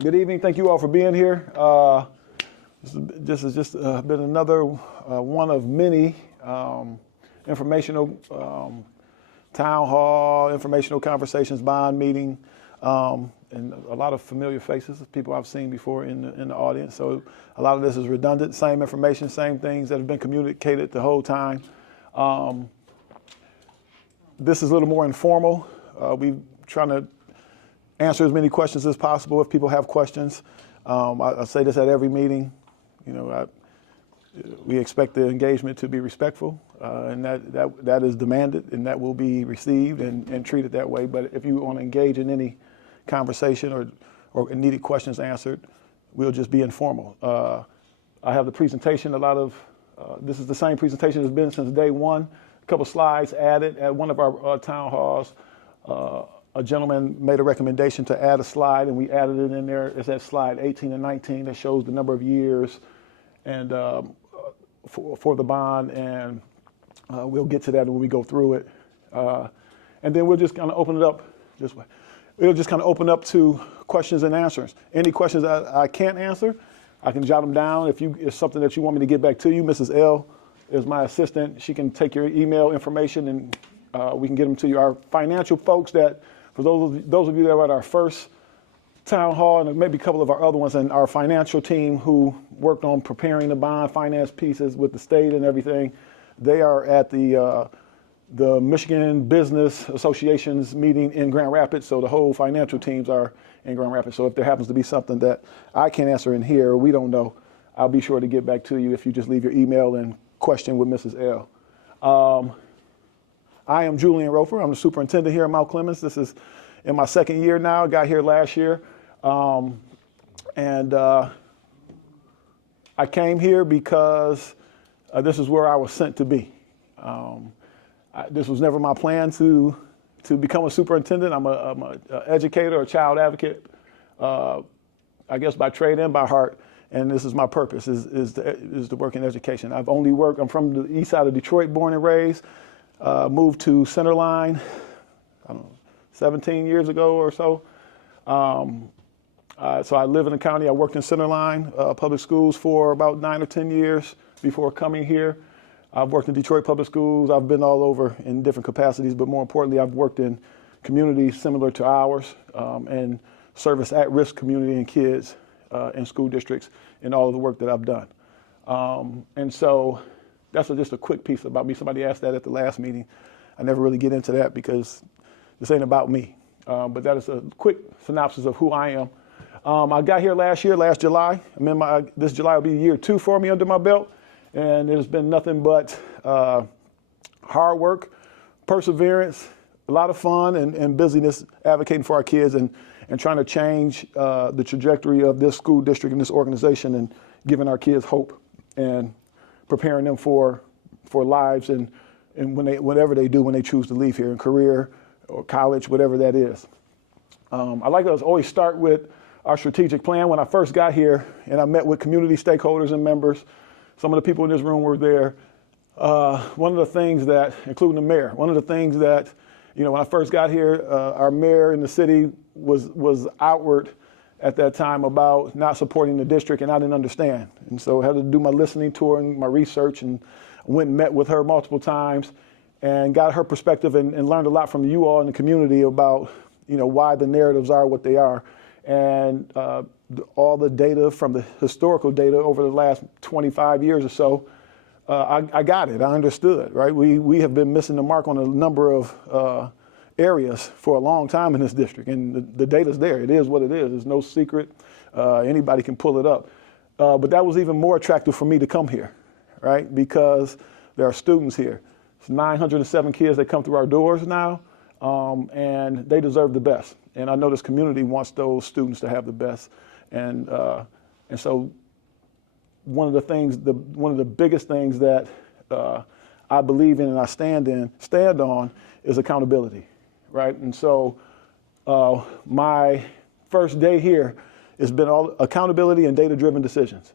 Good evening. Thank you all for being here. This has just been another one of many informational town hall, informational conversations, bond meeting, and a lot of familiar faces, people I've seen before in the audience. So a lot of this is redundant, same information, same things that have been communicated the whole time. This is a little more informal. We're trying to answer as many questions as possible if people have questions. I say this at every meeting. You know, we expect the engagement to be respectful, and that is demanded, and that will be received and treated that way. But if you want to engage in any conversation or needed questions answered, we'll just be informal. I have the presentation. This is the same presentation that's been since day one. A couple slides added at one of our town halls. A gentleman made a recommendation to add a slide, and we added it in there. It's at slide 18 and 19 that shows the number of years and for the bond, and we'll get to that when we go through it. And then we'll just kind of open it up this way. It'll just kind of open up to questions and answers. Any questions I can't answer, I can jot them down. If it's something that you want me to get back to you, Mrs. L is my assistant. She can take your email information and we can get them to you. Our financial folks for those of you that were at our first town hall and maybe a couple of our other ones, and our financial team who worked on preparing the bond finance pieces with the state and everything, they are at the Michigan Business Association's meeting in Grand Rapids. So the whole financial teams are in Grand Rapids. So if there happens to be something that I can't answer in here, we don't know, I'll be sure to get back to you if you just leave your email and question with Mrs. L. I am Julian Roper. I'm the superintendent here at Mount Clemens. This is in my second year now. I got here last year. I came here because this is where I was sent to be. This was never my plan to become a superintendent. I'm an educator, a child advocate, I guess by trade and by heart. And this is my purpose, is to work in education. I'm from the east side of Detroit, born and raised. Moved to Centerline, 17 years ago or so. So I live in the county. I worked in Centerline public schools for about 9 or 10 years before coming here. I've worked in Detroit public schools. I've been all over in different capacities, but more importantly, I've worked in communities similar to ours and service at-risk community and kids in school districts in all of the work that I've done. And so that's just a quick piece about me. Somebody asked that at the last meeting. I never really get into that because this ain't about me. But that is a quick synopsis of who I am. I got here last July. This July will be year 2 for me under my belt. And it's been nothing but hard work, perseverance, a lot of fun and busyness advocating for our kids and trying to change the trajectory of this school district and this organization and giving our kids hope and preparing them for lives and whatever they do when they choose to leave here, in career or college, whatever that is. I like to always start with our strategic plan. When I first got here and I met with community stakeholders and members, some of the people in this room were there. One of the things that, including the mayor, when I first got here, our mayor in the city was outward at that time about not supporting the district, and I didn't understand. And so I had to do my listening tour and my research, and went and met with her multiple times and got her perspective and learned a lot from you all in the community about, why the narratives are what they are. And all the data from the historical data over the last 25 years or so, I got it, I understood, right? We have been missing the mark on a number of areas for a long time in this district, and the data's there. It is what it is. There's no secret. Anybody can pull it up. But that was even more attractive for me to come here, right? Because there are students here. It's 907 kids that come through our doors now, and they deserve the best. And I know this community wants those students to have the best. And so one of the biggest things that I believe in and I stand on is accountability. Right, and so my first day here has been all accountability and data-driven decisions.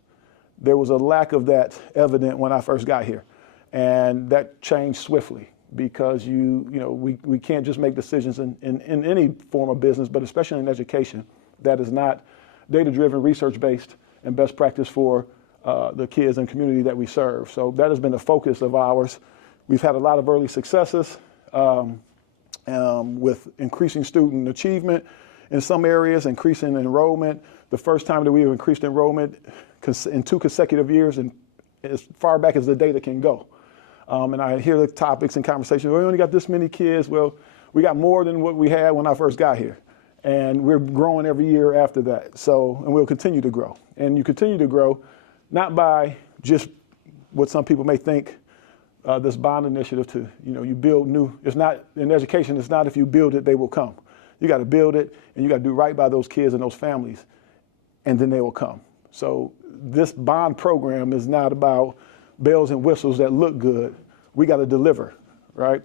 There was a lack of that evident when I first got here, and that changed swiftly because we can't just make decisions in any form of business, but especially in education, that is not data-driven, research-based, and best practice for the kids and community that we serve. So that has been a focus of ours. We've had a lot of early successes with increasing student achievement in some areas, increasing enrollment. The first time that we have increased enrollment in 2 consecutive years, and as far back as the data can go. And I hear the topics and conversations, well, we only got this many kids. Well, we got more than what we had when I first got here. And we're growing every year after that. So, and we'll continue to grow. And you continue to grow, not by just what some people may think, this bond initiative to, you build new. It's not, in education, it's not if you build it, they will come. You got to build it, and you got to do right by those kids and those families, and then they will come. So this bond program is not about bells and whistles that look good. We got to deliver, right?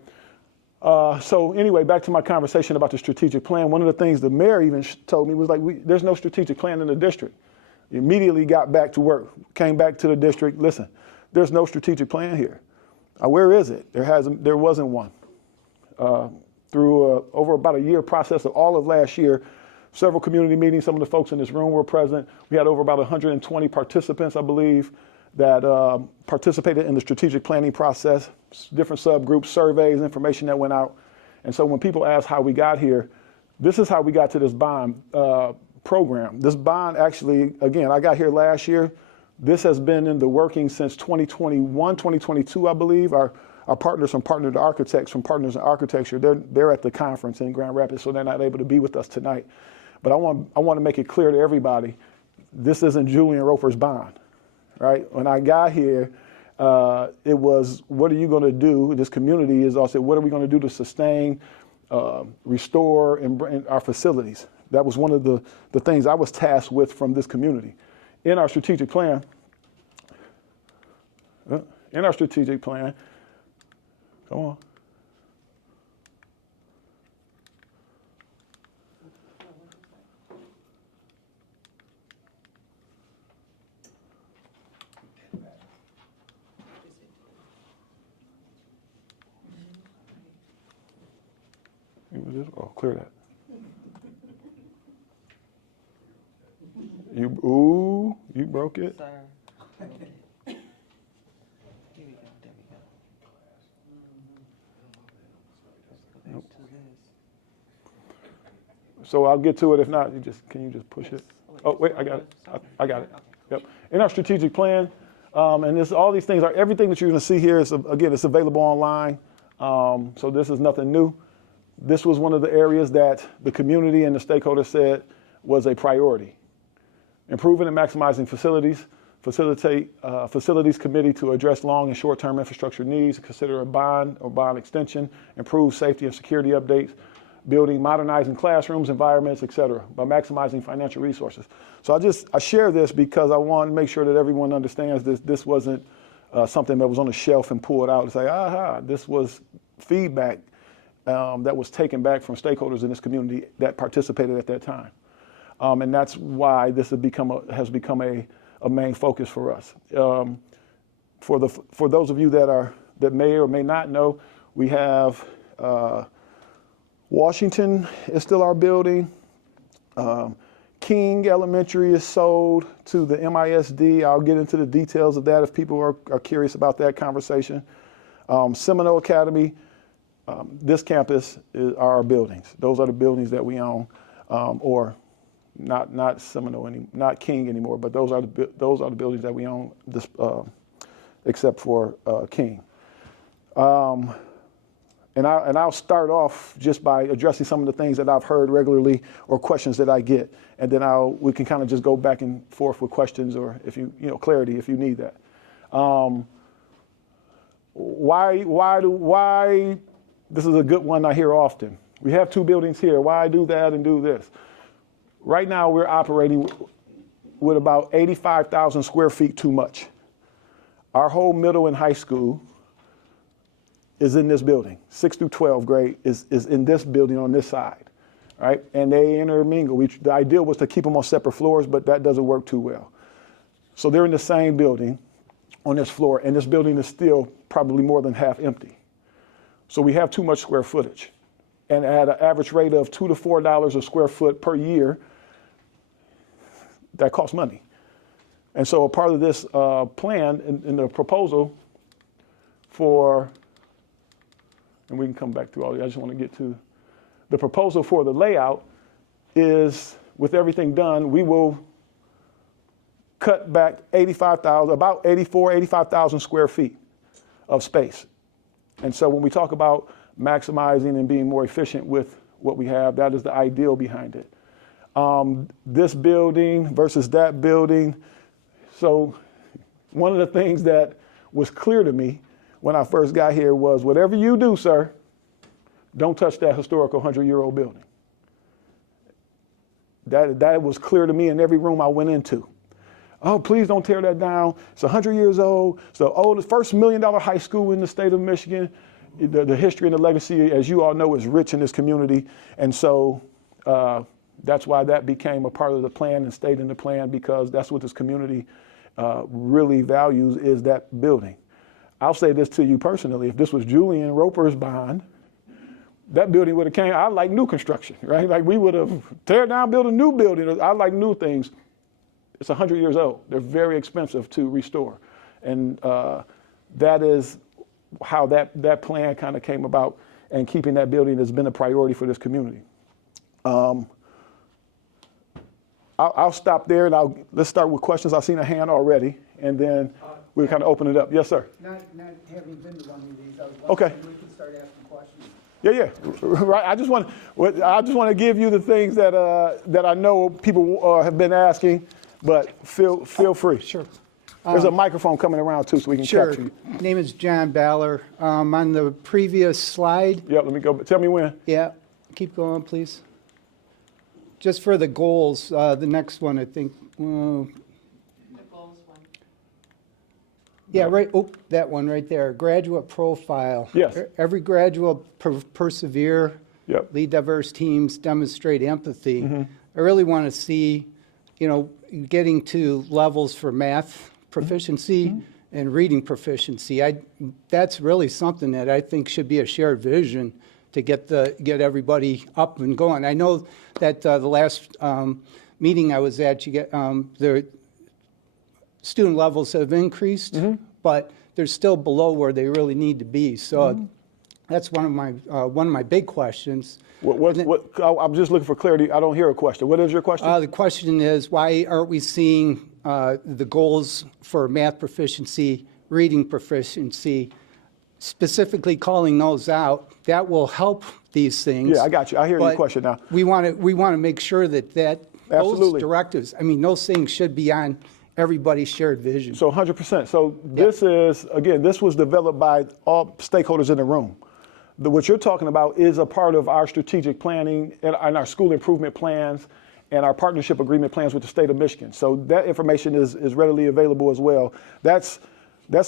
So anyway, back to my conversation about the strategic plan. One of the things the mayor even told me was like, there's no strategic plan in the district. Immediately got back to work, came back to the district. Listen, there's no strategic plan here. Where is it? There wasn't one. Through over about a year process of all of last year, several community meetings, some of the folks in this room were present. We had over about 120 participants, I believe, that participated in the strategic planning process, different subgroups, surveys, information that went out. And so when people ask how we got here, this is how we got to this bond program. This bond actually, again, I got here last year. This has been in the working since 2021, 2022, I believe. Our partners from Partner to Architects, from Partners in Architecture, they're at the conference in Grand Rapids, so they're not able to be with us tonight. But I want to make it clear to everybody, this isn't Julian Roper's bond, right? When I got here, it was, what are you going to do? This community is also, what are we going to do to sustain, restore, and our facilities? That was one of the things I was tasked with from this community. In our strategic plan, come on. Oh, clear that. You broke it. Sir. Here we go. There we go. Nope. So I'll get to it. If not, can you just push it? Oh, wait, I got it. I got it. Yep. In our strategic plan, and all these things everything that you're going to see here is, again, it's available online. So this is nothing new. This was one of the areas that the community and the stakeholders said was a priority. Improving and maximizing facilities, facilities committee to address long and short-term infrastructure needs, consider a bond or bond extension, improve safety and security updates, building, modernizing classrooms, environments, et cetera, by maximizing financial resources. So I share this because I want to make sure that everyone understands this wasn't something that was on the shelf and pulled out and say, aha, this was feedback that was taken back from stakeholders in this community that participated at that time. And that's why this has become a main focus for us. For those of you that may or may not know, we have Washington is still our building. King Elementary is sold to the MISD. I'll get into the details of that if people are curious about that conversation. Seminole Academy, this campus are our buildings. Those are the buildings that we own, or not Seminole not King anymore, but those are the buildings that we own, except for King. And I'll start off just by addressing some of the things that I've heard regularly or questions that I get, and then we can kind of just go back and forth with questions or if clarity if you need that. Why? This is a good one I hear often. We have 2 buildings here. Why do that and do this? Right now we're operating with about 85,000 square feet too much. Our whole middle and high school is in this building. 6 through 12 grade is in this building on this side, right? And they intermingle. The ideal was to keep them on separate floors, but that doesn't work too well. So they're in the same building on this floor, and this building is still probably more than half empty. So we have too much square footage. And at an average rate of $2 to $4 a square foot per year, that costs money. And so a part of this plan in the proposal for, and we can come back to all, I just want to get to the proposal for the layout is, with everything done, we will cut back 85,000, about 85,000 square feet of space. And so when we talk about maximizing and being more efficient with what we have, that is the ideal behind it. This building versus that building. So one of the things that was clear to me when I first got here was, whatever you do, sir, don't touch that historical 100-year-old building. That was clear to me in every room I went into. Oh, please don't tear that down. It's 100 years old. It's the oldest, first $1 million high school in the state of Michigan. The history and the legacy, as you all know, is rich in this community. And so that's why that became a part of the plan and stayed in the plan, because that's what this community really values, is that building. I'll say this to you personally, if this was Julian Roper's bond, that building would have came, I like new construction, right? Like we would have tear down, build a new building. I like new things. It's 100 years old. They're very expensive to restore. And that is how that plan kind of came about, and keeping that building has been a priority for this community. I'll stop there, and let's start with questions. I've seen a hand already, and then we'll kind of open it up. Yes, sir. Not having been to one of these, I was Okay. wondering if we can start asking questions. Yeah, right. I just want to give you the things that I know people have been asking, but feel free. Sure. There's a microphone coming around too, so we can Sure. capture you. Name is John Baller. On the previous slide, Yep. Let me go. Tell me when. yeah, keep going, please. Just for the goals, the next one, I think. The goals one. Yeah, right. Oh, that one right there. Graduate profile. Yes. Every graduate persevere. Yep. Lead diverse teams, demonstrate empathy. Mm-hmm. I really want to see, getting to levels for math proficiency and reading proficiency. That's really something that I think should be a shared vision to get everybody up and going. I know that the last meeting I was at, the student levels have increased, but they're still below where they really need to be. So that's one of my big questions. I'm just looking for clarity. I don't hear a question. What is your question? The question is, why aren't we seeing the goals for math proficiency, reading proficiency, specifically calling those out? That will help these things. Yeah, I got you. I hear your question now. We want to make sure that Absolutely. those directives, those things should be on everybody's shared vision. So 100%. So this is, again, this was developed by all stakeholders in the room. What you're talking about is a part of our strategic planning and our school improvement plans and our partnership agreement plans with the state of Michigan. So that information is readily available as well. That's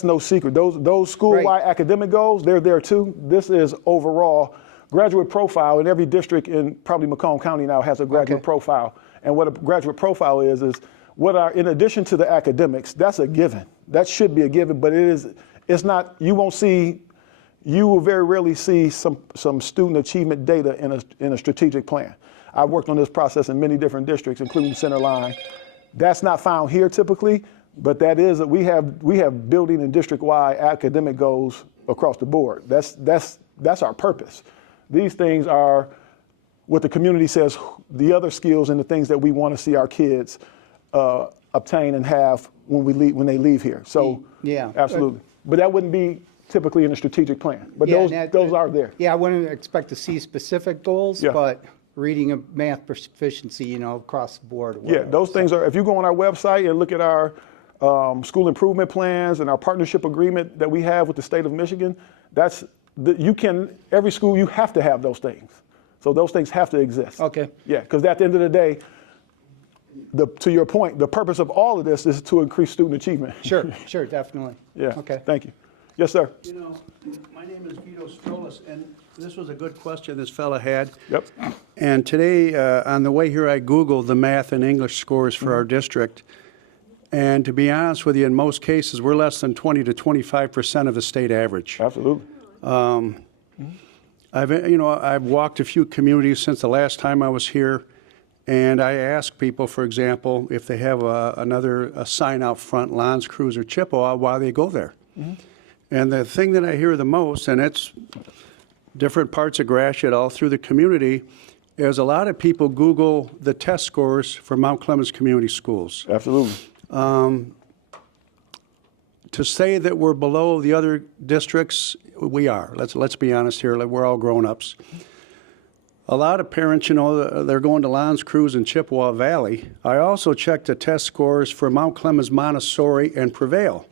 no secret. Those school-wide academic goals, they're there too. This is overall graduate profile, and every district in probably Macomb County now has a graduate profile. And what a graduate profile is what are, in addition to the academics, that's a given. That should be a given, but it's not, you will very rarely see some student achievement data in a strategic plan. I've worked on this process in many different districts, including Centerline. That's not found here typically, but that is, we have building and district-wide academic goals across the board. That's our purpose. These things are what the community says, the other skills and the things that we want to see our kids obtain and have when they leave here. So yeah, absolutely. But that wouldn't be typically in a strategic plan, but those are there. Yeah, I wouldn't expect to see specific goals, Yeah. but reading and math proficiency, across the board. or Yeah, whatever. those things are, if you go on our website and look at our school improvement plans and our partnership agreement that we have with the state of Michigan, every school, you have to have those things. So those things have to exist. Okay. Yeah, because at the end of the day, to your point, the purpose of all of this is to increase student achievement. Sure, definitely. Yeah, Okay. thank you. Yes, sir. My name is Vito Strolis, and this was a good question this fella had. Yep. And today, on the way here, I Googled the math and English scores for our district. And to be honest with you, in most cases, we're less than 20 to 25% of the state average. Absolutely. I've walked a few communities since the last time I was here, And I ask people, for example, if they have a sign out front, Lons Cruz or Chippewa, why they go there. And the thing that I hear the most, and it's different parts of Gratiot all through the community, is a lot of people Google the test scores for Mount Clemens Community Schools. Absolutely. To say that we're below the other districts, we are. Let's be honest here. We're all grown-ups. A lot of parents, you know, they're going to Lons Cruz and Chippewa Valley. I also checked the test scores for Mount Clemens Montessori and Prevail,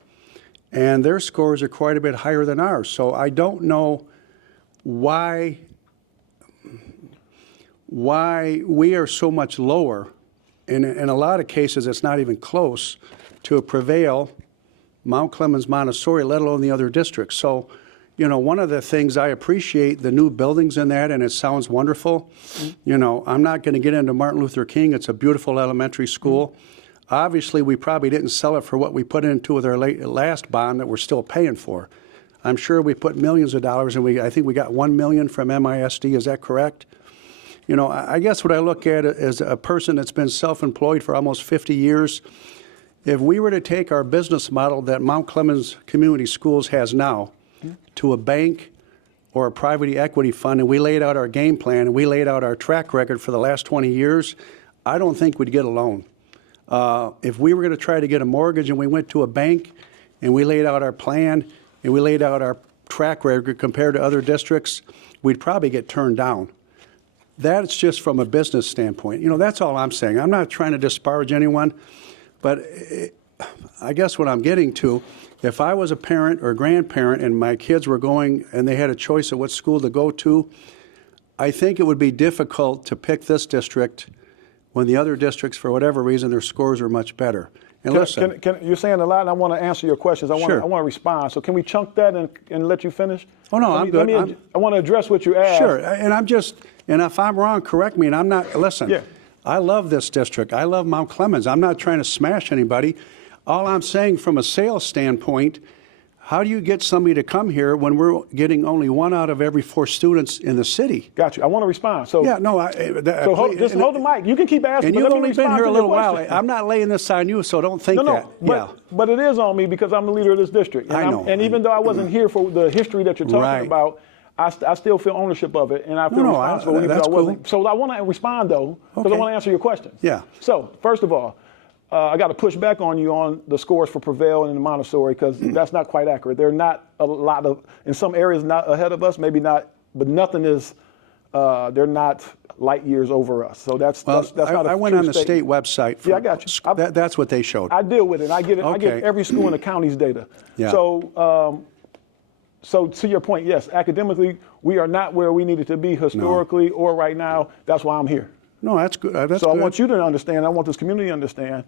and their scores are quite a bit higher than ours. So I don't know why we are so much lower. In a lot of cases, it's not even close to a Prevail, Mount Clemens Montessori, let alone the other districts. So, you know, one of the things I appreciate, the new buildings in that, and it sounds wonderful. You know, I'm not going to get into Martin Luther King. It's a beautiful elementary school. Obviously, we probably didn't sell it for what we put into with our last bond that we're still paying for. I'm sure we put millions of dollars, and I think we got $1 million from MISD. Is that correct? You know, I guess what I look at as a person that's been self-employed for almost 50 years, if we were to take our business model that Mount Clemens Community Schools has now to a bank or a private equity fund, and we laid out our game plan and we laid out our track record for the last 20 years, I don't think we'd get a loan. If we were going to try to get a mortgage and we went to a bank and we laid out our plan and we laid out our track record compared to other districts, we'd probably get turned down. That's just from a business standpoint. You know, that's all I'm saying. I'm not trying to disparage anyone, but I guess what I'm getting to, if I was a parent or grandparent and my kids were going and they had a choice of what school to go to, I think it would be difficult to pick this district when the other districts, for whatever reason, their scores are much better. And listen, you're saying a lot, and I want to answer your questions. I Sure. want to respond. So can we chunk that and let you finish? Oh, no, I'm good. I want to address what you asked. Sure, and if I'm wrong, correct me, and I'm not, listen, Yeah. I love this district. I love Mount Clemens. I'm not trying to smash anybody. All I'm saying from a sales standpoint, how do you get somebody to come here when we're getting only 1 out of every 4 students in the city? Got you. I want to respond. So Yeah, no, just hold the mic. You can keep asking. And but you've let me only been respond here to a your little while. question. I'm not laying this on you, so don't think that. But it is on me because I'm the leader of this district. And I know. And even though I wasn't here for the history that you're talking Right. about, I still feel ownership of it, and I feel No, responsible even that's though I wasn't. cool. So I want to respond, though, because Okay. I want to answer your questions. Yeah. So, first of all, I got to push back on you on the scores for Prevail and Montessori because that's not quite accurate. They're not a lot of, in some areas, not ahead of us, maybe not, but nothing is, they're not light years over us. So that's not a I went true on the state statement. website. Yeah, I got you. That's what they showed. I deal with it. I get it. I get Okay. every school in the county's data. Yeah. So to your point, yes, academically, we are not where we needed to be historically or right now. That's why I'm here. No, that's good. That's So good. I want you to understand, I want this community to understand,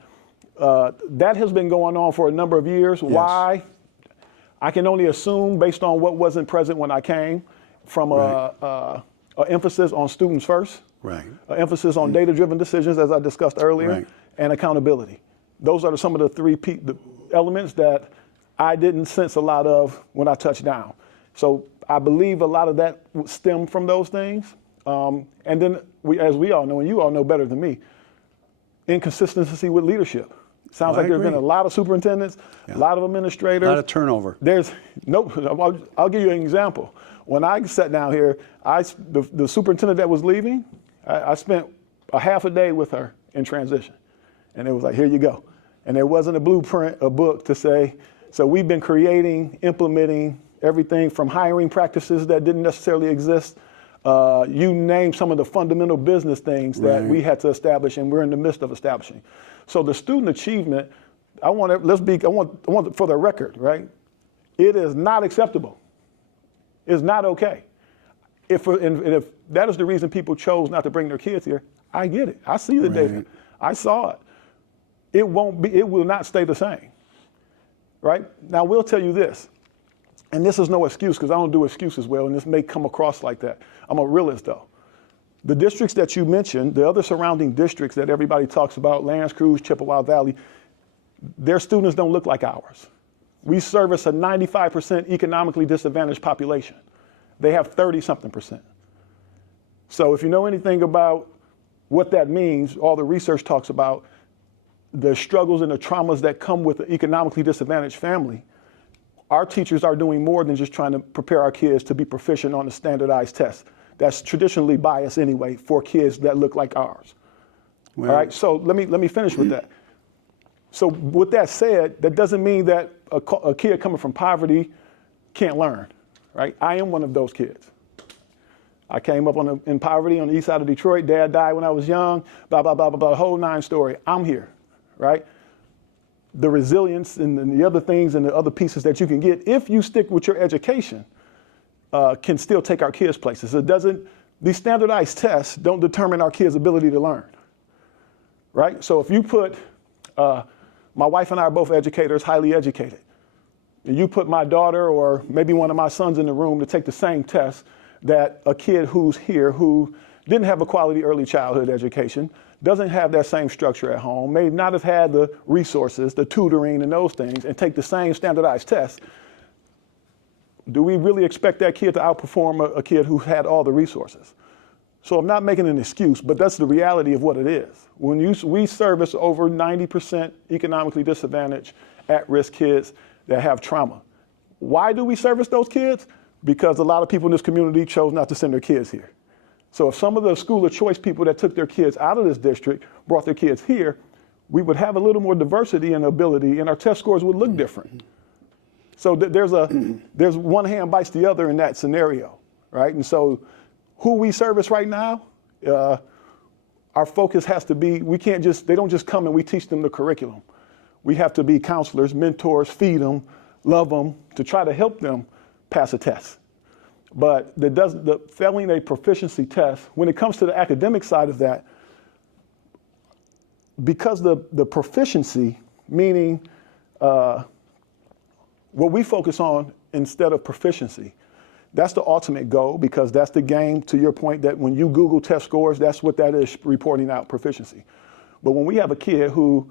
that has been going on for a number of years. Yes. Why? I can only assume based on what wasn't present when I came from an emphasis on students first, Right. an emphasis on data-driven decisions, as I discussed earlier, Right. and accountability. Those are some of the three the elements that I didn't sense a lot of when I touched down. So I believe a lot of that stemmed from those things. And then, as we all know, and you all know better than me, inconsistency with leadership. Sounds I like there's been a agree. lot of superintendents, a lot of administrators. A lot of turnover. There's I'll give you an example. When I sat down here, the superintendent that was leaving, I spent a half a day with her in transition. And it was like, here you go. And there wasn't a blueprint, a book to say, so we've been creating, implementing everything from hiring practices that didn't necessarily exist. You name some of the fundamental business things that we had to establish, and we're in the midst of establishing. So the student achievement, I want for the record, right? It is not acceptable. It's not okay. If that is the reason people chose not to bring their kids here, I get it. I see the data. I saw it. It will not stay the same. Right? Now, we'll tell you this, and this is no excuse because I don't do excuses well, and this may come across like that. I'm a realist, though. The districts that you mentioned, the other surrounding districts that everybody talks about, Lons Cruz, Chippewa Valley, their students don't look like ours. We service a 95% economically disadvantaged population. They have 30-something%. So if you know anything about what that means, all the research talks about the struggles and the traumas that come with an economically disadvantaged family. Our teachers are doing more than just trying to prepare our kids to be proficient on the standardized test. That's traditionally biased anyway for kids that look like ours. Well, All right, so let me finish with that. So with that said, that doesn't mean that a kid coming from poverty can't learn, right? I am one of those kids. I came up in poverty on the east side of Detroit. Dad died when I was young, blah, blah, blah, blah, blah, the whole 9 story. I'm here, right? The resilience and the other things and the other pieces that you can get if you stick with your education can still take our kids places. These standardized tests don't determine our kids' ability to learn, right? So if you put, my wife and I are both educators, highly educated. And you put my daughter or maybe one of my sons in the room to take the same test that a kid who's here who didn't have a quality early childhood education, doesn't have that same structure at home, may not have had the resources, the tutoring and those things, and take the same standardized test. Do we really expect that kid to outperform a kid who had all the resources? So I'm not making an excuse, but that's the reality of what it is. When we service over 90% economically disadvantaged, at-risk kids that have trauma. Why do we service those kids? Because a lot of people in this community chose not to send their kids here. So if some of the school of choice people that took their kids out of this district brought their kids here, we would have a little more diversity and ability, and our test scores would look different. So there's one hand bites the other in that scenario, right? And so who we service right now, our focus has to be, they don't just come and we teach them the curriculum. We have to be counselors, mentors, feed them, love them, to try to help them pass a test. But the failing a proficiency test, when it comes to the academic side of that, because the proficiency, meaning what we focus on instead of proficiency, that's the ultimate goal, because that's the game, to your point, that when you Google test scores, that's what that is, reporting out proficiency. But when we have a kid who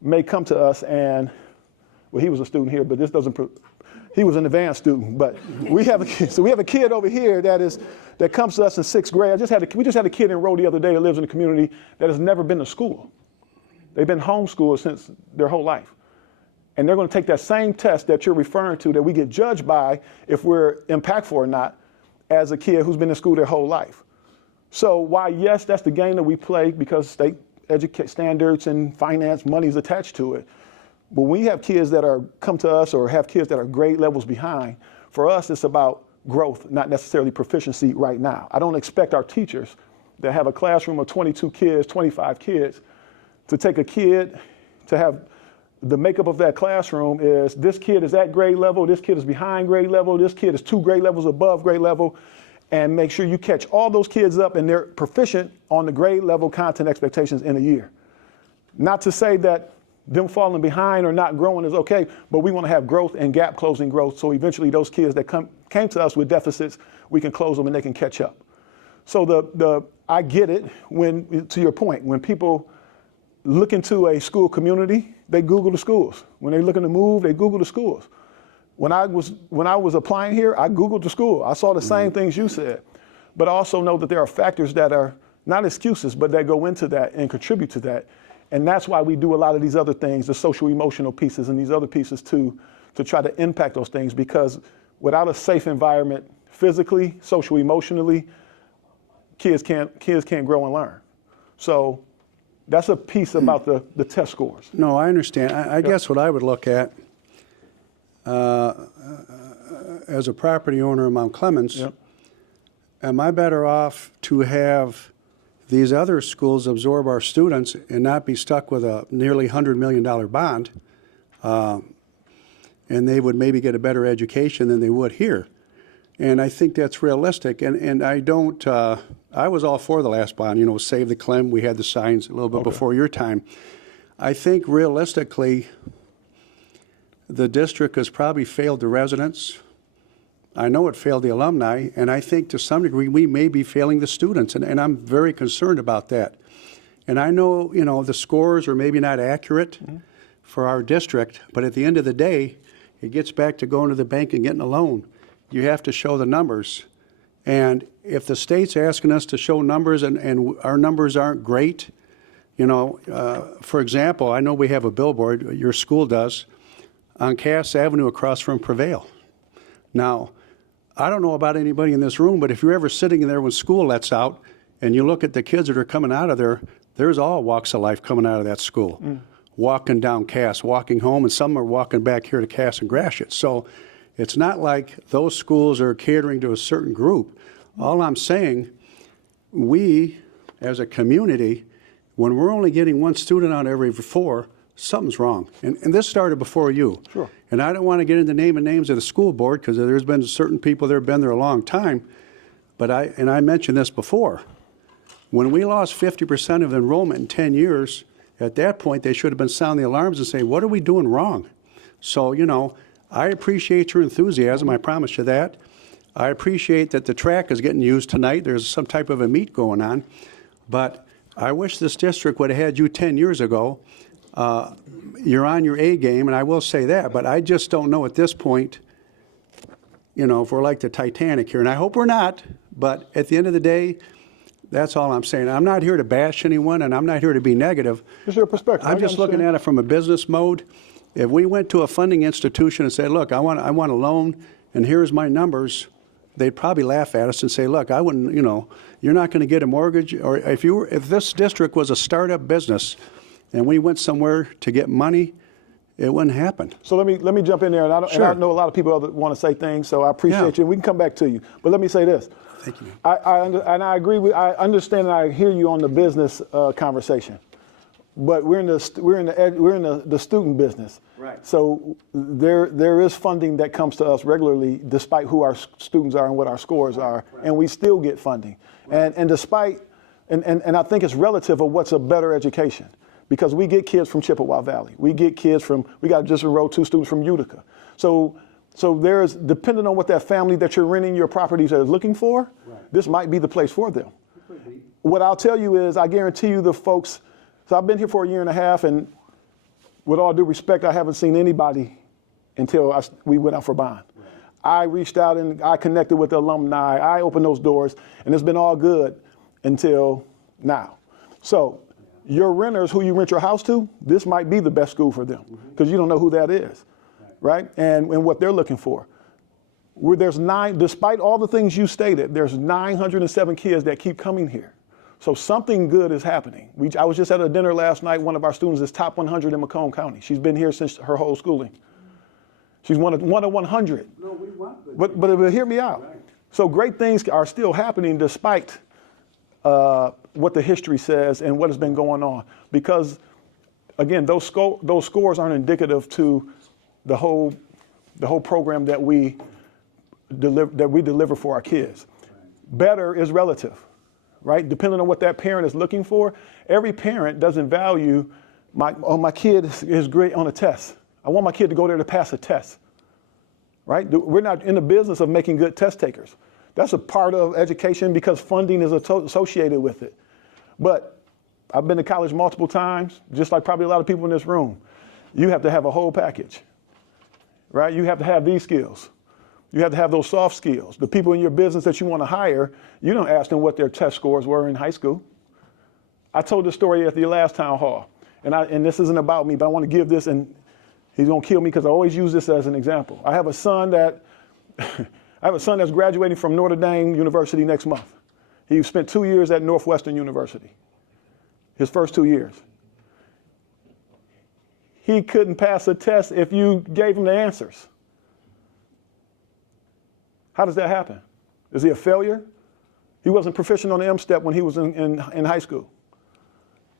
may come to us and, well, he was a student here, but this doesn't, he was an advanced student, but we have a kid over here that comes to us in 6th grade. We just had a kid enrolled the other day that lives in the community that has never been to school. They've been homeschooled since their whole life. And they're going to take that same test that you're referring to, that we get judged by if we're impactful or not, as a kid who's been in school their whole life. So while, yes, that's the game that we play because state education standards and finance money is attached to it. But when we have kids that come to us or have kids that are grade levels behind, for us it's about growth, not necessarily proficiency right now. I don't expect our teachers that have a classroom of 22 kids, 25 kids, to take a kid to have the makeup of that classroom is this kid is at grade level, this kid is behind grade level, this kid is 2 grade levels above grade level, and make sure you catch all those kids up and they're proficient on the grade level content expectations in a year. Not to say that them falling behind or not growing is okay, but we want to have growth and gap closing growth, so eventually those kids that came to us with deficits, we can close them and they can catch up. So I get it when, to your point, when people look into a school community, they Google the schools. When they're looking to move, they Google the schools. When I was applying here, I Googled the school. I saw the same things you said, but I also know that there are factors that are not excuses, but that go into that and contribute to that. And that's why we do a lot of these other things, the social emotional pieces and these other pieces too, to try to impact those things, because without a safe environment, physically, social emotionally, kids can't grow and learn. So that's a piece about the test scores. No, I understand. I guess what I would look at, as a property owner in Mount Clemens, Yep. am I better off to have these other schools absorb our students and not be stuck with a nearly $100 million bond, and they would maybe get a better education than they would here? And I think that's realistic. And I don't, I was all for the last bond, save the Clem. We had the signs a little bit before your time. I think realistically, the district has probably failed the residents. I know it failed the alumni, and I think to some degree we may be failing the students, and I'm very concerned about that. And I know, the scores are maybe not accurate for our district, but at the end of the day, it gets back to going to the bank and getting a loan. You have to show the numbers. And if the state's asking us to show numbers and our numbers aren't great, you know, for example, I know we have a billboard, your school does, on Cass Avenue across from Prevail. Now, I don't know about anybody in this room, but if you're ever sitting in there when school lets out and you look at the kids that are coming out of there, there's all walks of life coming out of that school. Walking down Cass, walking home, and some are walking back here to Cass and Gratiot. So it's not like those schools are catering to a certain group. All I'm saying, we, as a community, when we're only getting one student out of every 4, something's wrong. And this started before you. Sure. And I don't want to get into naming names of the school board because there's been certain people that have been there a long time. But I mentioned this before. When we lost 50% of enrollment in 10 years, at that point they should have been sounding the alarms and saying, what are we doing wrong? So, you know, I appreciate your enthusiasm. I promise you that. I appreciate that the track is getting used tonight. There's some type of a meet going on. But I wish this district would have had you 10 years ago. You're on your A game, and I will say that. But I just don't know at this point, you know, if we're like the Titanic here. And I hope we're not. But at the end of the day, that's all I'm saying. I'm not here to bash anyone, and I'm not here to be negative. It's your perspective. I'm just looking at it from a business mode. If we went to a funding institution and said, look, I want a loan, and here's my numbers, they'd probably laugh at us and say, look, I wouldn't, you know, you're not going to get a mortgage. Or if this district was a startup business and we went somewhere to get money, it wouldn't happen. So let me jump in there, and I know a lot of people that want to say things, so I appreciate you. We can come back to you, but let me say this. Thank you. I agree with. I understand and I hear you on the business conversation, but we're in the student business. Right. So there is funding that comes to us regularly, despite who our students are and what our scores are, and we still get funding. And despite and I think it's relative of what's a better education. Because we get kids from Chippewa Valley. We get kids we got just enrolled 2 students from Utica. So there's, depending on what that family that you're renting your properties is looking for, this might be the place for them. What I'll tell you is, I guarantee you the folks, so I've been here for a year and a half, and with all due respect, I haven't seen anybody until we went out for bond. I reached out and I connected with the alumni. I opened those doors, and it's been all good until now. So your renters who you rent your house to, this might be the best school for them because you don't know who that is, right? And what they're looking for. Despite all the things you stated, there's 907 kids that keep coming here. So something good is happening. I was just at a dinner last night. One of our students is top 100 in Macomb County. She's been here since her whole schooling. She's one of 100. No, we want good. But hear me out. Right. So great things are still happening despite what the history says and what has been going on. Because, again, those scores aren't indicative to the whole program that we deliver for our kids. Better is relative, right? Depending on what that parent is looking for. Every parent doesn't value my kid is great on a test. I want my kid to go there to pass a test, right? We're not in the business of making good test takers. That's a part of education because funding is associated with it. But I've been to college multiple times, just like probably a lot of people in this room. You have to have a whole package, right? You have to have these skills. You have to have those soft skills. The people in your business that you want to hire, you don't ask them what their test scores were in high school. I told this story at the last town hall, and this isn't about me, but I want to give this, and he's going to kill me because I always use this as an example. I have a son that's graduating from Notre Dame University next month. He spent 2 years at Northwestern University, his first 2 years. He couldn't pass a test if you gave him the answers. How does that happen? Is he a failure? He wasn't proficient on the M-step when he was in high school.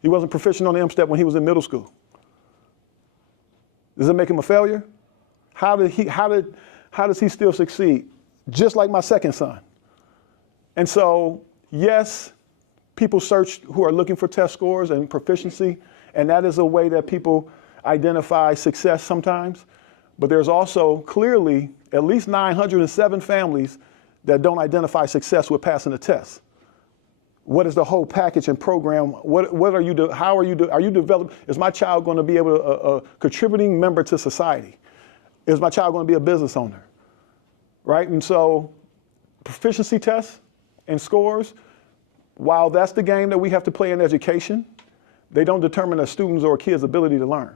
He wasn't proficient on the M-step when he was in middle school. Does it make him a failure? How does he still succeed? Just like my second son. And so, yes, people search who are looking for test scores and proficiency, and that is a way that people identify success sometimes. But there's also clearly at least 907 families that don't identify success with passing a test. What is the whole package and program? What are you doing? How are you doing? Are you developing? Is my child going to be able to a contributing member to society? Is my child going to be a business owner? Right? And so proficiency tests and scores, while that's the game that we have to play in education, they don't determine a student's or a kid's ability to learn.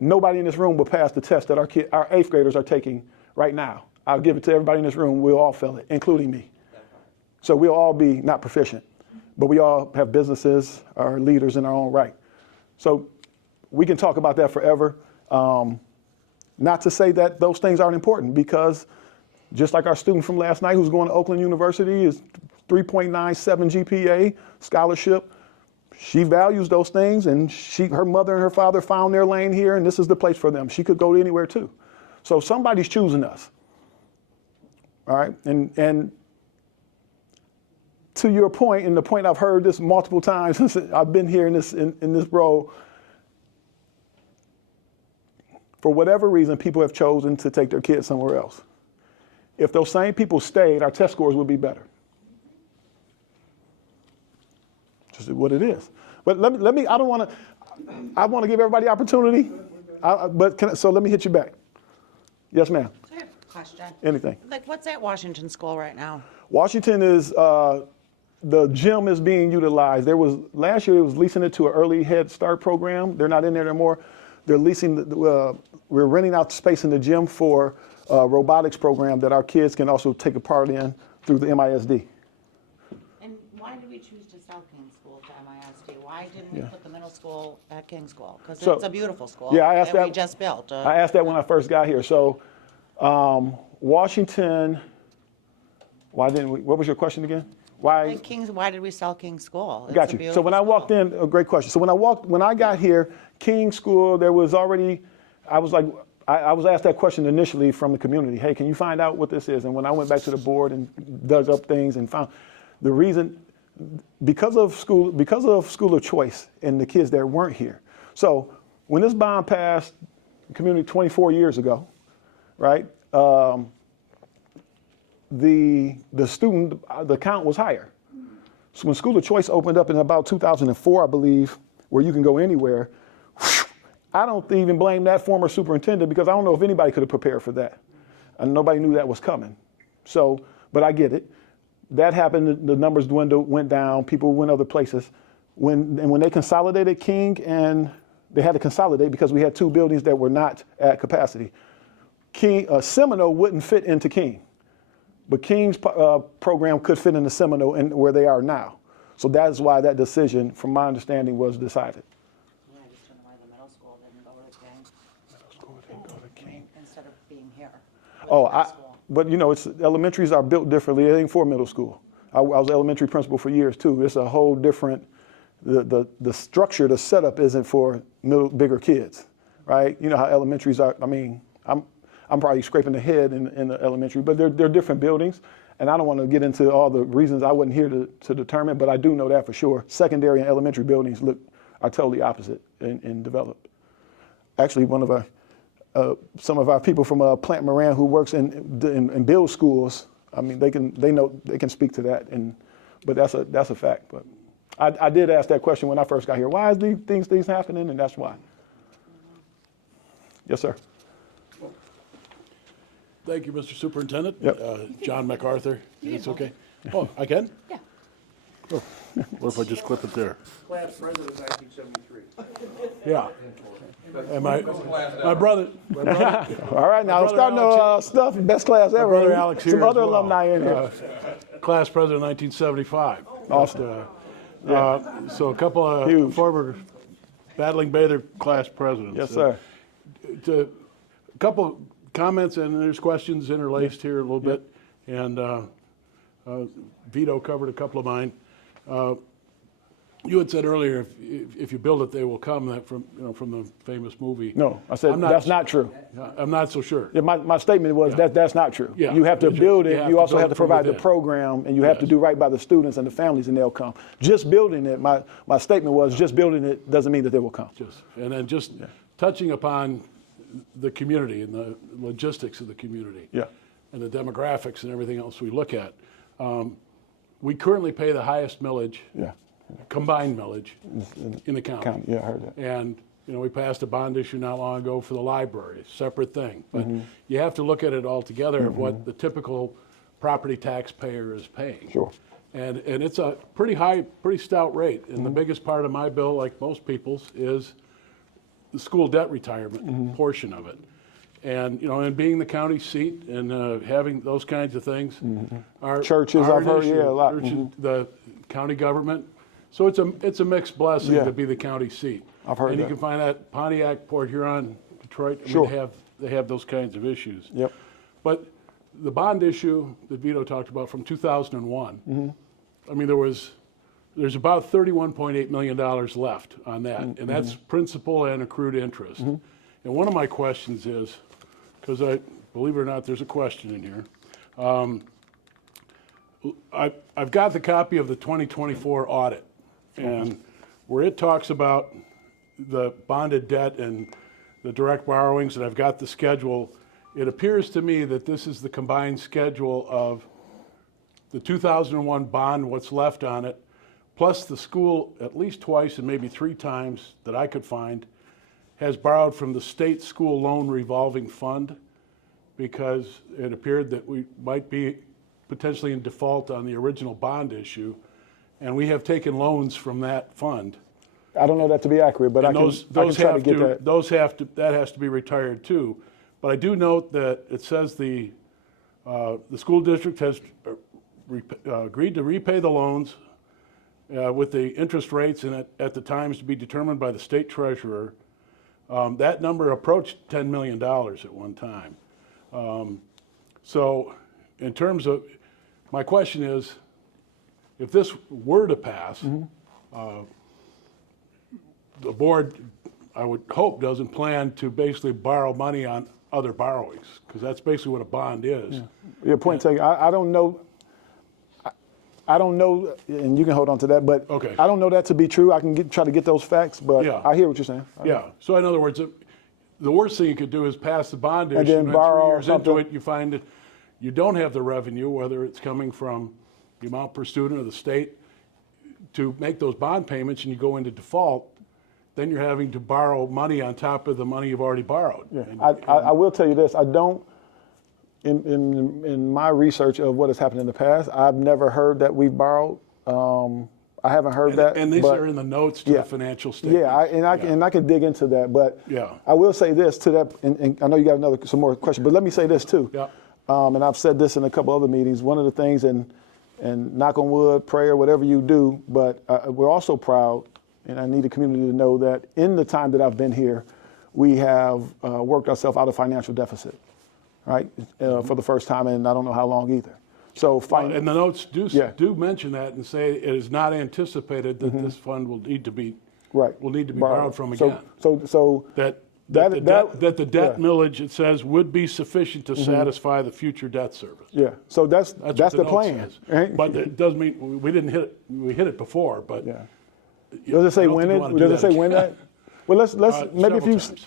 Nobody in this room will pass the test that our 8th graders are taking right now. I'll give it to everybody in this room. We'll all fail it, including me. So we'll all be not proficient, but we all have businesses, are leaders in our own right. So we can talk about that forever. Not to say that those things aren't important, because just like our student from last night who's going to Oakland University is 3.97 GPA, scholarship, she values those things, and her mother and her father found their lane here, and this is the place for them. She could go anywhere too. So somebody's choosing us. All right, and to your point, and the point I've heard this multiple times since I've been here in this role, for whatever reason, people have chosen to take their kids somewhere else. If those same people stayed, our test scores would be better. Just what it is. But let me I want to give everybody opportunity, so let me hit you back. Yes, ma'am. So I have a question. Anything. Like, what's at Washington School right now? Washington is, the gym is being utilized. Last year it was leasing it to an early Head Start program. They're not in there anymore. They're leasing, we're renting out space in the gym for a robotics program that our kids can also take a part in through the MISD. And why did we choose to sell King School to MISD? Why didn't we put the middle school at King School? Because it's a beautiful school. Yeah, I asked that that. we just built. I asked that when I first got here. So Washington, what was your question again? Why did we sell King School? Got you. So when I walked in, a great question. So when I got here, King School, there was already, I was asked that question initially from the community. Hey, can you find out what this is? And when I went back to the board and dug up things and found the reason, because of school of choice and the kids that weren't here. So when this bond passed, community 24 years ago, right? The count was higher. So when School of Choice opened up in about 2004, I believe, where you can go anywhere, I don't even blame that former superintendent, because I don't know if anybody could have prepared for that. And nobody knew that was coming. So, but I get it. That happened, the numbers went down, people went other places. When they consolidated King, and they had to consolidate because we had two buildings that were not at capacity. Seminole wouldn't fit into King. But King's program could fit into Seminole and where they are now. So that is why that decision, from my understanding, was decided. Yeah, I just don't know why the middle school didn't go to King. Middle school didn't go to King. Instead of being here. But elementaries are built differently. It ain't for middle school. I was elementary principal for years too. It's a whole different, the structure, the setup isn't for bigger kids, right? You know how elementaries are. I mean, I'm probably scraping the head in the elementary, but they're different buildings. And I don't want to get into all the reasons. I wasn't here to determine, but I do know that for sure. Secondary and elementary buildings are totally opposite in developed. Actually, some of our people from Plant Moran who works in build schools, I mean, they can speak to that. But that's a fact. But I did ask that question when I first got here. Why is these things happening? And that's why. Yes, sir. Thank you, Mr. Superintendent. Yep. John MacArthur. It's okay. Oh, I can? Yeah. What if I just clip it there? Class president, 1973. Yeah. And my brother. All right, now I'm starting to stuff. Best class ever. Brother Alex here. Some other as well. alumni in here. Class president, 1975. Awesome. So a couple of Huge. former Battling Bather class presidents. Yes, sir. A couple comments, and there's questions interlaced here a little bit. And Vito covered a couple of mine. You had said earlier, if you build it, they will come. That from the famous movie. No, I said that's not true. I'm not so sure. Yeah, my statement was that's not true. Yeah. You have to build it. You also have to from provide the within. program, and you have to do right by the students and the families, and they'll come. Just building it, my statement was just building it doesn't mean that they will come. Just touching upon the community and the logistics of the community. Yeah. And the demographics and everything else we look at. We currently pay the highest millage. Yeah. Combined millage in the county. Yeah, I heard that. And we passed a bond issue not long ago for the library, separate thing. But you have to look at it all together of what the typical property taxpayer is paying. Sure. And it's a pretty high, pretty stout rate. And the biggest part of my bill, like most people's, is the school debt retirement portion of it. And, you know, and being the county seat and having those kinds of things are Churches, are I've an heard, issue. yeah, a lot. Churches, the county government. So it's a mixed blessing Yeah. to be the county seat. I've heard and you that. can find that Pontiac, Port Huron, Detroit. I mean, Sure. they have those kinds of issues. Yep. But the bond issue that Vito talked about from 2001, I mean, there's about $31.8 million left on that, and that's principal and accrued interest. And one of my questions is, because believe it or not, there's a question in here. I've got the copy of the 2024 audit, and where it talks about the bonded debt and the direct borrowings, and I've got the schedule, it appears to me that this is the combined schedule of the 2001 bond, what's left on it, plus the school at least twice and maybe 3 times that I could find has borrowed from the state school loan revolving fund because it appeared that we might be potentially in default on the original bond issue, and we have taken loans from that fund. I don't know that to be accurate, but And I can try to get that. that has to be retired too. But I do note that it says the school district has agreed to repay the loans with the interest rates and at the times to be determined by the state treasurer. That number approached $10 million at one time. So in terms of, my question is, if this were to pass, the board, I would hope, doesn't plan to basically borrow money on other borrowings, because that's basically what a bond is. Your point taken. I don't know. I don't know, and you can hold on to that, but Okay. I don't know that to be true. I can try to get those facts, but Yeah. I hear what you're saying. Yeah, so in other words, the worst thing you could do is pass the bond issue, And then and borrow 3 years into something. it, you find that you don't have the revenue, whether it's coming from the amount per student or the state, to make those bond payments, and you go into default, then you're having to borrow money on top of the money you've already borrowed. Yeah. And- I will tell you this. I don't, in my research of what has happened in the past, I've never heard that we've borrowed. I haven't heard that. And these but- are in the notes to Yeah. the financial statements. Yeah, and I can dig into that, but Yeah. I will say this to that, and I know you got some more questions, but let me say this too. Yeah. And I've said this in a couple other meetings. One of the things, and knock on wood, prayer, whatever you do, but we're also proud, and I need the community to know that in the time that I've been here, we have worked ourselves out of financial deficit, right? For the first time in I don't know how long either. So And the notes Yeah. do mention that and say it is not anticipated that this fund will need to be right. borrowed from So- again. So That That- the that- debt yeah. millage, it says, would be sufficient to satisfy the future debt service. yeah, so that's what the note plan, says. right? But it doesn't mean, we didn't hit it, we hit it before, but. Yeah. you- Does it say I don't when think you it? wanna do Does it that say when again. that? Well, let's maybe Several times.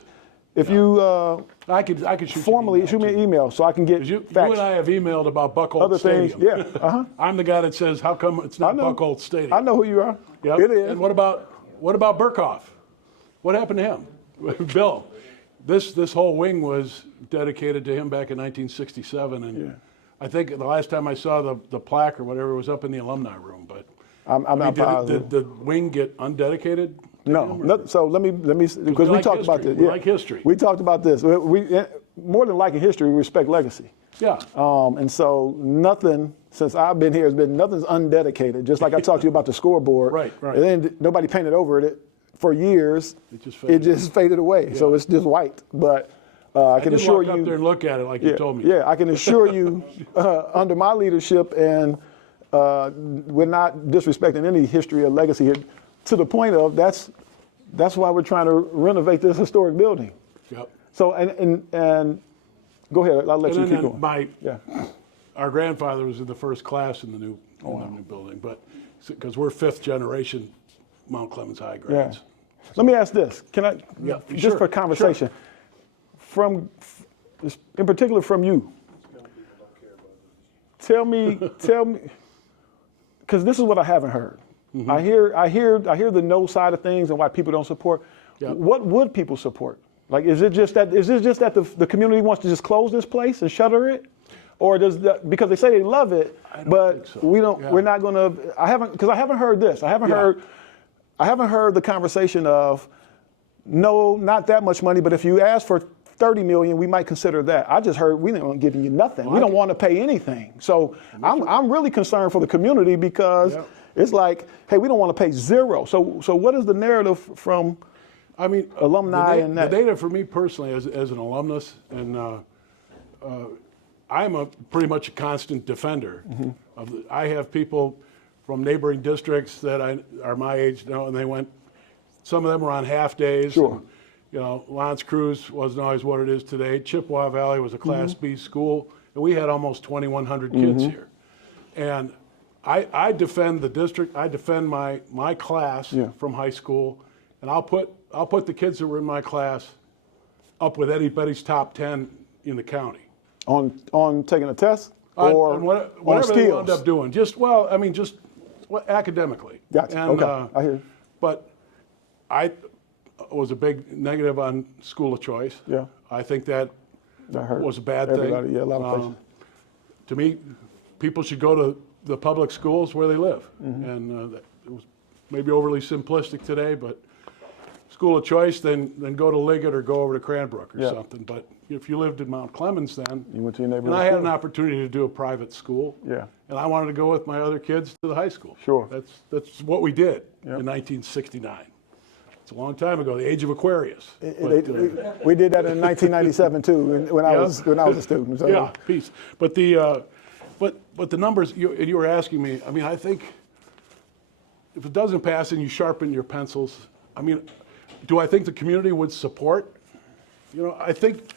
if you I could shoot you an formally email, shoot me an too. email so I can get 'Cause you facts. and I have emailed about Buckhold Other things, Stadium. yeah, I'm the guy that says, how come it's not know. Buckhold Stadium? I know who you are. Yep. It is. And what about Burkhoff? What happened to him? Bill, this whole wing was dedicated to him back in 1967, and I think the last time I saw the plaque or whatever was up in the alumni room. But I'm I mean, not positive. did the wing get undedicated? to No, him, or- no, so let me because we like talked about history. this. We like history. We talked about this. We more than liking history, we respect legacy. Yeah. And so nothing since I've been here has been nothing's undedicated. Just like I talked to you about the scoreboard. Right. And then nobody painted over it for years. It just faded. away. So it's just white. But I can did assure walk you. up there and look at it like you told me. Yeah, I can assure you, under my leadership, and we're not disrespecting any history or legacy here, to the point of that's why we're trying to renovate this historic building. Yep. So and go ahead, I'll let you And keep then going. Yeah. our grandfather was in the first class in the new building, but because we're 5th generation Mount Clemens High Yeah. grads. Let me ask this. Can I, Yeah, just sure, for conversation, from, in particular from you, tell me, because this is what I haven't heard. Mm-hmm. I hear the no side of things and why people don't support. Yep. What would people support? Like, is it just that the community wants to just close this place and shutter it? or does that, because they say they love it, but think so. we don't. Yeah. We're not going to. I haven't heard this. I haven't heard the conversation of, no, not that much money, but if you ask for 30 million, we might consider that. I just heard we don't giving you nothing. We don't want to pay anything. So I'm really concerned for the community because it's like, hey, we don't want to pay zero. So what is the narrative from alumni and that? The data for me personally as an alumnus, and I'm pretty much a constant defender. I have people from neighboring districts that are my age now, and some of them were on half days. Sure. And, L'Anse Cruz wasn't always what it is today. Chippewa Valley was a Class B school, and we had almost 2,100 kids here. And I defend the district. I defend my class from high school, and I'll put the kids that were in my class up with anybody's top 10 in the county. On taking a test or on on whatever skills? they wound up doing. Just academically. Gotcha. And, Okay. I hear you. But I was a big negative on school of choice. Yeah. I think that hurt was a bad everybody. thing. Yeah, a lot of places. To me, people should go to the public schools where they live. Mm-hmm. And it was maybe overly simplistic today, but school of choice, then go to Liggett or go over to Cranbrook or something. But if you lived in Mount Clemens then, You went to your neighborhood and I had school. an opportunity to do a private school. Yeah. And I wanted to go with my other kids to the high school. Sure. That's what we did in 1969. It's a long time ago, the age of Aquarius. We did that in 1997 too, when I was a student. So. Yeah, peace. But the numbers you were asking me. I mean, I think if it doesn't pass and you sharpen your pencils, I mean, do I think the community would support? I think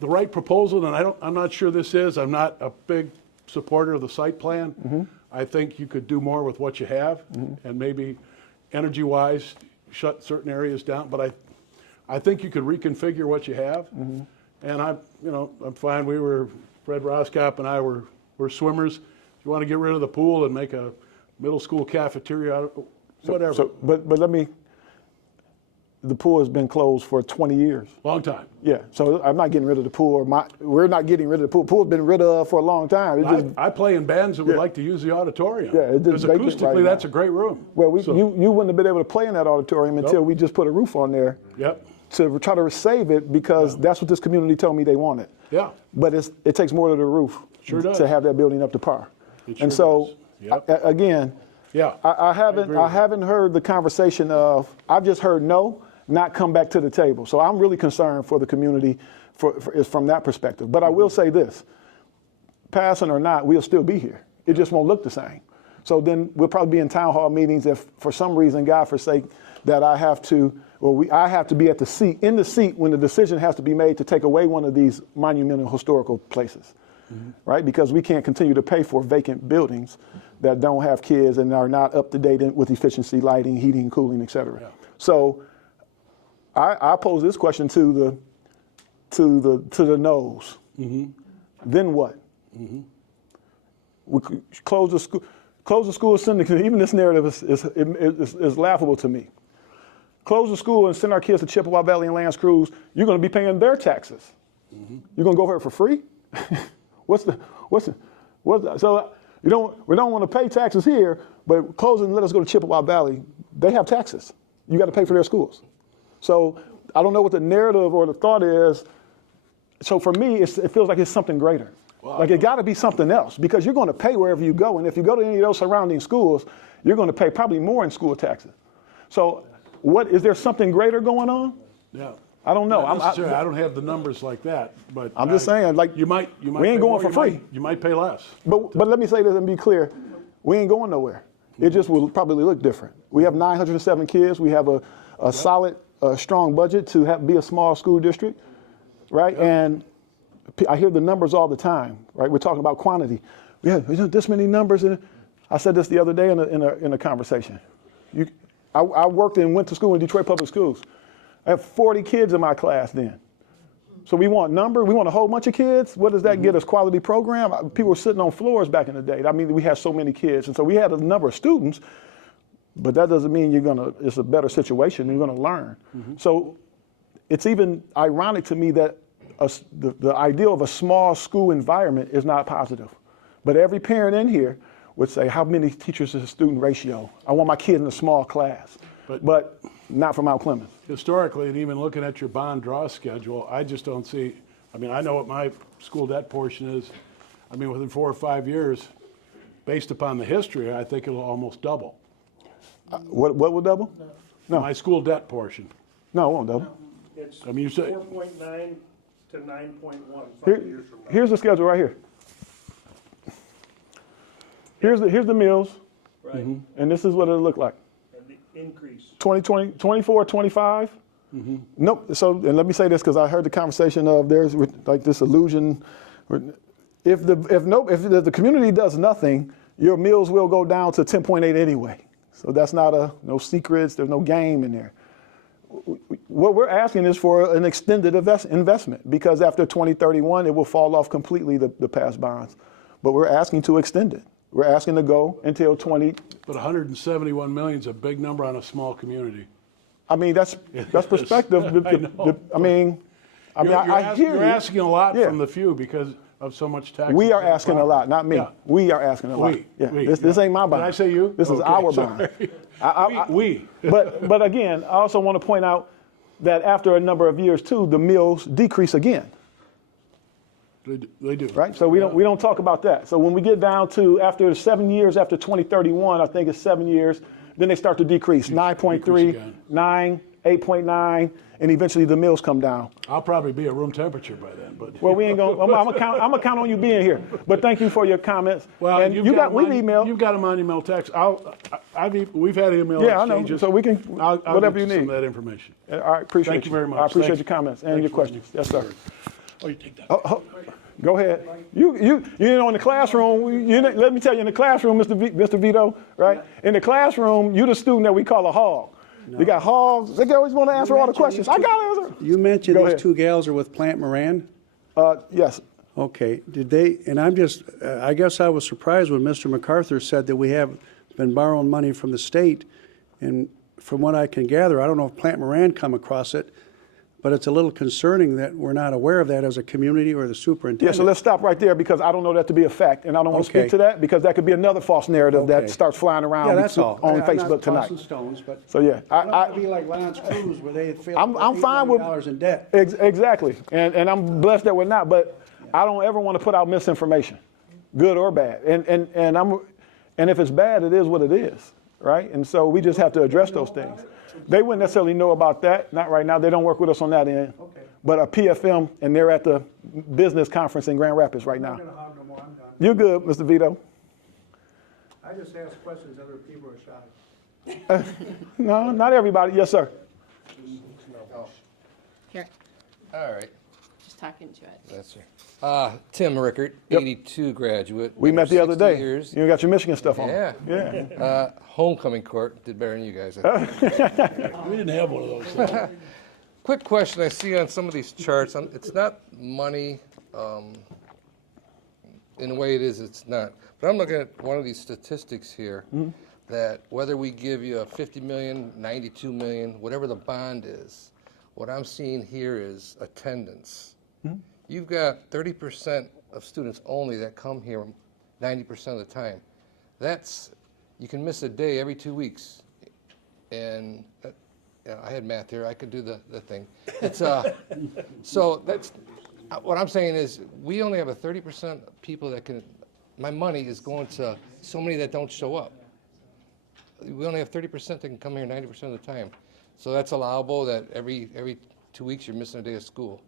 the right proposal, and I'm not sure this is. I'm not a big supporter of the site plan. I think you could do more with what you have, and maybe energy-wise shut certain areas down. But I think you could reconfigure what you have. And I'm fine. Fred Roskop and I were swimmers. If you want to get rid of the pool and make a middle school cafeteria out of whatever. But the pool has been closed for 20 years. Long time. Yeah, so I'm not getting rid of the pool. We're not getting rid of the pool. The pool's been rid of for a long time. I play in bands that would like to use the auditorium. Yeah, it's just because vacant acoustically, right that's now. a great room. Well, So, you wouldn't have been able to play in that auditorium until we just put a roof on there Yep. to try to save it because that's what this community told me they wanted. Yeah. But it takes more to the roof Sure does. to have that building up to par. It And sure so, does. Yep. again, Yeah. I agree with haven't heard the conversation of, I've just heard no, not come back to the table. So I'm really concerned for the community from that perspective. But I will say this, passing or not, we'll still be here. It just won't look the same. So then we'll probably be in town hall meetings if for some reason, God forsake, that I have to be in the seat when the decision has to be made to take away one of these monumental historical places, right? Because we can't continue to pay for vacant buildings that don't have kids and are not up to date with efficiency, lighting, heating, cooling, et cetera. Yeah. So I pose this question to the no's. Then what? We could close the school, send even this narrative is laughable to me. Close the school and send our kids to Chippewa Valley and L'Anse Cruz. You're going to be paying their taxes. You're going to go here for free? So we don't want to pay taxes here, but close and let us go to Chippewa Valley. They have taxes. You got to pay for their schools. So I don't know what the narrative or the thought is. So for me, it feels like it's something greater. Like it got to be something else because you're going to pay wherever you go. And if you go to any of those surrounding schools, you're going to pay probably more in school taxes. So is there something greater going on? Yeah. I don't know. Not necessarily. I don't have the numbers like that, but I'm just saying, like, you might. we ain't pay going more, for free. You might pay less. But let me say this and be clear. We ain't going nowhere. It just will probably look different. We have 907 kids. We have a solid, strong budget to be a small school district, right? And I hear the numbers all the time, right? We're talking about quantity. We have this many numbers. And I said this the other day in a conversation. I worked and went to school in Detroit Public Schools. I have 40 kids in my class then. So we want a whole bunch of kids. What does that get us? Quality program? People were sitting on floors back in the day. I mean, we had so many kids. And so we had a number of students, but that doesn't mean it's a better situation. You're gonna learn. So it's even ironic to me that the ideal of a small school environment is not positive. But every parent in here would say, how many teachers is a student ratio? I want my kid in a small class, but not for Mount Clemens. Historically, and even looking at your bond draw schedule, I just don't see, I mean, I know what my school debt portion is. I mean, within 4 or 5 years, based upon the history, I think it'll almost double. What will double? No. My school debt portion. No, it won't double. It's I mean, you say- 4.9 to 9.1 Here- 5 years from now. here's the schedule right here. Here's the meals, Right, and this is what it'll look like. and the increase. 2020, 24, 25. Nope. So, and let me say this because I heard the conversation of there's like this illusion. If the community does nothing, your meals will go down to 10.8 anyway. So that's not no secrets. There's no game in there. What we're asking is for an extended investment because after 2031, it will fall off completely, the past bonds. But we're asking to extend it. We're asking to go until 20. But 171 million is a big number on a small community. I mean, that's perspective. I mean, I hear You're you. asking a lot Yeah. from the few because of so much tax. We are asking a lot, not me. Yeah. We are asking a lot. We, Yeah. we, This ain't my Did bond. I say you? This is Okay, our sorry. bond. We. But again, I also want to point out that after a number of years too, the mills decrease again, They do. right? So we don't talk about that. So when we get down to after 7 years after 2031, I think it's 7 years, then they start to decrease. 9.3, again. 9, 8.9, and eventually the mills come down. I'll probably be at room temperature by then, but. Well, we ain't gonna. I'm gonna count on you being here. But thank you for your comments. Well, and you've we've got emailed. You've got a monumental text. we've had email Yeah, I know. exchanges. So we can I'll whatever get you some need. of that information. All right, appreciate Thank you very much. I appreciate Thanks. your comments and Thanks your for questions. Yes, sir. Oh, you take that. Go ahead. You know, in the classroom, let me tell you, in the classroom, Mr. Vito, right? In the classroom, you're the student that we call a hog. We got hogs. They always want to answer all the questions. I got to answer. You mentioned Go these ahead. 2 gals are with Plant Moran? Yes. Okay, did they, and I'm just, I guess I was surprised when Mr. MacArthur said that we have been borrowing money from the state, and from what I can gather, I don't know if Plant Moran come across it, but it's a little concerning that we're not aware of that as a community or the Yeah, superintendent. so let's stop right there because I don't know that to be a fact, and I don't want to Okay. speak to that because that could be another false narrative that Okay. starts flying around Yeah, that's all. on I'm not Facebook tonight. tossing stones, but So yeah, I don't want to be like Lance Cruz where they failed I'm fine with $8 million in debt. Exactly, and I'm blessed that we're not. But I don't ever want to put out misinformation, good or bad. And if it's bad, it is what it is, right? And so we just have to address those things. They wouldn't necessarily know about that, not right now. They don't work with us on that end. Okay. But a PFM, and they're at the business conference in Grand Rapids right now. I'm not gonna hog no more, I'm done. You're good, Mr. Vito. I just ask questions, other people are shy. No, not everybody. Yes, sir. Here, All right, just talking to it. that's right. Tim Rickert, 82 graduate. We been met the there other 60 day. Years. You got your Michigan stuff on. Yeah. Yeah. Homecoming court did better than you guys. I think. We didn't have one of those things. Quick question I see on some of these charts. It's not money. In a way, it is. It's not. But I'm looking at one of these statistics here. That whether we give you a 50 million, 92 million, whatever the bond is, what I'm seeing here is attendance. You've got 30% of students only that come here 90% of the time. You can miss a day every 2 weeks. And I had math here, I could do the thing. It's, so that's, what I'm saying is, we only have a 30% people that can, my money is going to so many that don't show up. We only have 30% that can come here 90% of the time. So that's allowable that every 2 weeks you're missing a day of school.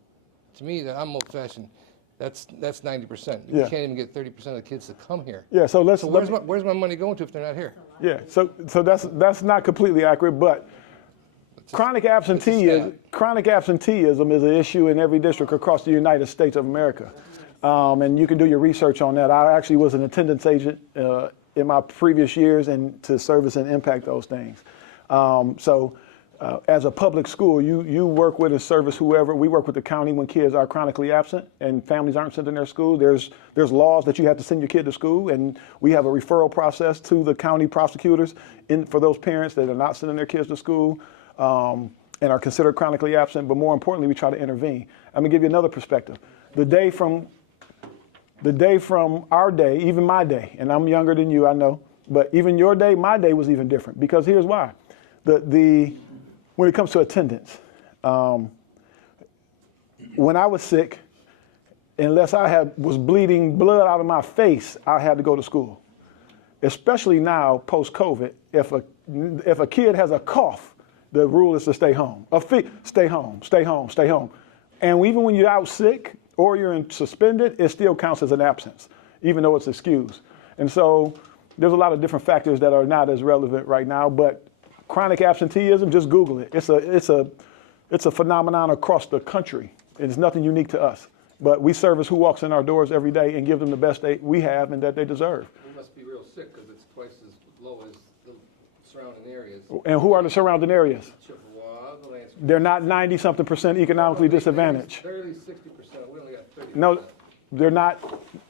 To me, I'm old-fashioned. That's 90%. Yeah. You can't even get 30% of the kids to come here. Yeah. So let's. So let where's my money going to if they're not here? Yeah, so that's not completely accurate, but chronic absenteeism is an issue in every district across the United States of America, and you can do your research on that. I actually was an attendance agent in my previous years and to service and impact those things. As a public school, you work with and service whoever. We work with the county when kids are chronically absent and families aren't sent in their school. There's laws that you have to send your kid to school, and we have a referral process to the county prosecutors for those parents that are not sending their kids to school. and are considered chronically absent, but more importantly, we try to intervene. I'm gonna give you another perspective. The day from our day, even my day, and I'm younger than you, I know, but even your day, my day was even different, because here's why. When it comes to attendance, when I was sick, unless I was bleeding blood out of my face, I had to go to school. Especially now, post-COVID, if a kid has a cough, the rule is to stay home. Stay home, stay home, stay home. And even when you're out sick or you're suspended, it still counts as an absence, even though it's excused. And so there's a lot of different factors that are not as relevant right now, but chronic absenteeism, just Google it. It's a phenomenon across the country. It's nothing unique to us. But we service who walks in our doors every day and give them the best we have and that they deserve. We must be real sick because it's twice as low as the surrounding areas. And who are the surrounding areas? Chippewa, the Lance. They're not 90-something% economically disadvantaged. Barely 60%. We only got 30%. No, they're not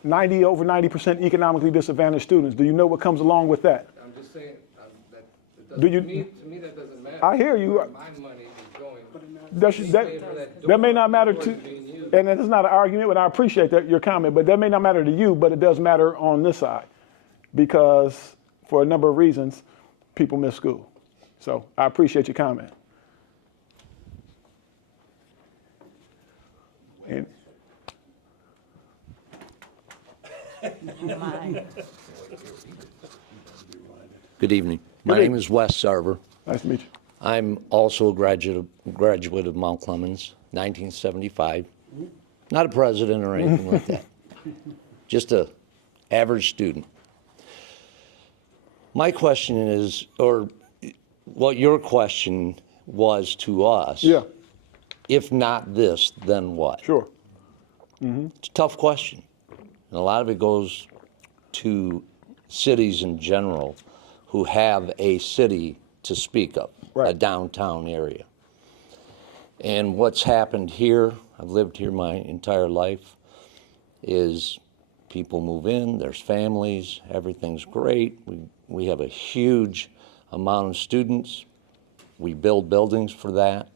over 90% economically disadvantaged students. Do you know what comes along with that? I'm just saying that it doesn't, Do you- to me that doesn't matter. I hear you. My money is going. That may not matter to, and it's not an argument, but I appreciate your comment, but that may not matter to you, but it does matter on this side, because for a number of reasons, people miss school. So I appreciate your comment. And Good evening. My name is Wes Sarver. nice to meet you. I'm also a graduate of Mount Clemens, 1975. Not a president or anything like that. Just a average student. My question is, or what your question was to us, Yeah, if not this, then what? sure. It's a tough question. And a lot of it goes to cities in general who have a city to speak of, a Right. downtown area. And what's happened here, I've lived here my entire life, is people move in, there's families, everything's great. We have a huge amount of students. We build buildings for that.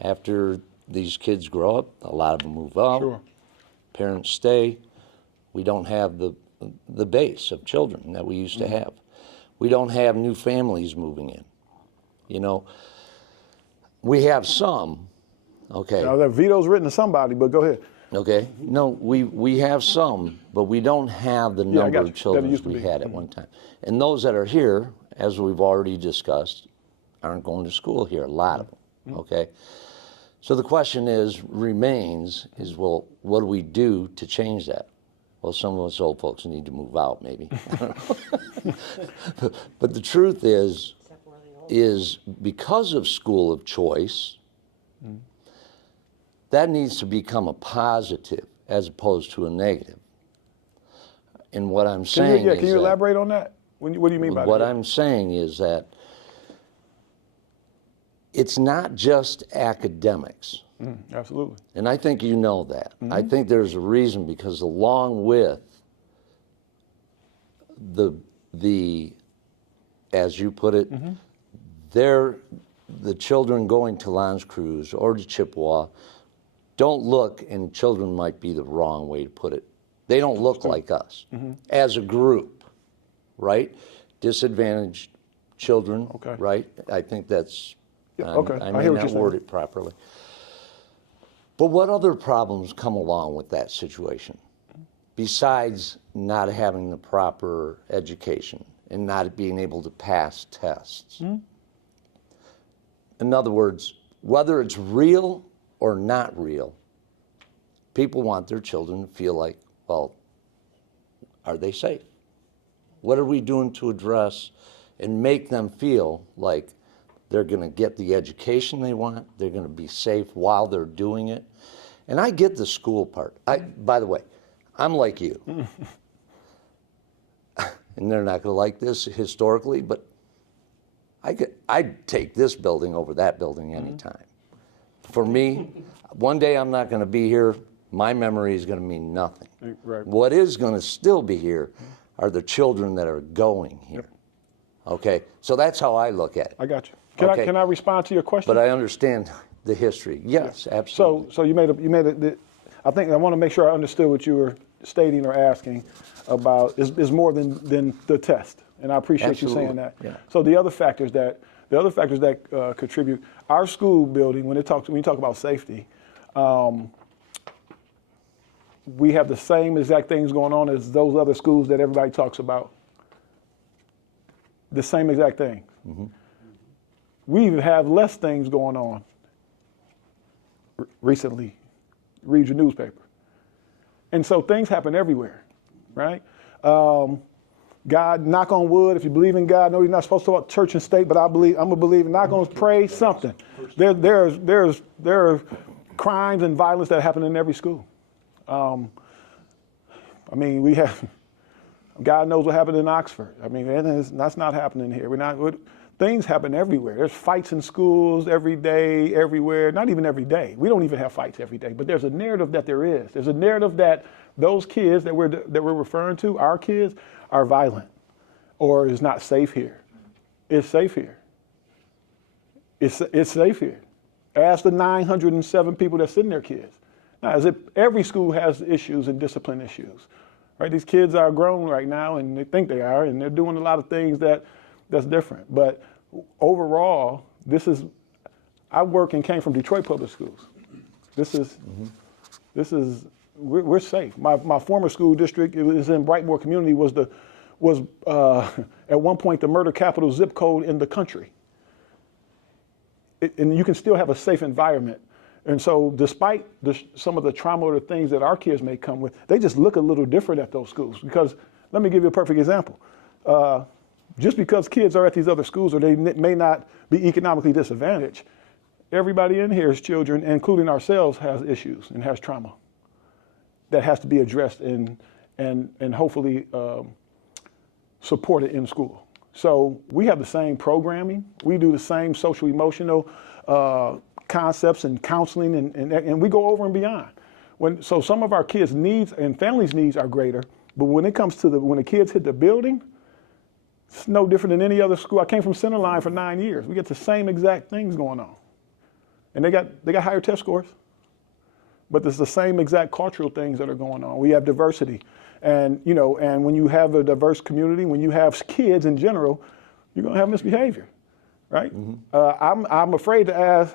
After these kids grow up, a lot of them move out. Sure. Parents stay. We don't have the base of children that we used to have. We don't have new families moving in. You know, we have some, okay. Now that veto's written to somebody, but go ahead. Okay. No, we have some, but we don't have the I number got you. of That it children used to we be. had at one time. And those that are here, as we've already discussed, aren't going to school here, a lot of them. Okay. So the question remains, well, what do we do to change that? Well, some of us old folks need to move out, maybe. But the truth is because of school of choice, that needs to become a positive as opposed to a negative. And what I'm saying is Can you elaborate on that? What do you mean by what that? I'm saying is that it's not just academics. Absolutely. And I think you know that. I think there's a reason, because along with the as you put it, the children going to L'Anse Creuse or to Chippewa don't look, and children might be the wrong way to put it, they don't look like us as a group, right? Disadvantaged children, Okay. right? I think that's, okay. I I may hear what not you're word saying. it properly. But what other problems come along with that situation besides not having the proper education and not being able to pass tests? In other words, whether it's real or not real, people want their children to feel like, well, are they safe? What are we doing to address and make them feel like they're going to get the education they want, they're going to be safe while they're doing it? And I get the school part. By the way, I'm like you. And they're not going to like this historically, but I'd take this building over that building anytime. For me, one day I'm not going to be here. My memory is going to mean nothing. Right. What is going to still be here are the children that are going here. Okay, so that's how I look at it. I got you. Can I respond to your question? But I understand the history. Yes, absolutely. So you made I think I want to make sure I understood what you were stating or asking about is more than the test, and I appreciate you saying that. Yeah. So the other factors that contribute, our school building, when you talk about safety, we have the same exact things going on as those other schools that everybody talks about. The same exact thing. Mm-hmm. We even have less things going on recently. Read your newspaper. And so things happen everywhere, right? God, knock on wood, if you believe in God, no, you're not supposed to talk about church and state, but I'm a believer, not going to pray something. There are crimes and violence that happen in every school. I mean, we have, God knows what happened in Oxford. I mean, that's not happening here. Things happen everywhere. There's fights in schools every day, everywhere. Not even every day. We don't even have fights every day. But there's a narrative that there is. There's a narrative that those kids that we're referring to, our kids, are violent or is not safe here. It's safe here. It's safe here. Ask the 907 people that send their kids. Now, every school has issues and discipline issues, right? These kids are grown right now, and they think they are, and they're doing a lot of things that's different. But overall, I work and came from Detroit Public Schools. We're safe. My former school district, it was in Brightmoor Community, was at one point the murder capital zip code in the country. And you can still have a safe environment. And so despite some of the trauma or the things that our kids may come with, they just look a little different at those schools. Because let me give you a perfect example. Just because kids are at these other schools or they may not be economically disadvantaged, everybody in here's children, including ourselves, has issues and has trauma that has to be addressed and hopefully supported in school. So we have the same programming. We do the same social emotional concepts and counseling, and we go over and beyond. So some of our kids' needs and families' needs are greater, but when it comes to when the kids hit the building, it's no different than any other school. I came from Centerline for 9 years. We get the same exact things going on. And they got higher test scores. But it's the same exact cultural things that are going on. We have diversity. And when you have a diverse community, when you have kids in general, you're gonna have misbehavior, right? Mm-hmm. I'm afraid to ask,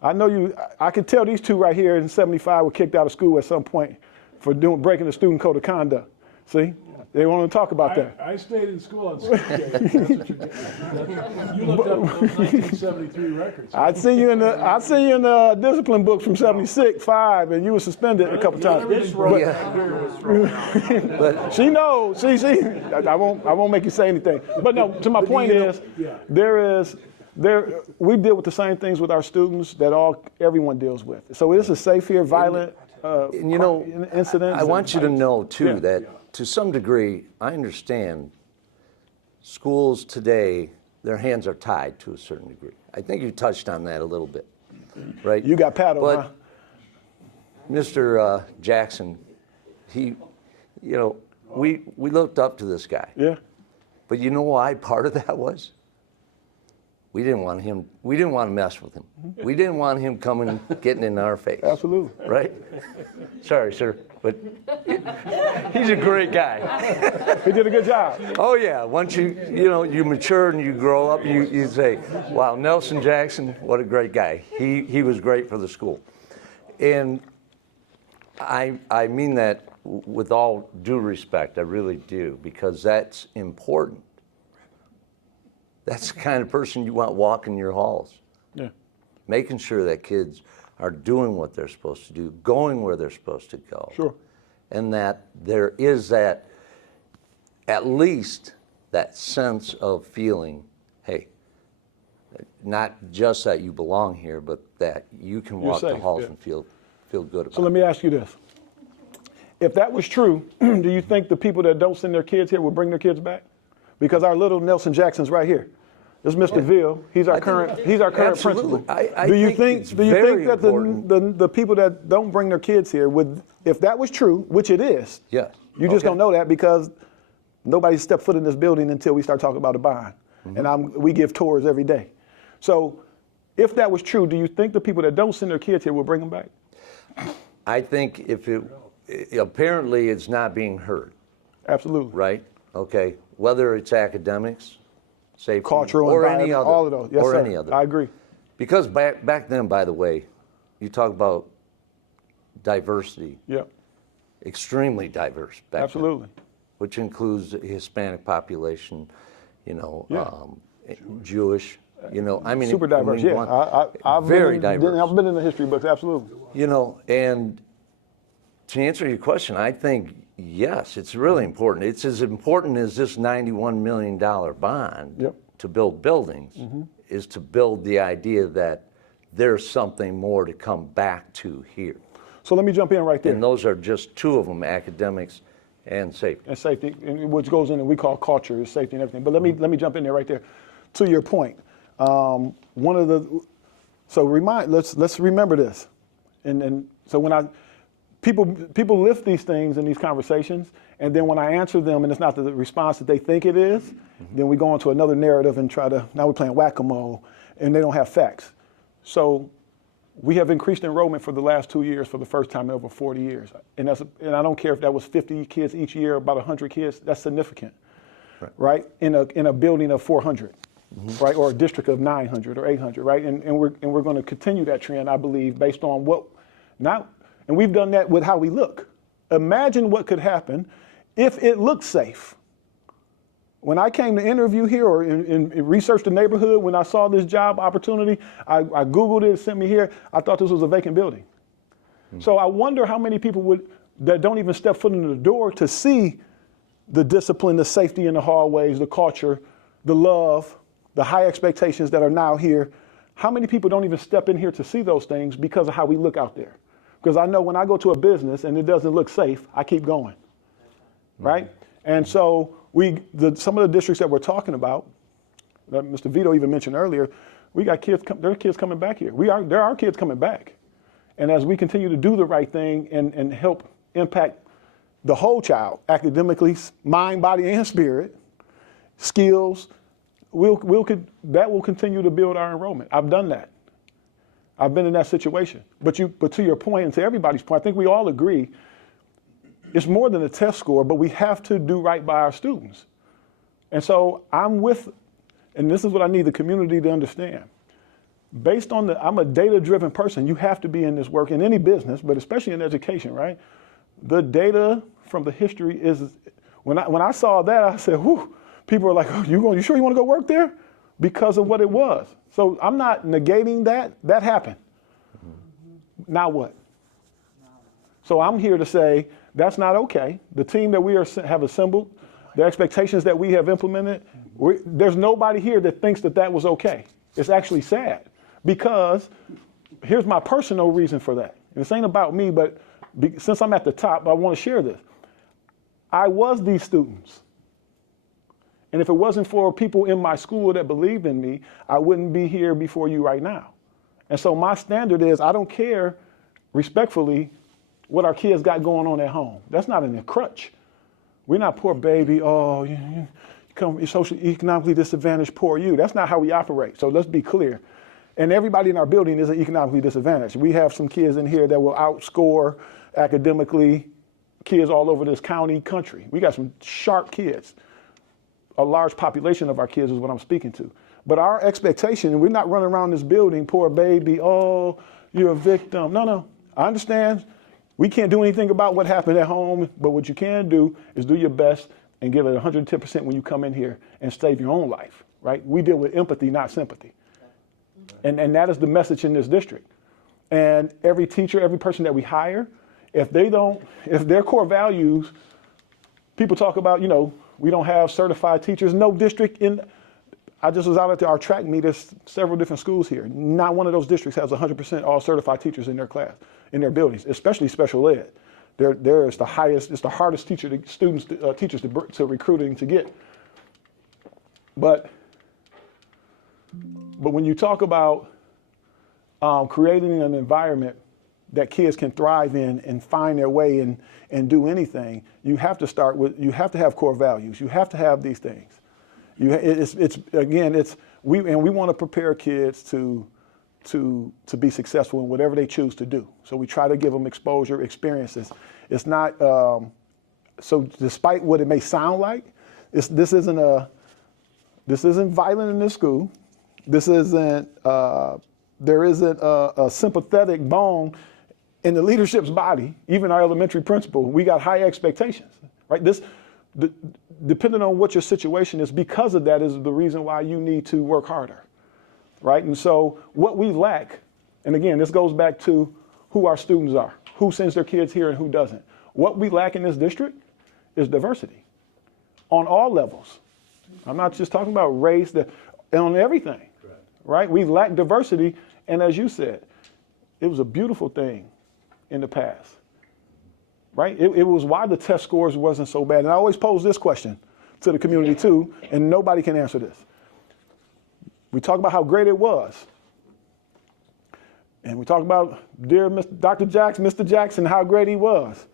I could tell these two right here in 75 were kicked out of school at some point for breaking the student code of conduct. See? They want to talk about that. I stayed in school on school days. That's what you're getting. You looked up those 1973 records. I see you in the discipline book from 76, 5, and you were suspended a couple times. This road here was thrown out. But She knows. I won't make you say anything. But no, to my point is, we deal with the same things with our students that everyone deals with. So this is safe here, violent incidents. I want you to know, too, Yeah. that to some degree, I understand schools today, their hands are tied to a certain degree. I think you touched on that a little bit, right? You got paddled, huh? But Mr. Jackson, we looked up to this guy. Yeah. But you know why part of that was? We didn't want to mess with him. We didn't want him getting in our face. Absolutely. Right? Sorry, sir, but he's a great guy. He did a good job. Oh yeah, once you mature and you grow up, you say, wow, Nelson Jackson, what a great guy. He was great for the school. And I mean that with all due respect, I really do, because that's important. That's the kind of person you want walking your halls. Yeah. Making sure that kids are doing what they're supposed to do, going where they're supposed to go. Sure. And that there is that, at least that sense of feeling, hey, not just that you belong here, but that you can You're walk the safe, halls yeah. and feel good about So let me ask you this. If that was true, do you think the people that don't send their kids here would bring their kids back? Because our little Nelson Jackson's right here. This is Mr. Ville. He's our current absolutely. principal. I do you think think it's that very the people that don't bring their kids here would, if that was true, which it is, Yes. you just Okay. don't know that because nobody stepped foot in this building until we start talking about a bond. Mm-hmm. And we give tours every day. So if that was true, do you think the people that don't send their kids here will bring them back? I think if apparently it's not being heard, Absolutely. right? Okay, whether it's academics, safety, Cultural, or any environment, other, all of those. Yes, or sir. any other. I agree. Because back then, by the way, you talk about diversity, Yeah, extremely diverse back then, absolutely. which includes the Hispanic population, you know, Yeah. Jewish, you know, I mean, Super I diverse. mean, Yeah, I've very been in, diverse. I've been in the history books. Absolutely. You know, and to answer your question, I think yes, it's really important. It's as important as this $91 million bond Yep. to build buildings, is to build the idea that there's something more to come back to here. So let me jump in right there. And those are just two of them, academics and safety. And safety, and which goes in and we call culture, safety and everything. But let me jump in there right there. To your point, one of the let's remember this, and so when people lift these things in these conversations, and then when I answer them and it's not the response that they think it is, then we go into another narrative and now we're playing whack-a-mole, and they don't have facts. So we have increased enrollment for the last 2 years for the first time in over 40 years. And I don't care if that was 50 kids each year, about 100 kids, that's significant, right? In a building of 400, right? Or a district of 900 or 800, right? And we're going to continue that trend, I believe, based on and we've done that with how we look. Imagine what could happen if it looked safe. When I came to interview here or in research the neighborhood, when I saw this job opportunity, I Googled it, sent me here, I thought this was a vacant building. So I wonder how many people that don't even step foot in the door to see the discipline, the safety in the hallways, the culture, the love, the high expectations that are now here. How many people don't even step in here to see those things because of how we look out there? Because I know when I go to a business and it doesn't look safe, I keep going, right? And so some of the districts that we're talking about, that Mr. Vito even mentioned earlier, we got there are kids coming back here. There are kids coming back. And as we continue to do the right thing and help impact the whole child, academically, mind, body, and spirit, skills, that will continue to build our enrollment. I've done that. I've been in that situation. But to your point and to everybody's point, I think we all agree it's more than a test score, but we have to do right by our students. And so and this is what I need the community to understand. I'm a data-driven person. You have to be in this work in any business, but especially in education, right? The data from the history is, when I saw that, I said, whew, people are like, oh, you sure you want to go work there? Because of what it was. So I'm not negating that. That happened. Now what? So I'm here to say that's not okay. The team that we have assembled, the expectations that we have implemented, there's nobody here that thinks that was okay. It's actually sad because here's my personal reason for that. And this ain't about me, but since I'm at the top, I want to share this. I was these students. And if it wasn't for people in my school that believed in me, I wouldn't be here before you right now. And so my standard is I don't care, respectfully, what our kids got going on at home. That's not a crutch. We're not poor baby, you're socially economically disadvantaged, poor you. That's not how we operate. So let's be clear. And everybody in our building isn't economically disadvantaged. We have some kids in here that will outscore academically kids all over this county, country. We got some sharp kids. A large population of our kids is what I'm speaking to. But our expectation, we're not running around this building, poor baby, oh, you're a victim. No, I understand. We can't do anything about what happened at home, but what you can do is do your best and give it 110% when you come in here and save your own life, right? We deal with empathy, not sympathy. And that is the message in this district. And every teacher, every person that we hire, if their core values, people talk about, we don't have certified teachers. No district I just was out at our track meet. There's several different schools here. Not one of those districts has 100% all certified teachers in their class, in their buildings, especially special ed. There is the hardest teachers to recruiting to get. But when you talk about creating an environment that kids can thrive in and find their way and do anything, you have to have core values. You have to have these things. we want to prepare kids to be successful in whatever they choose to do. So we try to give them exposure, experiences. It's not, so despite what it may sound like, this isn't violent in this school. This isn't, there isn't a sympathetic bone in the leadership's body, even our elementary principal. We got high expectations, right? Depending on what your situation is, because of that is the reason why you need to work harder, right? And so what we lack, and again, this goes back to who our students are, who sends their kids here and who doesn't. What we lack in this district is diversity on all levels. I'm not just talking about race, and on everything, right? We lack diversity, and as you said, it was a beautiful thing in the past, right? It was why the test scores wasn't so bad. And I always pose this question to the community too, and nobody can answer this. We talk about how great it was. And we talk about dear Dr. Jackson, Mr. Jackson, how great he was.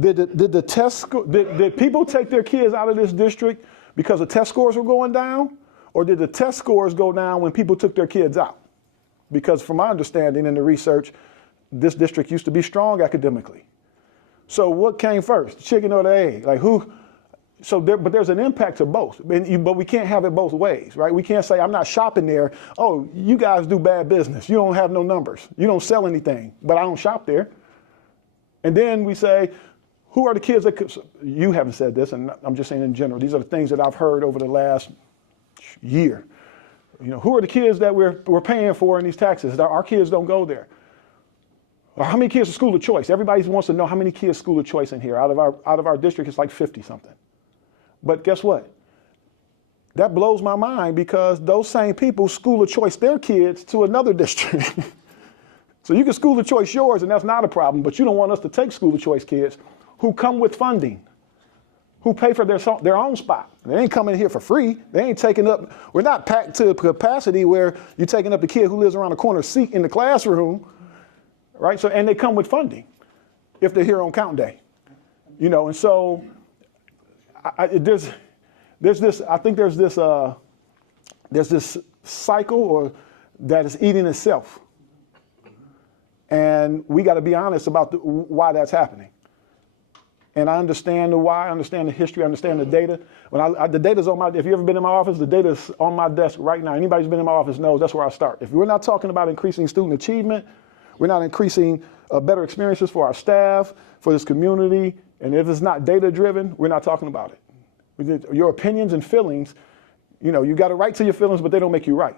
Did people take their kids out of this district because the test scores were going down? Or did the test scores go down when people took their kids out? Because from my understanding in the research, this district used to be strong academically. So what came first, chicken or the egg? Like who? So but there's an impact to both, but we can't have it both ways, right? We can't say, I'm not shopping there. Oh, you guys do bad business. You don't have no numbers. You don't sell anything, but I don't shop there. And then we say, who are the kids that, you haven't said this, and I'm just saying in general, these are the things that I've heard over the last year. You know, who are the kids that we're paying for in these taxes? Our kids don't go there. Or how many kids are school of choice? Everybody wants to know how many kids school of choice in here. Out of our district, it's like 50 something. But guess what? That blows my mind because those same people school of choice their kids to another district. So you can school of choice yours and that's not a problem, but you don't want us to take school of choice kids who come with funding, who pay for their own spot. They ain't coming here for free. They ain't taking up, we're not packed to capacity where you're taking up the kid who lives around the corner seat in the classroom, right? So, and they come with funding if they're here on count day, you know, and so there's this cycle that is eating itself. And we got to be honest about why that's happening. And I understand the why, I understand the history, I understand the data. The data's on if you've ever been in my office, the data's on my desk right now. Anybody who's been in my office knows that's where I start. If we're not talking about increasing student achievement, we're not increasing better experiences for our staff, for this community, and if it's not data driven, we're not talking about it. Your opinions and feelings, you know, you got a right to your feelings, but they don't make you right.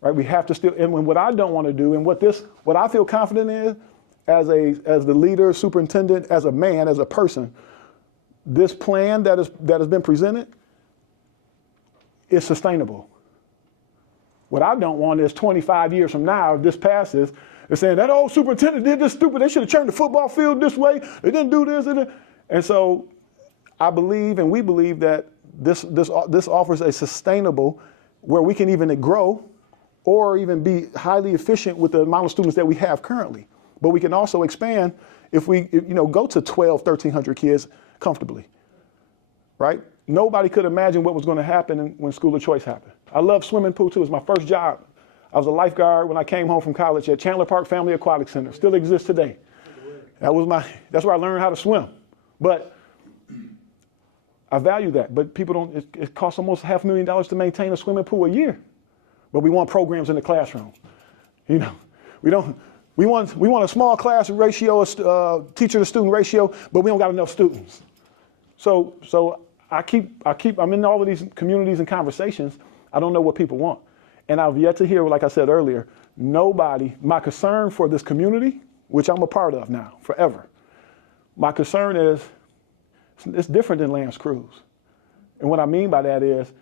Right? We have to still, and what I don't want to do, and what I feel confident in, as the leader, superintendent, as a man, as a person, this plan that has been presented is sustainable. What I don't want is 25 years from now, if this passes, they're saying that old superintendent did this stupid. They should have turned the football field this way. They didn't do this. And so I believe, and we believe that this offers a sustainable where we can even grow or even be highly efficient with the amount of students that we have currently. But we can also expand if we go to 1,200, 1,300 kids comfortably, right? Nobody could imagine what was going to happen when School of Choice happened. I love swimming pool too. It was my first job. I was a lifeguard when I came home from college at Chandler Park Family Aquatic Center. Still exists today. That's where I learned how to swim. But I value that. But people don't, it costs almost $500,000 to maintain a swimming pool a year. But we want programs in the classroom. You know, we want a small class ratio, teacher to student ratio, but we don't got enough students. So I'm in all of these communities and conversations. I don't know what people want. And I've yet to hear, like I said earlier, my concern for this community, which I'm a part of now, forever. My concern is, it's different than Lance Cruz. And what I mean by that is,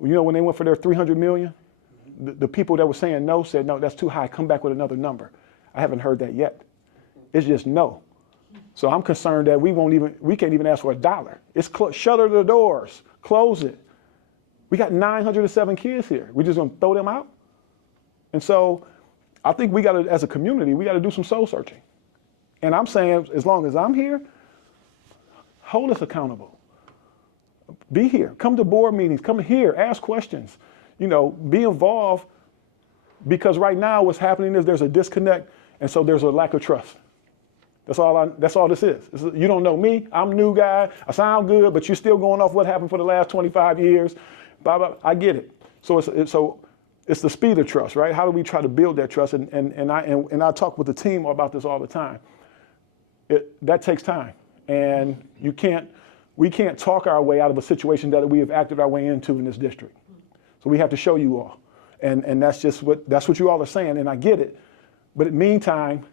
you know, when they went for their $300 million, the people that were saying no said, no, that's too high, come back with another number. I haven't heard that yet. It's just no. So I'm concerned that we can't even ask for $1. It's shutter the doors, close it. We got 907 kids here. We're just gonna throw them out? And so I think we gotta, as a community, we gotta do some soul searching. And I'm saying, as long as I'm here, hold us accountable. Be here, come to board meetings, come here, ask questions. be involved, because right now what's happening is there's a disconnect, and so there's a lack of trust. That's all this is. You don't know me. I'm a new guy. I sound good, but you're still going off what happened for the last 25 years. Blah, blah. I get it. So it's the speed of trust, right? How do we try to build that trust? And I talk with the team about this all the time. That takes time, and we can't talk our way out of a situation that we have acted our way into in this district. So we have to show you all, and that's what you all are saying, and I get it. But in the meantime,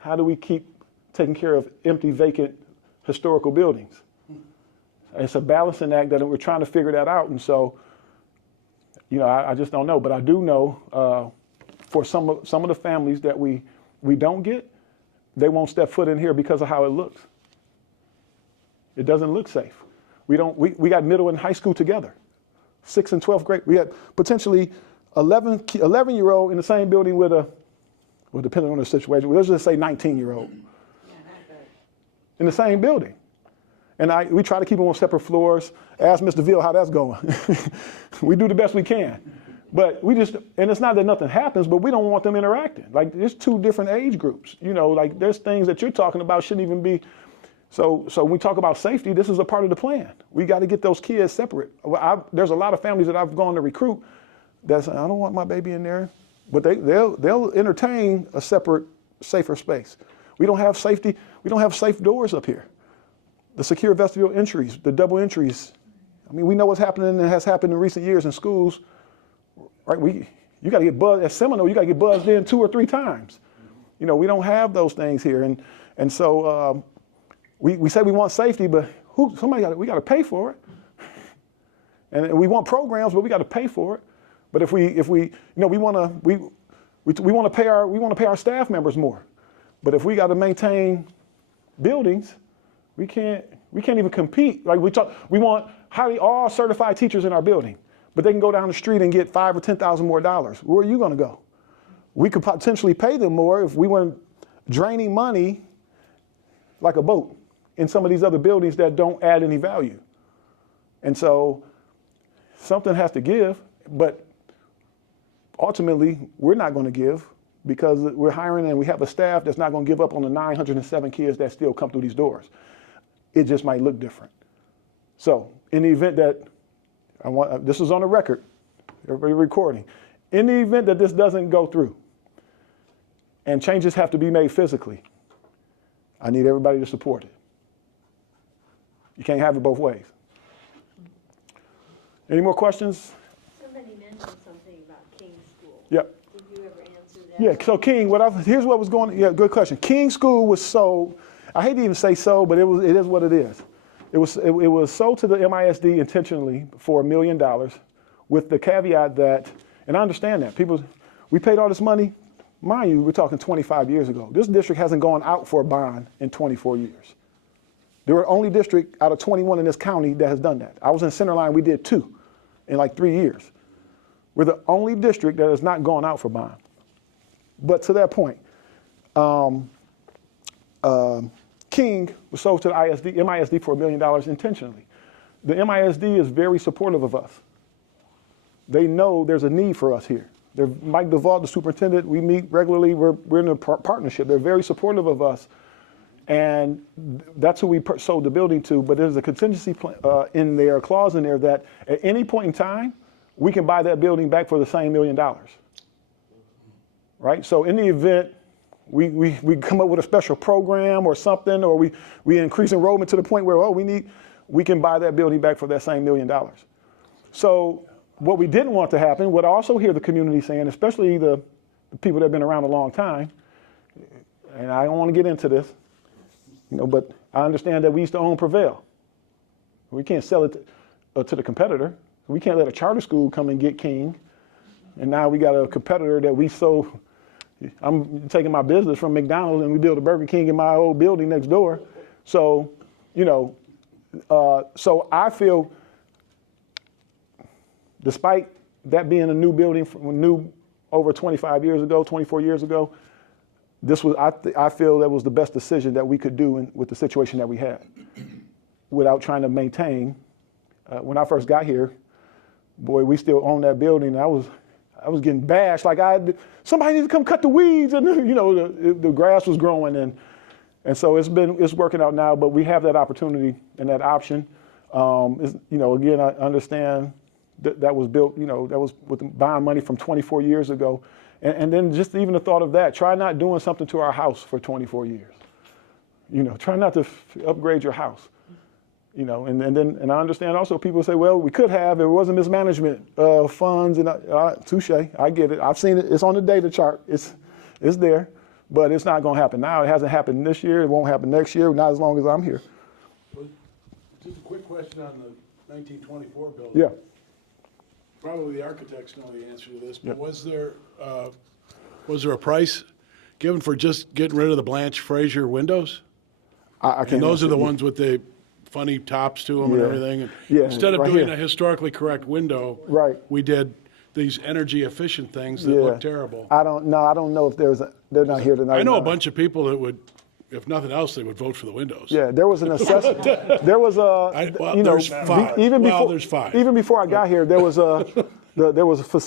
how do we keep taking care of empty, vacant, historical buildings? It's a balancing act that we're trying to figure that out, and so, I just don't know. But I do know for some of the families that we don't get, they won't step foot in here because of how it looks. It doesn't look safe. We got middle and high school together, 6th and 12th grade. We had potentially 11-year-old in the same building with depending on the situation, let's just say 19-year-old in the same building. And we try to keep them on separate floors. Ask Mr. Ville how that's going. We do the best we can. But and it's not that nothing happens, but we don't want them interacting. Like, there's 2 different age groups. Like, there's things that you're talking about shouldn't even be. So when we talk about safety, this is a part of the plan. We got to get those kids separate. There's a lot of families that I've gone to recruit that say, I don't want my baby in there. But they'll entertain a separate, safer space. We don't have safety. We don't have safe doors up here. The secure vestibule entries, the double entries. I mean, we know what's happening and has happened in recent years in schools. Right? You got to get buzzed at Seminole. You got to get buzzed in 2 or 3 times. We don't have those things here, and so we say we want safety, but we got to pay for it. And we want programs, but we got to pay for it. But if we want to pay our staff members more. But if we got to maintain buildings, we can't even compete. Like, we want all certified teachers in our building, but they can go down the street and get $5,000 or $10,000 more dollars. Where are you going to go? We could potentially pay them more if we weren't draining money like a boat in some of these other buildings that don't add any value. And so something has to give, but ultimately we're not going to give because we're hiring and we have a staff that's not going to give up on the 907 kids that still come through these doors. It just might look different. So in the event that this is on the record, everybody recording, in the event that this doesn't go through and changes have to be made physically, I need everybody to support it. You can't have it both ways. Any more questions? Somebody mentioned something about King School. Yep. Did you ever answer that? Yeah, so King, here's what was going on. Yeah, good question. King School was sold, I hate to even say sold, but it is what it is. It was sold to the MISD intentionally for $1 million with the caveat that, and I understand that, we paid all this money, mind you, we're talking 25 years ago. This district hasn't gone out for a bond in 24 years. They were the only district out of 21 in this county that has done that. I was in Centerline, we did 2 in like 3 years. We're the only district that has not gone out for bond. But to that point, King was sold to the MISD for $1 million intentionally. The MISD is very supportive of us. They know there's a need for us here. Mike Duvall, the superintendent, we meet regularly. We're in a partnership. They're very supportive of us. And that's who we sold the building to. But there's a contingency in there, a clause in there that at any point in time, we can buy that building back for the same $1 million. Right? So in the event we come up with a special program or something, or we increase enrollment to the point where, we can buy that building back for that same $1 million. So what we didn't want to happen, what I also hear the community saying, especially the people that have been around a long time, and I don't want to get into this, but I understand that we used to own Prevail. We can't sell it to the competitor. We can't let a charter school come and get King. And now we got a competitor that we sold. I'm taking my business from McDonald's and we build a Burger King in my old building next door. So, so I feel, despite that being a new building, new over 25 years ago, 24 years ago, I feel that was the best decision that we could do with the situation that we had without trying to maintain. When I first got here, boy, we still own that building. I was getting bashed. Like somebody needs to come cut the weeds, and the grass was growing, and so it's working out now. But we have that opportunity and that option. Again, I understand that was built. That was with the bond money from 24 years ago, and then just even the thought of that. Try not doing something to our house for 24 years. Try not to upgrade your house. And I understand also people say, well, we could have, there wasn't mismanagement of funds, and touche, I get it. I've seen it, it's on the data chart, it's there, but it's not gonna happen now. It hasn't happened this year, it won't happen next year, not as long as I'm here. Just a quick question on the 1924 building. Yeah, Probably the architects know the answer to this, but Yep. was there a price given for just getting rid of the Blanche Fraser windows? I can't And those are answer the you. ones with the funny tops to them and Yeah. everything. And Yeah, instead of right doing here. a historically correct window, Right. we did these energy efficient things that look terrible. I don't know if they're not here tonight. I know a no. bunch of people that would, if nothing else, they would vote for the windows. Yeah, there was an assessment. There was there's five. even Well, before there's five. Even before I got here, there was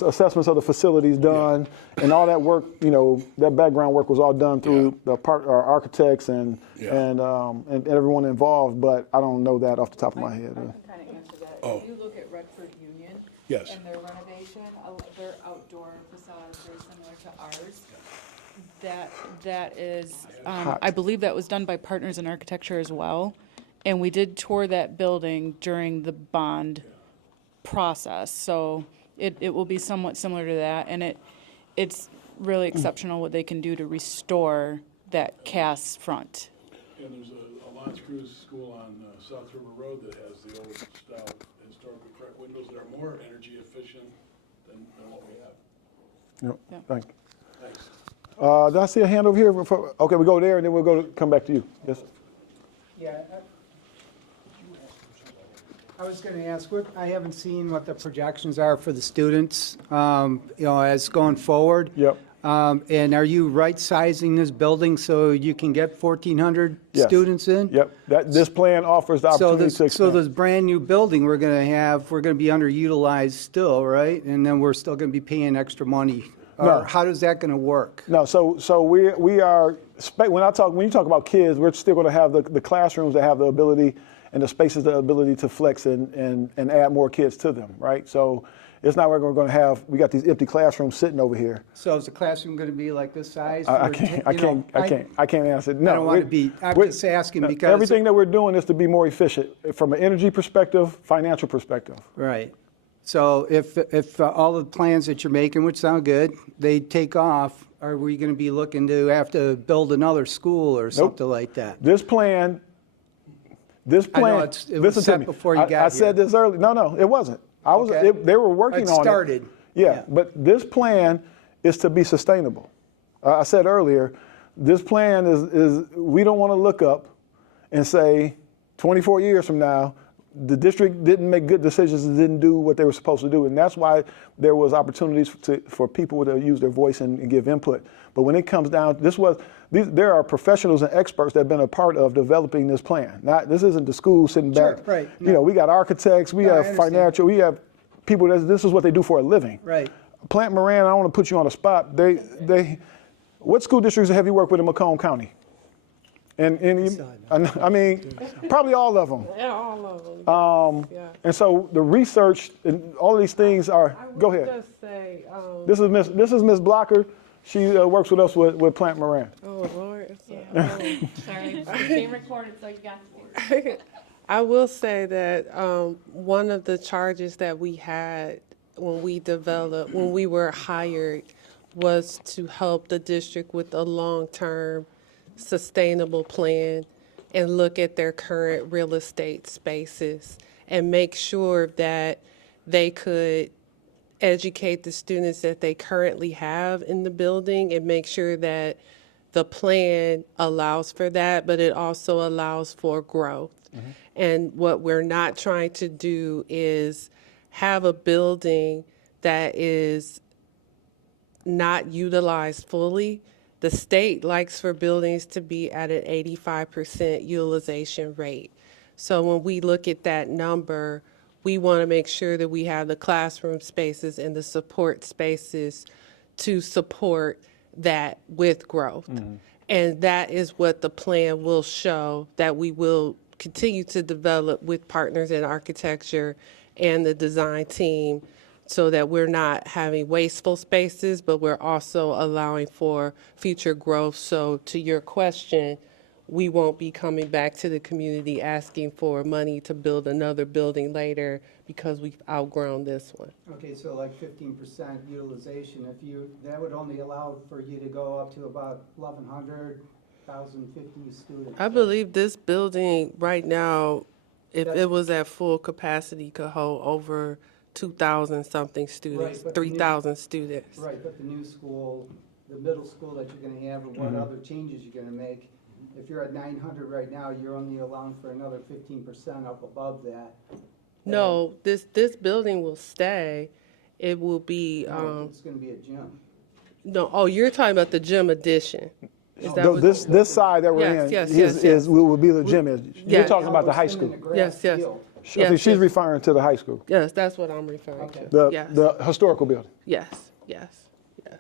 assessments of the facilities done, and all that work. That background work was all done through our architects and everyone involved. But I don't know that off the top of my head. I can kind of answer that. Oh. If you look at Redford Union. Yes. And their renovation, their outdoor facade is very similar to ours. That is, I believe that was done by Partners in Architecture as well. And we did tour that building during the bond process. So it will be somewhat similar to that. And it's really exceptional what they can do to restore that cast front. And there's a Lance Cruz school on South River Road that has the old style historically correct windows that are more energy efficient than what we have. Yep. Thank you. Thanks. Did I see a hand over here? Okay, we go there, and then we'll come back to you. Yes. Yeah. I was going to ask, I haven't seen what the projections are for the students, as going forward. Yep. And are you right-sizing this building so you can get 1,400 Yes. students in? Yep. This plan offers the So opportunity to expand. this brand-new building we're going to be underutilized still, right? And then we're still going to be paying extra money? No. Or how is that going to work? No, so we are when you talk about kids, we're still going to have the classrooms that have the ability and the spaces, the ability to flex and add more kids to them, right? So it's not like we're going to have we got these empty classrooms sitting over here. So is the classroom going to be like this size? I for, can't you know, I can't answer. No, I don't want to be. I'm just asking because everything that we're doing is to be more efficient from an energy perspective, financial perspective. Right. So if all the plans that you're making, which sound good, they take off, are we going to be looking to have to build another school or something like that? This plan. I know it was listen to set me. before you got I said here. this early. No, it wasn't. Okay. They were working It on started. it. Yeah, Yeah. but this plan is to be sustainable. I said earlier, this plan is we don't want to look up and say 24 years from now, the district didn't make good decisions and didn't do what they were supposed to do. And that's why there was opportunities for people to use their voice and give input. But when it comes down, there are professionals and experts that have been a part of developing this plan. This isn't the school sitting Sure, back. right. We got architects, we No, I have understand. financial, we have people this is what they do for a living. Right. Plant Moran, I don't want to put you on the spot. What school districts have you worked with in Macomb County? I mean, probably all of them. Yeah, all of them. Yeah. And so the research and all of these things are. Go I would ahead. just say, This is Miss Blocker. She works with us with Plant Moran. oh Lord. Sorry, it's being recorded, so you got to. I will say that one of the charges that we had when we were hired, was to help the district with a long-term sustainable plan and look at their current real estate spaces and make sure that they could educate the students that they currently have in the building and make sure that the plan allows for that, but it also allows for growth. And what we're not trying to do is have a building that is not utilized fully. The state likes for buildings to be at an 85% utilization rate. So when we look at that number, we want to make sure that we have the classroom spaces and the support spaces to support that with growth. And that is what the plan will show, that we will continue to develop with partners in architecture and the design team, so that we're not having wasteful spaces, but we're also allowing for future growth. So to your question, we won't be coming back to the community asking for money to build another building later because we've outgrown this one. Okay, so like 15% utilization, that would only allow for you to go up to about 1,100, 1,050 students. I believe this building right now, if it was at full capacity, could hold over 2,000 something students, Right, but the new- 3,000 students. Right, but the new school, the middle school that you're gonna have, and what other changes you're gonna make, if you're at 900 right now, you're only allowing for another 15% up above that. No, this building will stay. It will be, It's gonna be a gym. no, oh, you're talking about the gym addition. Is that what- This side that we're Yes, in yes, is, yes, yes. will be the gym is. You're Yeah. talking about the high It's in school. the grass Yes, yes. field. I think Yes, she's yes. referring to the high school, Yes, that's what I'm referring Okay. to. Yes. the historical building. Yes, yes, yes.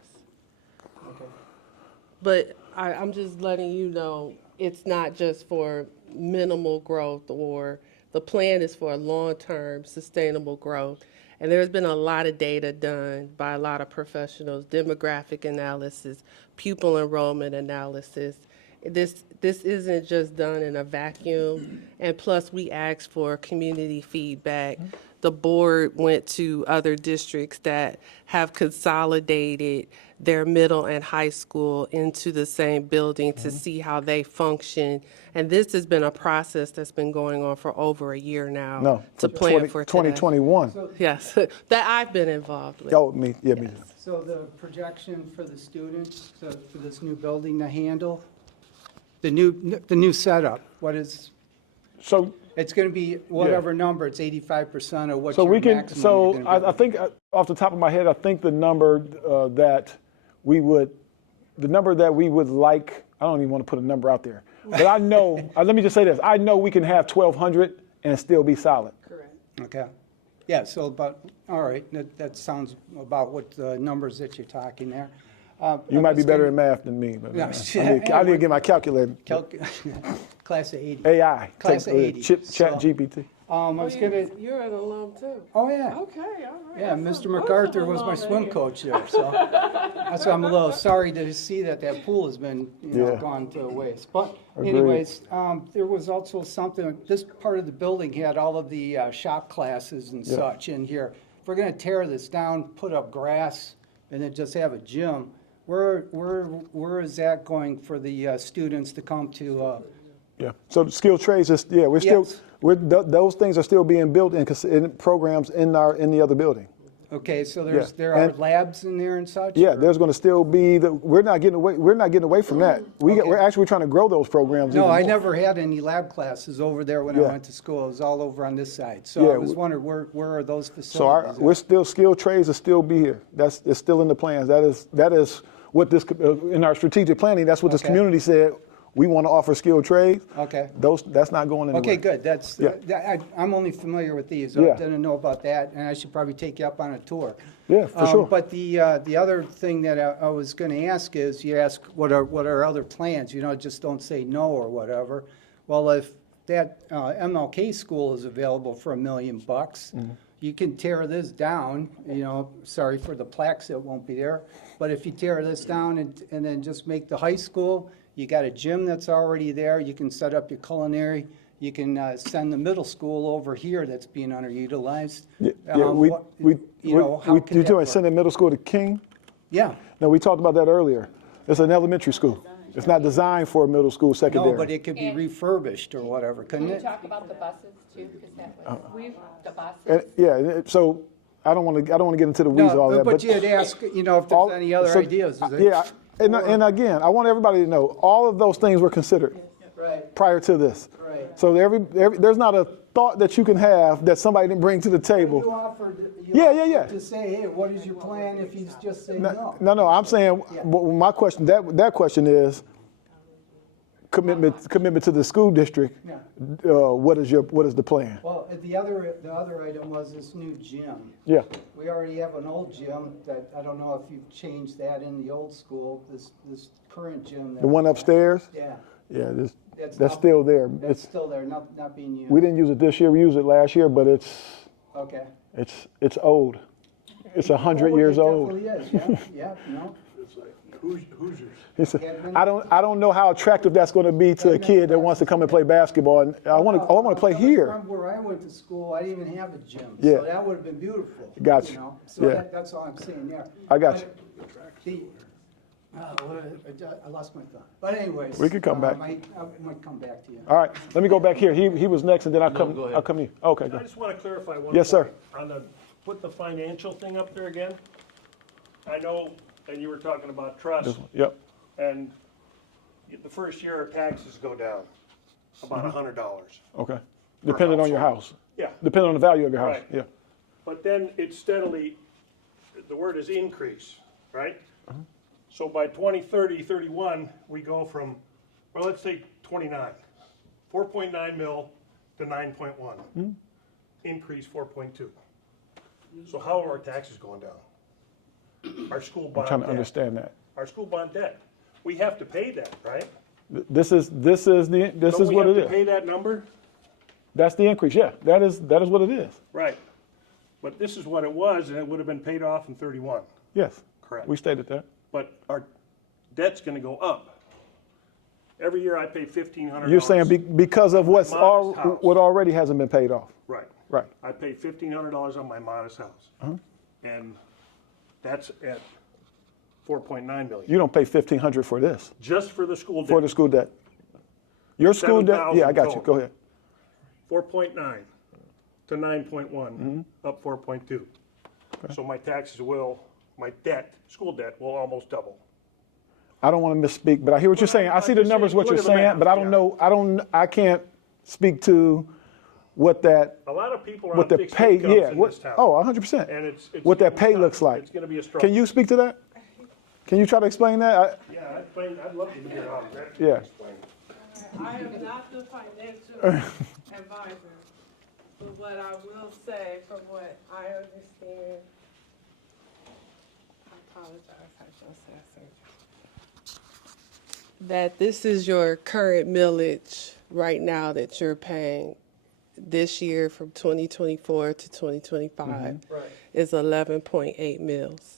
But I'm just letting you know, it's not just for minimal growth, or the plan is for long-term sustainable growth. And there's been a lot of data done by a lot of professionals, demographic analysis, pupil enrollment analysis. This isn't just done in a vacuum. And plus, we asked for community feedback. The board went to other districts that have consolidated their middle and high school into the same building to see how they function. And this has been a process that's been going on for over a year now. No, To plan for today. 2021. Yes, that I've been involved with. Oh, me, yeah, me. So the projection for the students, for this new building to handle, the new setup, what is, So, it's gonna be whatever number, it's 85% of what so your we can, maximum so you're gonna I think off the top of my head, I think the number that we would like, I don't even want to put a number out there, but I know, let me just say this, I know we can have 1,200 and still be solid. Okay. Yeah, so about, all right, that sounds about what the numbers that you're talking there. You might be better at math than me, but Yeah, I need to get my calculator. Class of 80. AI. Class of 80. Chat So- GPT. I was gonna, You're an alum too. oh, yeah. Okay, all right. Yeah, Mr. MacArthur was my swim coach there, so that's why I'm a little sorry to see that pool has been, Yeah. gone to waste. But Agreed. anyways, there was also something, this part of the building had all of the shop classes and such in here. If we're gonna tear this down, put up grass, and then just have a gym, where is that going for the students to come to? Yeah. So the skilled trades is, yeah, we're still, Yes. those things are still being built in programs in the other building. Okay, so Yeah. there are And- labs in there and such? Yeah, or- there's going to still be we're not getting away from that. We're actually trying to grow those programs. No, even I more. never had any lab classes over there when I Yeah. went to school. It was all over on this side. So Yeah, I was wondering, where are those So facilities? we're still skilled trades will still be here. It's still in the plans. That is what this in our strategic planning. That's what this Okay. community said. We want to offer skilled trades. Okay. That's not going anywhere. Okay, good. That's, Yeah. I'm only familiar with these. Yeah. I didn't know about that, and I should probably take you up on a tour. Yeah, for sure. But the other thing that I was going to ask is, you ask what are other plans? Just don't say no or whatever. Well, if that MLK school is available for $1 million, you can tear this down. Sorry for the plaques that won't be there, but if you tear this down and then just make the high school, you got a gym that's already there. You can set up your culinary. You can send the middle school over here that's being underutilized. Yeah, How you're can that doing work? sending middle school to King? Yeah. No, we talked about that earlier. It's an elementary school. It's not designed for a middle school, secondary. No, but it could be refurbished or whatever, couldn't Can we it? talk about the buses too, because that was, the buses? And, yeah, so I don't want to get into the weeds of all No, that. but you'd ask, if there's any other ideas. is there? Yeah, and again, I want everybody to know all of those things were considered Right, prior to this. right. So there's not a thought that you can have that somebody didn't bring to the You table. offered, Yeah. to say, hey, what is your plan if you just say no? No, I'm saying my question. That question is, commitment to the school district, Yeah. what is the plan? Well, the other item was this new gym. Yeah. We already have an old gym that, I don't know if you've changed that in the old school, this current gym. The one upstairs? Yeah, Yeah, That's that's not- still there. that's still there, not being used. We didn't use it this year, we used it last year, but Okay. it's old. It's 100 Oh, years it old. definitely is, yeah, no. It's like Hoosiers. I don't know how attractive that's going to be to a kid that wants to come and play basketball. And I want to play Coming here. From where I went to school, I didn't even have a gym. Yeah. So that would have been beautiful. Gotcha. You know? So Yeah. that's all I'm saying there. I got you. I lost my thought. But anyways. We could come back. I might come back to you. All right, let me go back here. He was next, and then I'll come to you. Okay, I go. just want to clarify one. Yes, sir. point. Put the financial thing up there again. I know, and you were talking about trust, Yep. and the first year our taxes go down about $100. Okay. Depending on your house. Yeah. Depending on the value of your house. Right. Yeah. But then it steadily, the word is increase, right? So by 2030, 31, we go from, well, let's say 29, 4.9 mil to 9.1. Increase 4.2. So how are our taxes going down? Our school I'm bond trying to debt. understand that. Our school bond debt. We have to pay that, right? This is Don't what we it have to is. pay that number? That's the increase. Yeah, that is what it is. Right. But this is what it was, and it would have been paid off in 31. Yes. Correct. We stated that. But our debt's gonna go up. Every year I pay $1,500. You're saying because of modest house. what already hasn't been paid off. Right. Right. I pay $1,500 on my modest house. And that's at 4.9 million. You don't pay $1,500 for this, Just for the school debt. for the school debt. Your school debt, 7,000 yeah, I got you. total. Go ahead. 4.9 to 9.1, up 4.2. So my taxes my debt, school debt, will almost double. I don't want to misspeak, but I hear what you're saying. I see I'm the just numbers, saying, what look you're at the saying, math, but I don't yeah. know, I can't speak to what that, A lot of people are what on the fixed pay, incomes yeah, in what, this town. oh, 100%. And it's What that gonna be pay tough. looks like. It's gonna be a struggle. Can you speak to that? Can you try to explain that? Yeah, I'd love to hear how that Yeah. explained. I am not the financial advisor, but what I will say from what I understand, I apologize, I just said something. That this is your current millage right now that you're paying this year from 2024 to 2025 is 11.8 mils.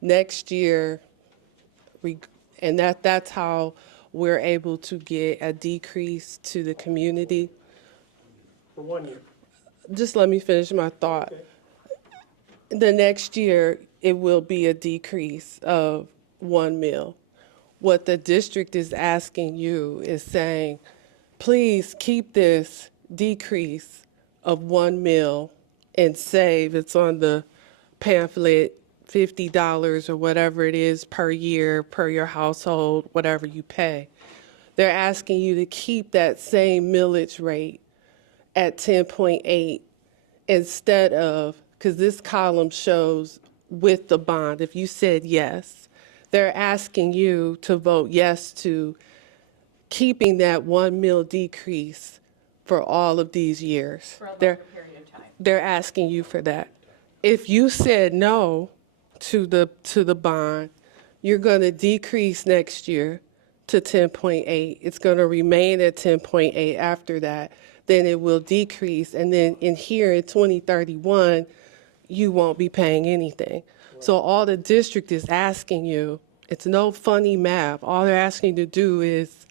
Next year, and that's how we're able to get a decrease to the community. For 1 year. Just let me finish my thought. The next year, it will be a decrease of 1 mil. What the district is asking you is saying, please keep this decrease of 1 mil and save. It's on the pamphlet, $50 or whatever it is per year, per your household, whatever you pay. They're asking you to keep that same millage rate at 10.8 instead of, because this column shows with the bond, if you said yes, they're asking you to vote yes to keeping that 1 mil decrease for all of these years. For a longer period of time. They're asking you for that. If you said no to the bond, you're going to decrease next year to 10.8. It's going to remain at 10.8 after that. Then it will decrease, and then in 2031, you won't be paying anything. So all the district is asking you, it's no funny math. All they're asking you to do is,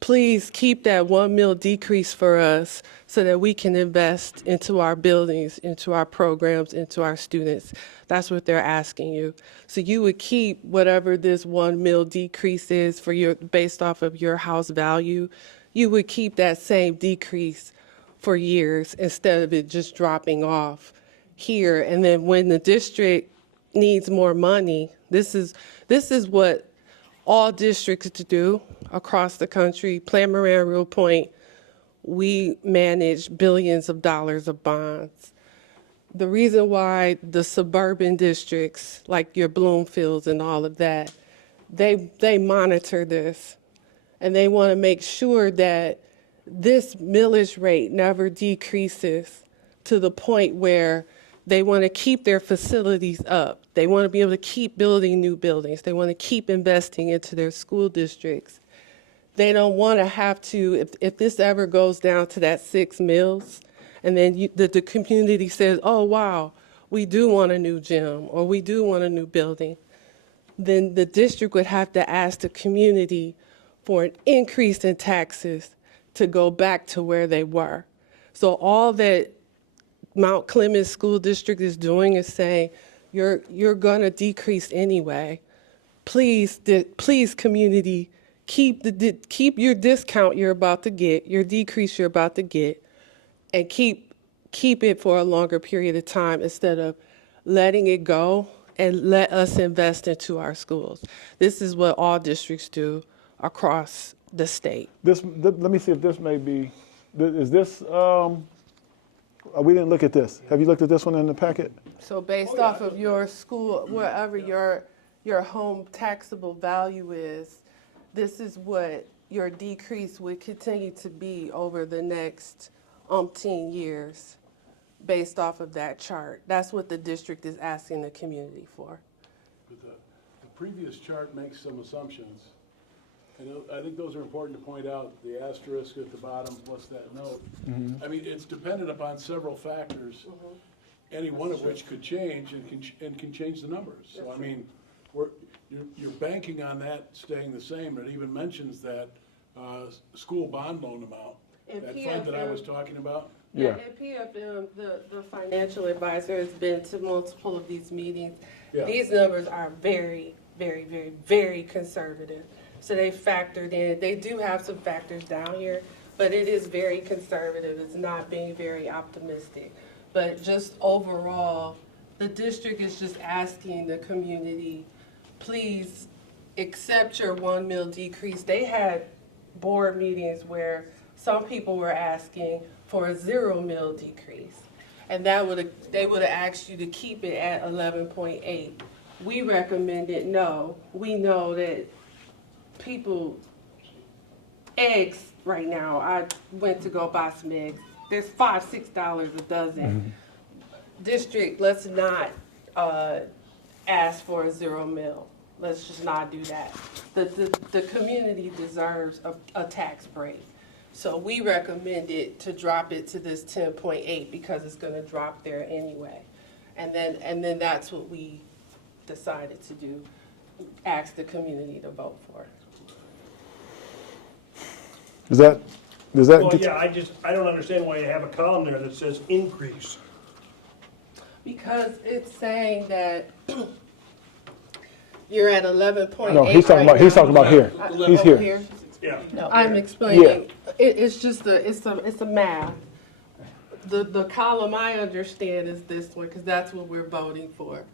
please keep that 1 mil decrease for us so that we can invest into our buildings, into our programs, into our students. That's what they're asking you. So you would keep whatever this 1 mil decrease is for your, based off of your house value, you would keep that same decrease for years instead of it just dropping off here. And then when the district needs more money, this is what all districts do across the country. Plan Moran, Real Point, we manage billions of dollars of bonds. The reason why the suburban districts, like your Bloomfields and all of that, they monitor this. and they want to make sure that this millage rate never decreases to the point where they want to keep their facilities up. They want to be able to keep building new buildings. They want to keep investing into their school districts. They don't want to have to, if this ever goes down to that 6 mills, and then the community says, oh, wow, we do want a new gym, or we do want a new building, then the district would have to ask the community for an increase in taxes to go back to where they were. So all that Mount Clemens School District is doing is saying, you're going to decrease anyway. Please, please, community, keep your discount you're about to get, your decrease you're about to get, and keep it for a longer period of time instead of letting it go and let us invest into our schools. This is what all districts do across the state. Let me see if this may be, is this, we didn't look at this. Have you looked at this one in the packet? So based off of your school, wherever your home taxable value is, this is what your decrease would continue to be over the next umpteen years based off of that chart. That's what the district is asking the community for. But the previous chart makes some assumptions. And I think those are important to point out, the asterisk at the bottom plus that note. I mean, it's dependent upon several factors, any one of which could change and can change the numbers. So, I mean, you're banking on that staying the same. It even mentions that school bond loan amount, And that fund that I was talking about. Yeah. At PFM, the financial advisor has been to multiple of these meetings. Yeah. These numbers are very, very, very, very conservative. So they factored in, they do have some factors down here, but it is very conservative. It's not being very optimistic. But just overall, the district is just asking the community, please accept your 1 mil decrease. They had board meetings where some people were asking for a 0 mil decrease. And they would have asked you to keep it at 11.8. We recommended no. We know that eggs right now, I went to go buy some eggs. There's $5, $6 a dozen. District, let's not ask for a 0 mil. Let's just not do that. The community deserves a tax break. So we recommended to drop it to this 10.8 because it's gonna drop there anyway. And then that's what we decided to do, ask the community to vote for. Does that Well, get yeah, I don't understand why you have a column there that says increase. Because it's saying that you're at 11.8 No, he's talking about here. He's Over here. Yeah. I'm explaining. It's just it's a math. The column I understand is this one because that's what we're voting for.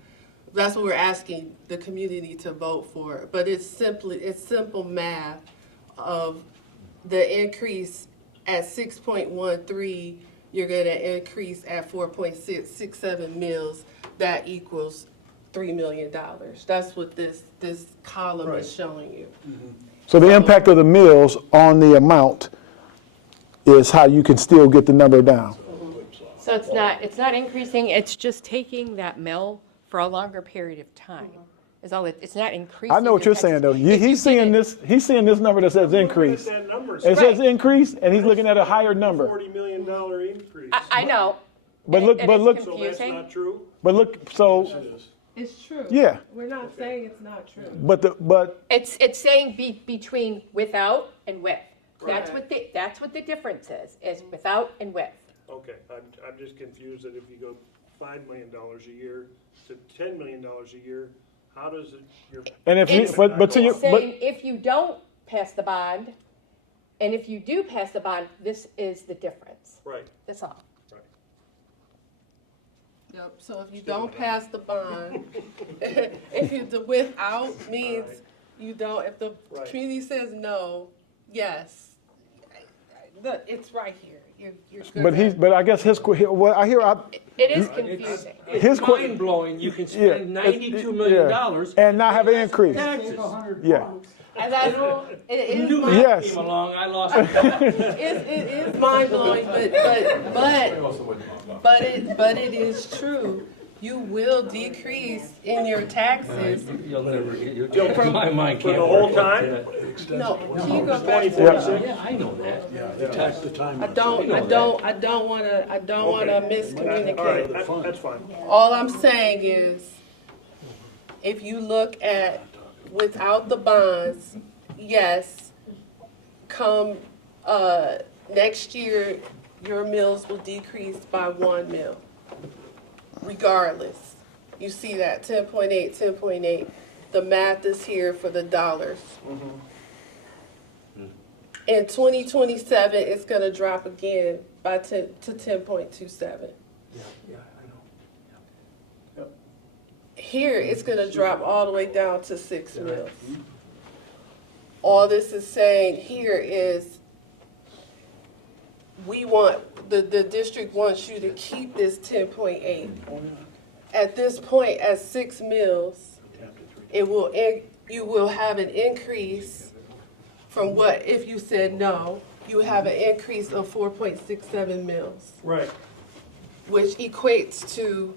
That's what we're asking the community to vote for. But it's simple math of the increase at 6.13. You're going to increase at 4.667 mils. That equals $3 million. That's what this column is showing you. So the impact of the mills on the amount is how you can still get the number down. So it's not increasing, it's just taking that mill for a longer period of time. Is all it's not increasing. I know what your you're saying though. taxes. If you He's did seeing it- this number that says increase. That number It says Right. increase and he's looking at a higher number. $40 million increase. I know. But and look, it but is look, So that's confusing. not true? but look, so, It's true. yeah, We're not saying it's not true. but It's saying between without and with. That's Right. what the difference is without and with. Okay, I'm just confused that if you go $5 million a year to $10 million a year, how does it, and if you, It's- but to your, It's saying if you don't pass the bond, and if you do pass the bond, this is the difference. right, That's all. right. Yep, so if you don't pass the bond, the without means you don't, if the Right. community says no, yes, it's right here. You're good. but I guess what I hear, It is confusing. his que- mind blowing. You can yeah, spend $92 million and not have an increase. taxes. Yeah. And that's, it is Yes. Came along, I lost. it is mind blowing, but it is true. You will decrease in your taxes. You'll never, my mind For can't the whole work time? like that. No, can you go back? Yeah, I know that. The time. I don't wanna All right, miscommunicate. that's fine. All I'm saying is, if you look at without the bonds, yes, come, next year, your mills will decrease by 1 mil. Regardless. You see that, 10.8, 10.8. The math is here for the dollars. In 2027, it's gonna drop again by 10 to 10.27. Here, it's gonna drop all the way down to 6 mils. All this is saying here is, we want, the district wants you to keep this 10.8. At this point, at 6 mils, you will have an increase from what, if you said no, you have an increase of 4.67 mils, Right. which equates to,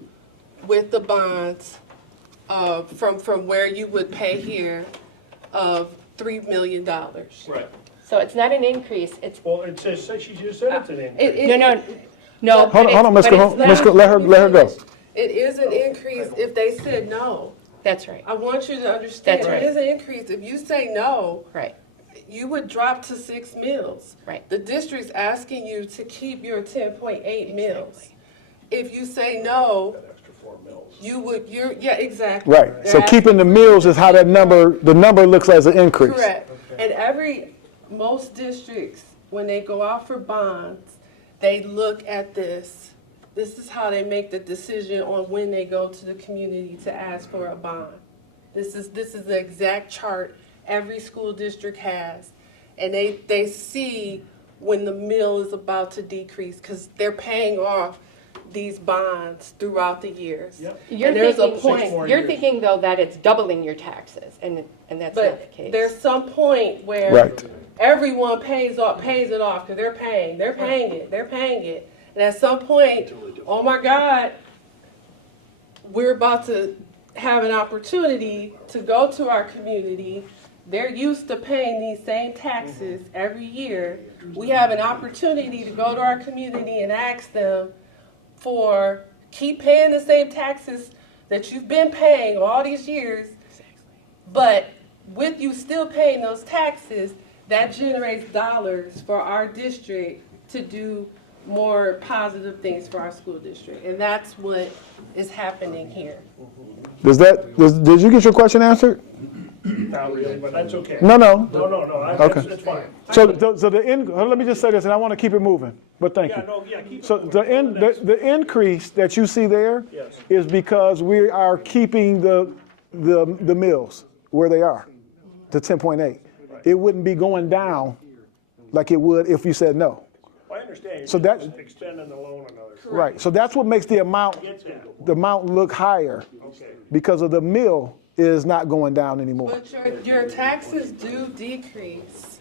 with the bonds, from where you would pay here, of $3 million. Right. So it's not an increase, it's, Well, it says, she just said it's an increase. no. Hold on, Ms. Let her go. It is an increase if they said no. That's right, I want you to understand, That's it right. is an increase. If you say no, right, you would drop to 6 mils. right. The district's asking you to keep your 10.8 mils. If you say no, yeah, exactly. Right. They're So asking keeping the mills is how that number, the number looks as an increase. Correct. And most districts, when they go out for bonds, they look at this. This is how they make the decision on when they go to the community to ask for a bond. This is the exact chart every school district has. And they see when the mill is about to decrease, because they're paying off these bonds throughout the years. Yep. You're And there's a thinking, point. you're thinking though that it's doubling your taxes, and that's not the But case. there's some point where Right. everyone pays it off, because they're paying it. And at some point, oh my God, we're about to have an opportunity to go to our community. They're used to paying these same taxes every year. We have an opportunity to go to our community and ask them for, keep paying the same taxes that you've been paying all these years, but with you still paying those taxes, that generates dollars for our district to do more positive things for our school district. And that's what is happening here. Did you get your question answered? Not really, but that's okay. No. No, Okay. it's fine. So let me just say this, and I want to keep it moving, but thank Yeah, you. no, yeah, keep. So the increase that you see there Yes. is because we are keeping the mills where they are, to 10.8. It wouldn't be going down like it would if you said no. I understand, So you're that- just extending the loan another. Right. So that's what makes the amount look higher, Okay. because of the mill is not going down anymore. But your taxes do decrease.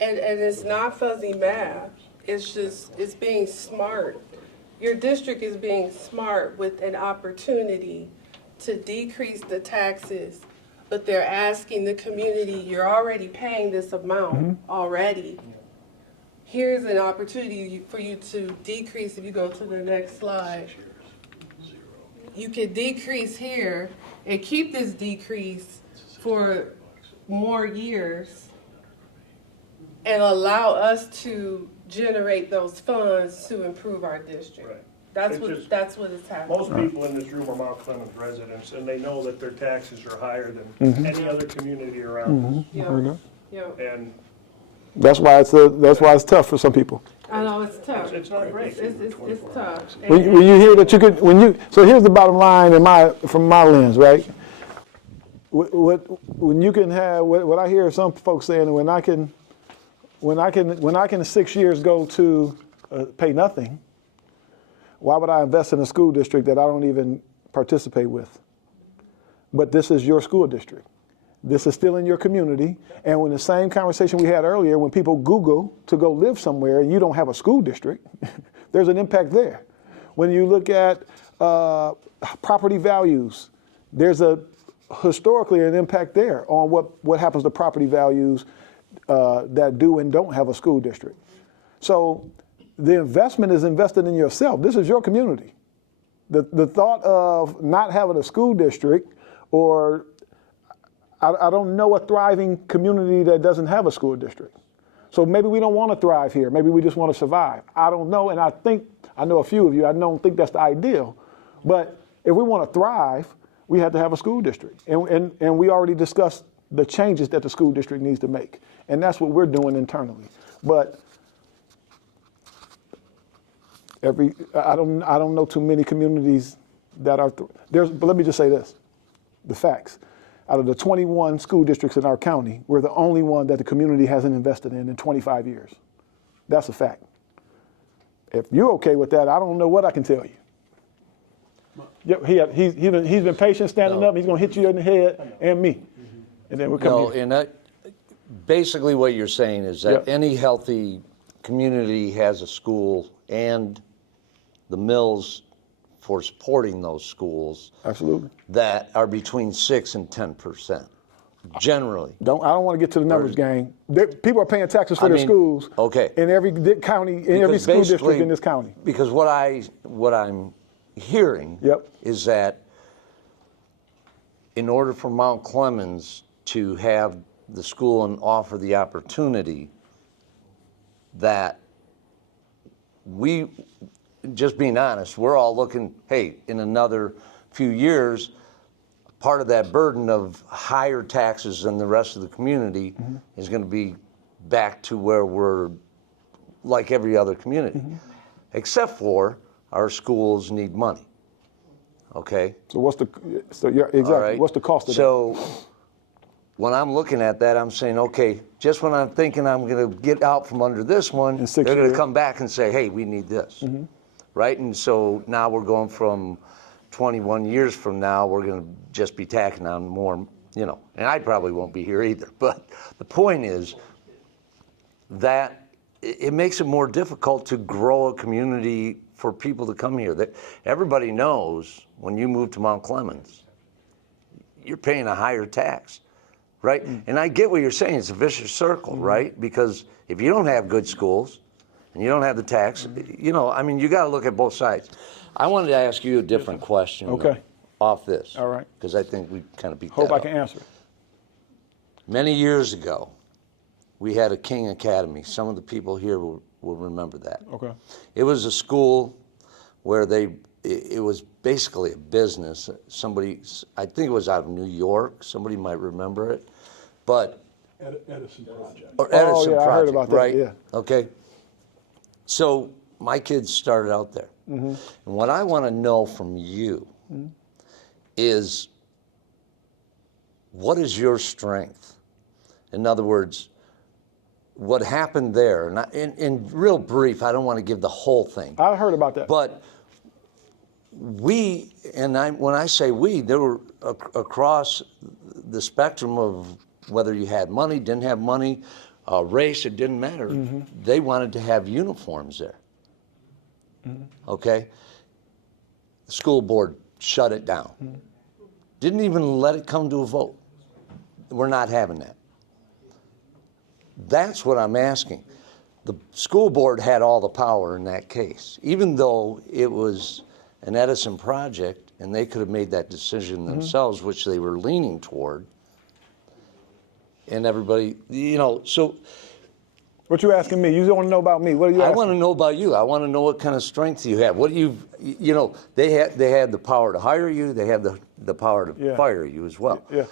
And it's not fuzzy math. It's being smart. Your district is being smart with an opportunity to decrease the taxes, but they're asking the community, you're already paying this amount already. Here's an opportunity for you to decrease, if you go to the next slide. You can decrease here and keep this decrease for more years and allow us to generate those funds to improve our district. Right. That's It's what is just- happening. Most people in this room are Mount Clemens residents, and they know that their taxes are higher than any other community around Yeah, yeah. us. And That's why it's tough for some people. I know, it's tough. it's not great. It's tough. When you hear that you could, so here's the bottom line from my lens, right? When you can have, what I hear some folks saying, when I can 6 years go to pay nothing, why would I invest in a school district that I don't even participate with? But this is your school district. This is still in your community. And when the same conversation we had earlier, when people Google to go live somewhere and you don't have a school district, there's an impact there. When you look at property values, there's historically an impact there on what happens to property values that do and don't have a school district. So the investment is invested in yourself. This is your community. The thought of not having a school district, or I don't know a thriving community that doesn't have a school district. So maybe we don't want to thrive here. Maybe we just want to survive. I don't know. And I know a few of you, I don't think that's the ideal. But if we want to thrive, we have to have a school district. And we already discussed the changes that the school district needs to make. And that's what we're doing internally. But I don't know too many communities that are, but let me just say this, the facts. Out of the 21 school districts in our county, we're the only one that the community hasn't invested in 25 years. That's a fact. If you're okay with that, I don't know what I can tell you. Yep, he's been patient standing up. He's going to hit you in the head and me. And then we'll come here. And basically what you're saying is that any healthy community has a school, and the mills for supporting those schools Absolutely. that are between 6 and 10%, generally. I don't want to get to the numbers, gang. People are paying taxes for their schools. Okay. In every county, in every school district in this county. Because what I'm hearing is that in order for Mount Clemens to have the school and offer the opportunity, that we, just being honest, we're all looking, hey, in another few years, part of that burden of higher taxes than the rest of the community is going to be back to where we're like every other community, except for our schools need money. Okay? So exactly, right. What's the cost of that? So when I'm looking at that, I'm saying, okay, just when I'm thinking I'm going to get out from under this one, they're going to come back and say, hey, we need this. Right? And so now we're going from 21 years from now, we're going to just be tacking on more, and I probably won't be here either. But the point is that it makes it more difficult to grow a community for people to come here. That everybody knows when you move to Mount Clemens, you're paying a higher tax, right? And I get what you're saying. It's a vicious circle, right? Because if you don't have good schools and you don't have the tax, you got to look at both sides. I wanted to ask you a different question off this. All right. Because I think we kind of beat Hope that I up. can answer. Many years ago, we had a King Academy. Some of the people here will remember that. Okay. It was a school where it was basically a business. Somebody, I think it was out of New York. Somebody might remember it. But Edison Project. or Edison yeah, Project, I heard about that, right? yeah. Okay. So my kids started out there. And what I want to know from you is, what is your strength? In other words, what happened there? And in real brief, I don't want to give the whole thing. I heard about that. But when I say we, there were across the spectrum of whether you had money, didn't have money, race, it didn't matter. They wanted to have uniforms there. Okay? The school board shut it down. Didn't even let it come to a vote. We're not having that. That's what I'm asking. The school board had all the power in that case, even though it was an Edison project and they could have made that decision themselves, which they were leaning toward. And everybody, so. What you asking me? You don't want to know about me. What are you asking? I want to know about you. I want to know what kind of strength you have. What do they had the power to hire you. They have the power to fire you as well. Yeah.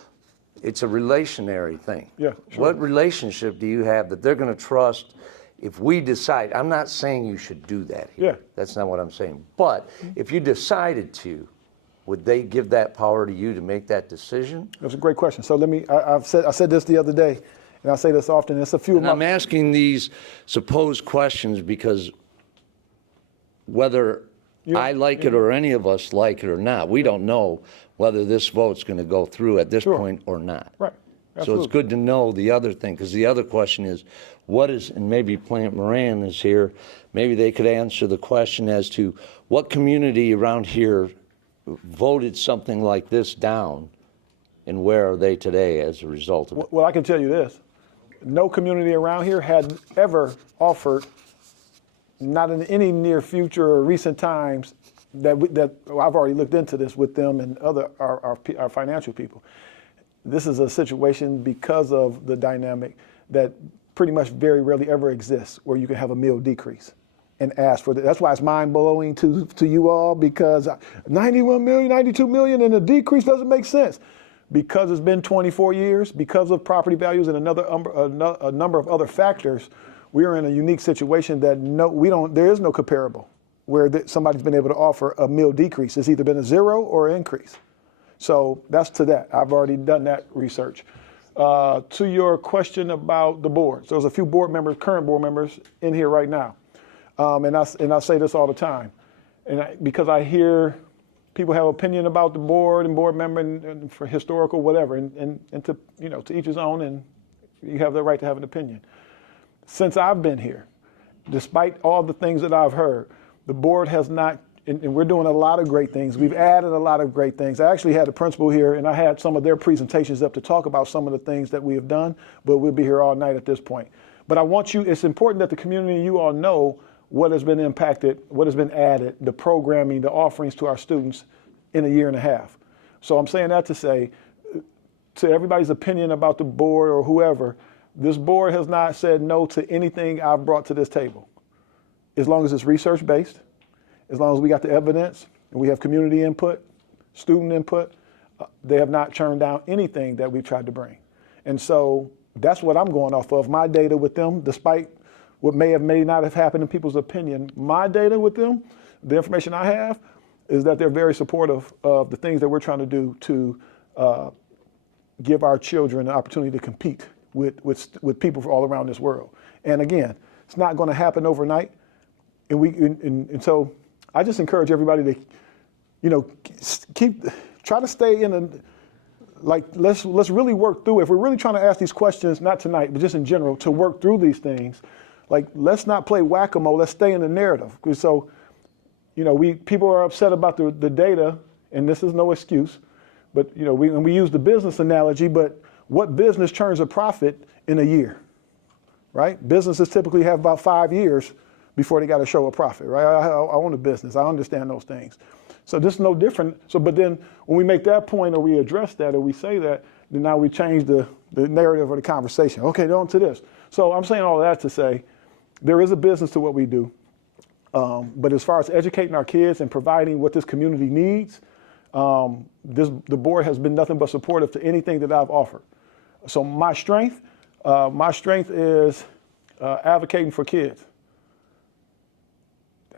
It's a relationary thing. Yeah, sure. What relationship do you have that they're going to trust if we decide? I'm not saying you should do that here. Yeah. That's not what I'm saying. But if you decided to, would they give that power to you to make that decision? That's a great question. So I said this the other day, and I say this often. It's a few of And I'm asking these supposed questions because whether I like it or any of us like it or not, we don't know whether this vote's going to go through at this point or not. Right. So Absolutely. it's good to know the other thing, because the other question is, what is, and maybe Plant Moran is here, maybe they could answer the question as to what community around here voted something like this down, and where are they today as a result of it? Well, I can tell you this. No community around here had ever offered, not in any near future or recent times, that I've already looked into this with them and other our financial people. This is a situation because of the dynamic that pretty much very rarely ever exists, where you can have a meal decrease and ask for that. That's why it's mind-blowing to you all, because 91 million, 92 million and a decrease doesn't make sense. Because it's been 24 years, because of property values and a number of other factors, we are in a unique situation that there is no comparable where somebody's been able to offer a meal decrease. It's either been a zero or an increase. So that's to that. I've already done that research. To your question about the board, so there's a few board members, current board members in here right now. And I say this all the time. Because I hear people have opinion about the board and board member and for historical, whatever, and to each his own, and you have the right to have an opinion. Since I've been here, despite all the things that I've heard, the board has not, and we're doing a lot of great things. We've added a lot of great things. I actually had the principal here, and I had some of their presentations up to talk about some of the things that we have done, but we'll be here all night at this point. But it's important that the community, you all know what has been impacted, what has been added, the programming, the offerings to our students in a year and a half. So I'm saying that to say, to everybody's opinion about the board or whoever, this board has not said no to anything I've brought to this table. As long as it's research-based, as long as we got the evidence and we have community input, student input, they have not turned down anything that we've tried to bring. And so that's what I'm going off of, my data with them, despite what may not have happened in people's opinion. My data with them, the information I have, is that they're very supportive of the things that we're trying to do to give our children an opportunity to compete with people all around this world. And again, it's not going to happen overnight. And so I just encourage everybody to, try to stay let's really work through. If we're really trying to ask these questions, not tonight, but just in general, to work through these things, let's not play whack-a-mole. Let's stay in the narrative. So, people are upset about the data, and this is no excuse. But we use the business analogy. But what business turns a profit in a year, right? Businesses typically have about 5 years before they got to show a profit, right? I own a business. I understand those things. So this is no different. But then when we make that point, or we address that, or we say that, then now we change the narrative or the conversation. Okay, on to this. So I'm saying all that to say, there is a business to what we do. But as far as educating our kids and providing what this community needs, the board has been nothing but supportive to anything that I've offered. So my strength is advocating for kids.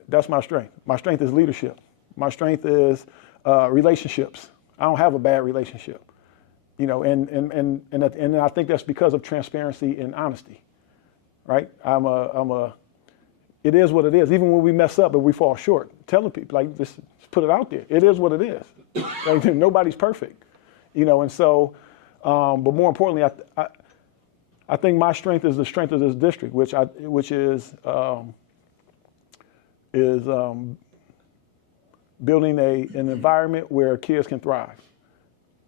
That's my strength. My strength is leadership. My strength is relationships. I don't have a bad relationship, and I think that's because of transparency and honesty, right? It is what it is. Even when we mess up and we fall short, telling people, just put it out there. It is what it is. Nobody's perfect, and so, but more importantly, I think my strength is the strength of this district, which is building an environment where kids can thrive,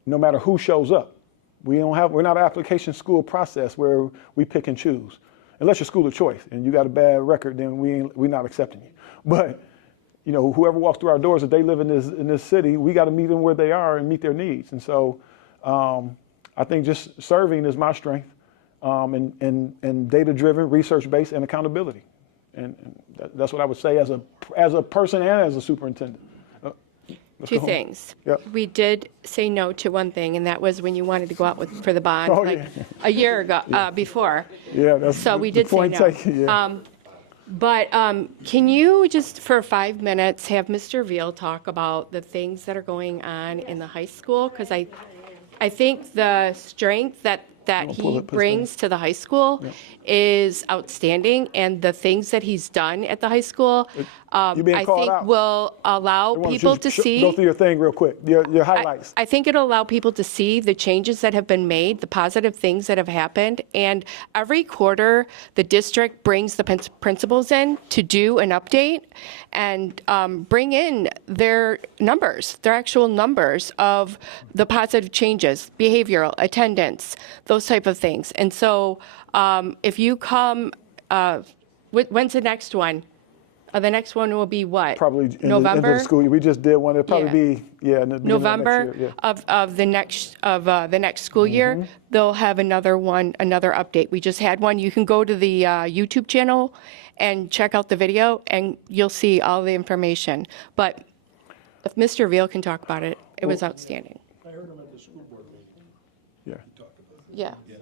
no matter who shows up. We're not an application school process where we pick and choose. Unless you're school of choice and you got a bad record, then we're not accepting you. But whoever walks through our doors, if they live in this city, we got to meet them where they are and meet their needs. And so I think just serving is my strength, and data-driven, research-based, and accountability. And that's what I would say as a person and as a superintendent. Two things. Yep. We did say no to one thing, and that was when you wanted to go out for the bond, a year ago, before. Yeah, that's So we the did say point no. taken, yeah. But can you just, for 5 minutes, have Mr. Veal talk about the things that are going on in the high school? Because I think the strength that he brings to the high school is outstanding, and the things that he's done at the high school You're being I called think out. will allow I wanna people just to see. Go through your thing real quick, your highlights. I think it'll allow people to see the changes that have been made, the positive things that have happened. And every quarter, the district brings the principals in to do an update and bring in their numbers, their actual numbers of the positive changes, behavioral, attendance, those type of things. And so if you come, when's the next one? The next one will be what? Probably in the end November? of the school year. We just did one. It'll probably be in the beginning November of next year. Yeah. of the next school year, they'll have another update. We just had one. You can go to the YouTube channel and check out the video, and you'll see all the information. But if Mr. Veal can talk about it, it was outstanding. I heard him at the school board meeting. Yeah. Yeah.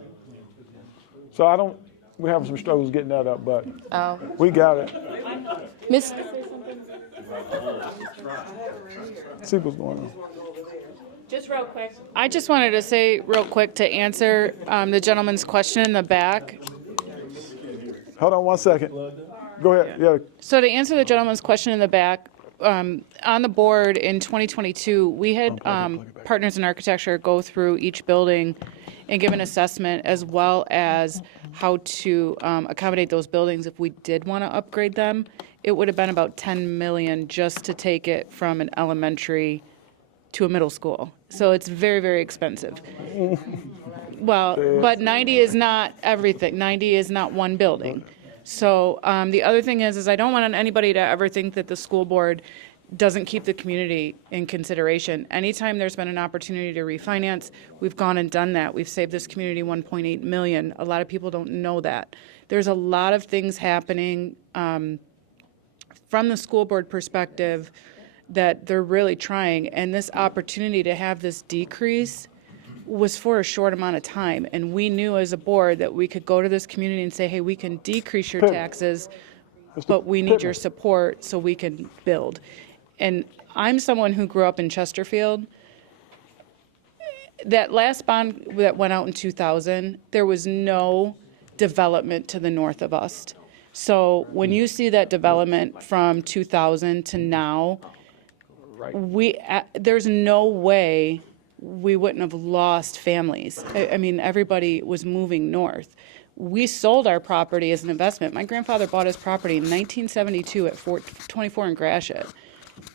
So we're having some struggles getting that up, but Oh, we got it. Miss. See what's going on. Just real quick. I just wanted to say real quick to answer the gentleman's question in the back. Hold on 1 second. Go ahead. Yeah. So to answer the gentleman's question in the back, on the board in 2022, we had partners in architecture go through each building and give an assessment as well as how to accommodate those buildings if we did want to upgrade them. It would have been about 10 million just to take it from an elementary to a middle school. So it's very, very expensive. Well, but 90 is not everything. 90 is not one building. So the other thing is I don't want anybody to ever think that the school board doesn't keep the community in consideration. Anytime there's been an opportunity to refinance, we've gone and done that. We've saved this community 1.8 million. A lot of people don't know that. There's a lot of things happening from the school board perspective that they're really trying. And this opportunity to have this decrease was for a short amount of time. And we knew as a board that we could go to this community and say, hey, we can decrease your taxes, but we need your support so we can build. And I'm someone who grew up in Chesterfield. That last bond that went out in 2000, there was no development to the north of us. So when you see that development from 2000 to now, there's no way we wouldn't have lost families. I mean, everybody was moving north. We sold our property as an investment. My grandfather bought his property in 1972 at 24 in Gratiot.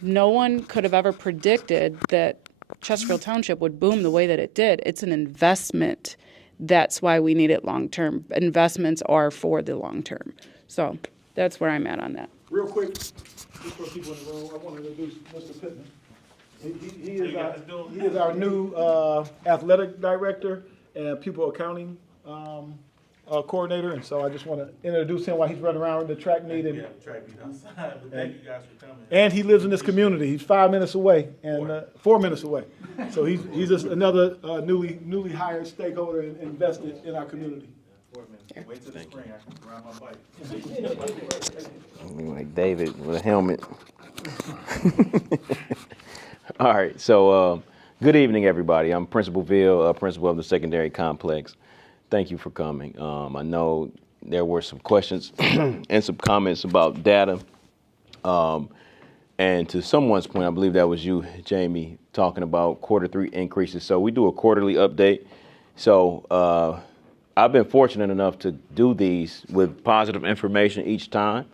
No one could have ever predicted that Chesterfield Township would boom the way that it did. It's an investment. That's why we need it long-term. Investments are for the long term. So that's where I'm at on that. Real quick, just for people in the room, I want to introduce Mr. Pittman. He is our new athletic director and pupil accounting coordinator, and so I just want to introduce him while he's running around the track meet. And, track meet outside, but thank you guys for coming. and he lives in this community. He's 5 minutes away and 4 minutes away. So he's just another newly hired stakeholder and invested in our community. 4 minutes. Wait till the spring, I can ride my bike. Like David with a helmet. All right, so good evening, everybody. I'm Principal Veal, principal of the secondary complex. Thank you for coming. I know there were some questions and some comments about data. And to someone's point, I believe that was you, Jamie, talking about Q3 increases. So we do a quarterly update. So I've been fortunate enough to do these with positive information each time.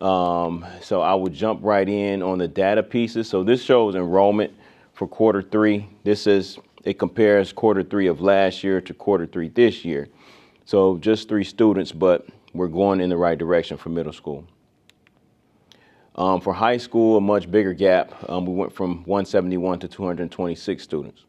So I would jump right in on the data pieces. So this shows enrollment for Q3. It compares Q3 of last year to Q3 this year. So just 3 students, but we're going in the right direction for middle school. For high school, a much bigger gap. We went from 171 to 226 students.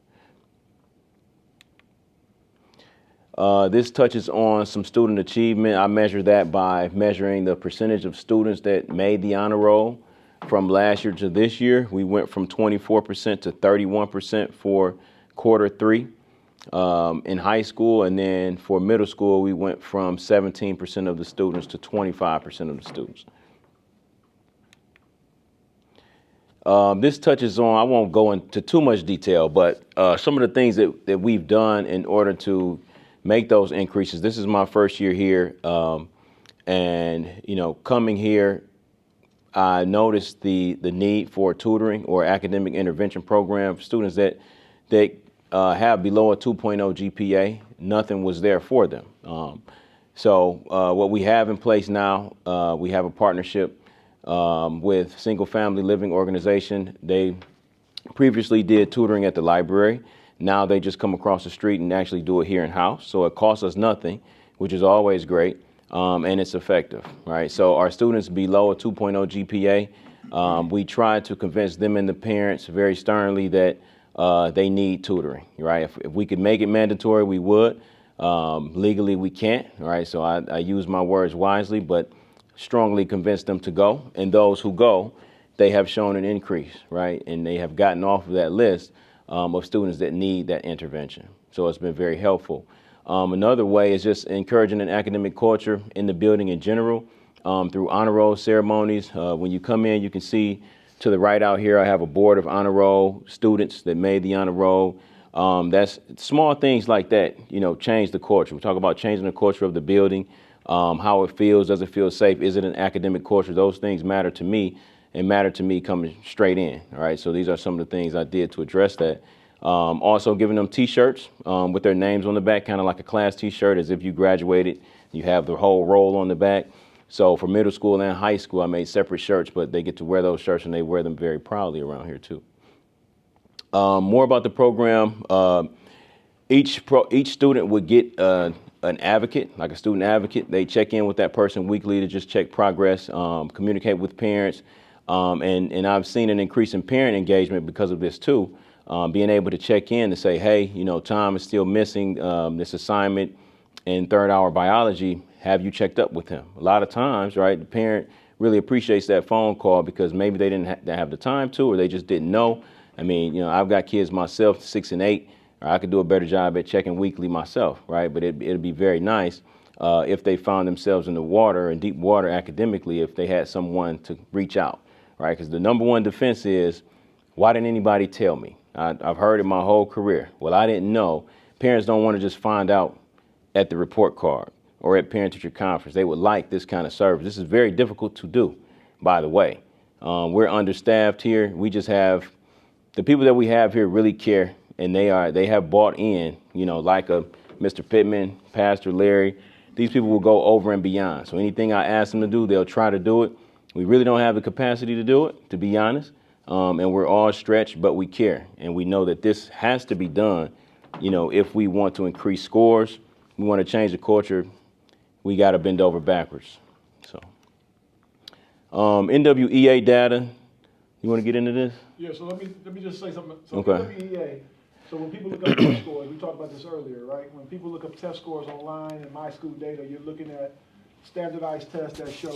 This touches on some student achievement. I measure that by measuring the percentage of students that made the honor roll from last year to this year. We went from 24% to 31% for Q3 in high school, and then for middle school, we went from 17% of the students to 25% of the students. This touches on, I won't go into too much detail, but some of the things that we've done in order to make those increases. This is my first year here, and coming here, I noticed the need for tutoring or academic intervention program for students that have below a 2.0 GPA. Nothing was there for them. So what we have in place now, we have a partnership with Single Family Living Organization. They previously did tutoring at the library. Now they just come across the street and actually do it here in house. So it costs us nothing, which is always great, and it's effective, right? So our students below a 2.0 GPA, we try to convince them and the parents very sternly that they need tutoring, right? If we could make it mandatory, we would. Legally, we can't, right? So I use my words wisely, but strongly convince them to go. And those who go, they have shown an increase, right? And they have gotten off of that list of students that need that intervention. So it's been very helpful. Another way is just encouraging an academic culture in the building in general through honor roll ceremonies. When you come in, you can see to the right out here, I have a board of honor roll students that made the honor roll. That's small things like that, change the culture. We talk about changing the culture of the building, how it feels, does it feel safe, is it an academic culture? Those things matter to me and matter to me coming straight in, all right? So these are some of the things I did to address that. Also giving them T-shirts with their names on the back, kind of like a class T-shirt, as if you graduated. You have the whole roll on the back. So for middle school and high school, I made separate shirts, but they get to wear those shirts and they wear them very proudly around here too. More about the program. Each student would get an advocate, like a student advocate. They check in with that person weekly to just check progress, communicate with parents. And I've seen an increase in parent engagement because of this too. Being able to check in to say, hey, Tom is still missing this assignment in third hour biology. Have you checked up with him? A lot of times, right, the parent really appreciates that phone call because maybe they didn't have the time to, or they just didn't know. I mean, I've got kids myself, 6 and 8. Or I could do a better job at checking weekly myself, right? But it'd be very nice if they found themselves in the water, in deep water academically, if they had someone to reach out, right? Because the number one defense is, why didn't anybody tell me? I've heard it my whole career. Well, I didn't know. Parents don't want to just find out at the report card or at parent-teacher conference. They would like this kind of service. This is very difficult to do, by the way. We're understaffed here. We just have, the people that we have here really care, and they have bought in, like a Mr. Pittman, Pastor Larry. These people will go over and beyond. So anything I ask them to do, they'll try to do it. We really don't have the capacity to do it, to be honest. And we're all stretched, but we care. And we know that this has to be done, if we want to increase scores, we want to change the culture, we got to bend over backwards. So, NWEA data, you want to get into this? Yeah, so let me just say something. So Okay. NWEA, so when people look up test scores, we talked about this earlier, right? When people look up test scores online in my school data, you're looking at standardized tests that show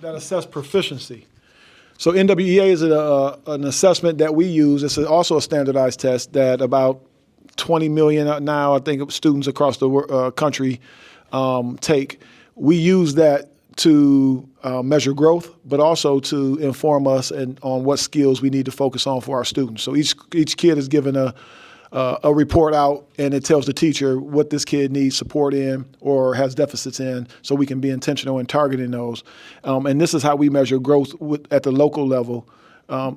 that assess proficiency. So NWEA is an assessment that we use. It's also a standardized test that about 20 million now, I think, students across the country take. We use that to measure growth, but also to inform us on what skills we need to focus on for our students. So each kid is given a report out, and it tells the teacher what this kid needs support in or has deficits in, so we can be intentional in targeting those. And this is how we measure growth at the local level,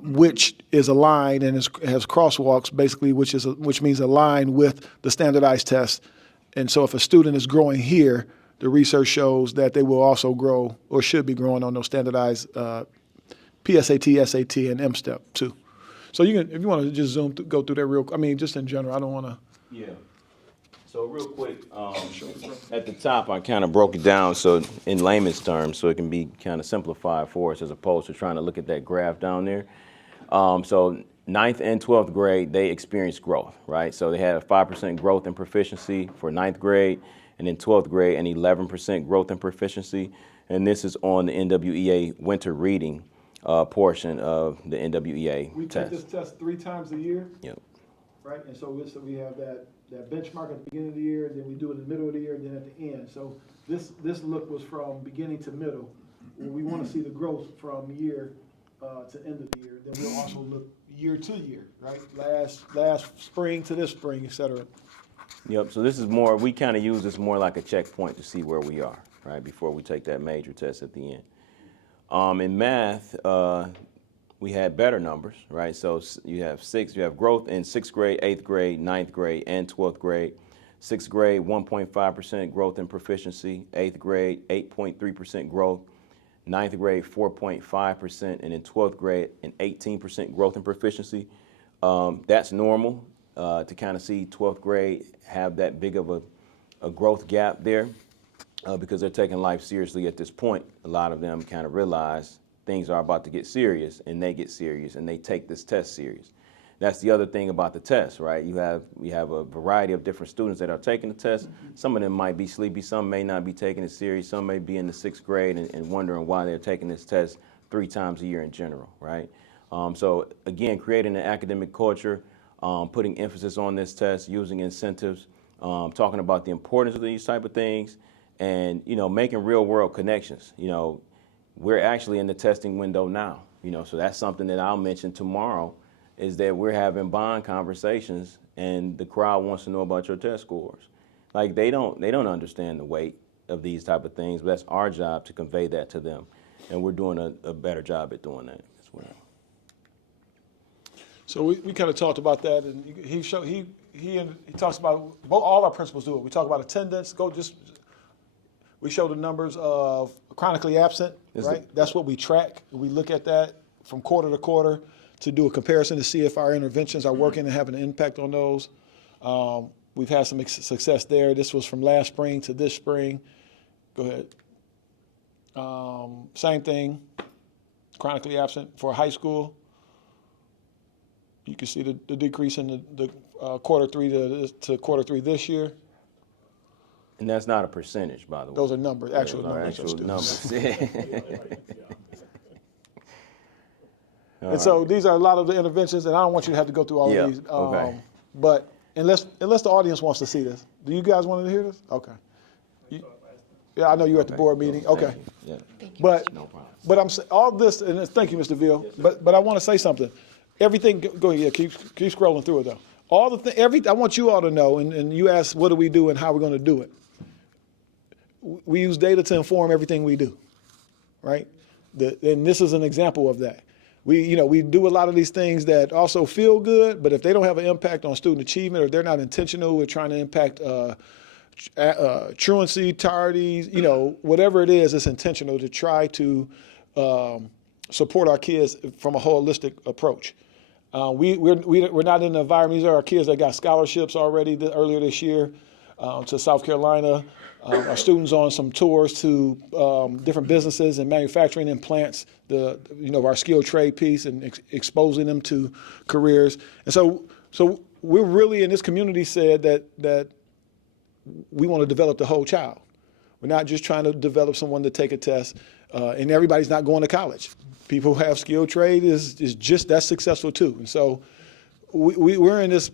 which is aligned and has crosswalks, basically, which means aligned with the standardized test. And so if a student is growing here, the research shows that they will also grow or should be growing on those standardized PSAT, SAT, and M-STEP too. So you can, if you want to just go through that just in general, I don't want to. Yeah. So real quick, at the top, I kind of broke it down so in layman's terms, so it can be kind of simplified for us as opposed to trying to look at that graph down there. So 9th and 12th grade, they experienced growth, right? So they had a 5% growth in proficiency for 9th grade, and in 12th grade, an 11% growth in proficiency. And this is on the NWEA winter reading portion of the NWEA We test. take this test 3 times a year. Yep. Right, and so we have that benchmark at the beginning of the year, and then we do it in the middle of the year, and then at the end. So this look was from beginning to middle. When we want to see the growth from year to end of the year, then we'll also look year to year, right? Last spring to this spring, et cetera. Yep, so this is more, we kind of use this more like a checkpoint to see where we are, right, before we take that major test at the end. In math, we had better numbers, right? So you have growth in 6th grade, 8th grade, 9th grade, and 12th grade. 6th grade, 1.5% growth in proficiency. 8th grade, 8.3% growth. 9th grade, 4.5%, and in 12th grade, an 18% growth in proficiency. That's normal to kind of see 12th grade have that big of a growth gap there because they're taking life seriously at this point. A lot of them kind of realize things are about to get serious, and they get serious, and they take this test serious. That's the other thing about the test, right? We have a variety of different students that are taking the test. Some of them might be sleepy, some may not be taking it serious, some may be in the 6th grade and wondering why they're taking this test 3 times a year in general, right? So again, creating an academic culture, putting emphasis on this test, using incentives, talking about the importance of these type of things, and making real world connections. We're actually in the testing window now, so that's something that I'll mention tomorrow, is that we're having bond conversations and the crowd wants to know about your test scores. Like they don't understand the weight of these type of things, but that's our job to convey that to them. And we're doing a better job at doing that as well. So we kind of talked about that, and he talks about all our principals do it. We talk about attendance. We show the numbers of chronically absent, right? That's what we track. We look at that from quarter to quarter to do a comparison to see if our interventions are working and having an impact on those. We've had some success there. This was from last spring to this spring. Go ahead. Same thing, chronically absent for high school. You can see the decrease in the quarter 3 to quarter 3 this year. And that's not a percentage, by the way. Those are numbers, actual numbers. Actual numbers. And so these are a lot of the interventions, and I don't want you to have to go through all of these. Okay. But unless the audience wants to see this, do you guys want to hear this? Okay. Yeah, I know you're at the board meeting. Okay. Yeah. But No problem. but I'm all this, and thank you, Mr. Veal. But I want to say something. Everything. Go ahead. Yeah, keep scrolling through it though. All the I want you all to know, and you asked what do we do and how we're going to do it. We use data to inform everything we do, right? And this is an example of that. We do a lot of these things that also feel good, but if they don't have an impact on student achievement or they're not intentional with trying to impact truancy, tardies, whatever it is, it's intentional to try to support our kids from a holistic approach. We're not in the environment. These are our kids that got scholarships already earlier this year to South Carolina. Our students on some tours to different businesses and manufacturing and plants, our skilled trade piece and exposing them to careers. And so we're really in this community said that we want to develop the whole child. We're not just trying to develop someone to take a test, and everybody's not going to college. People who have skilled trade is just as successful too. And so we're in this,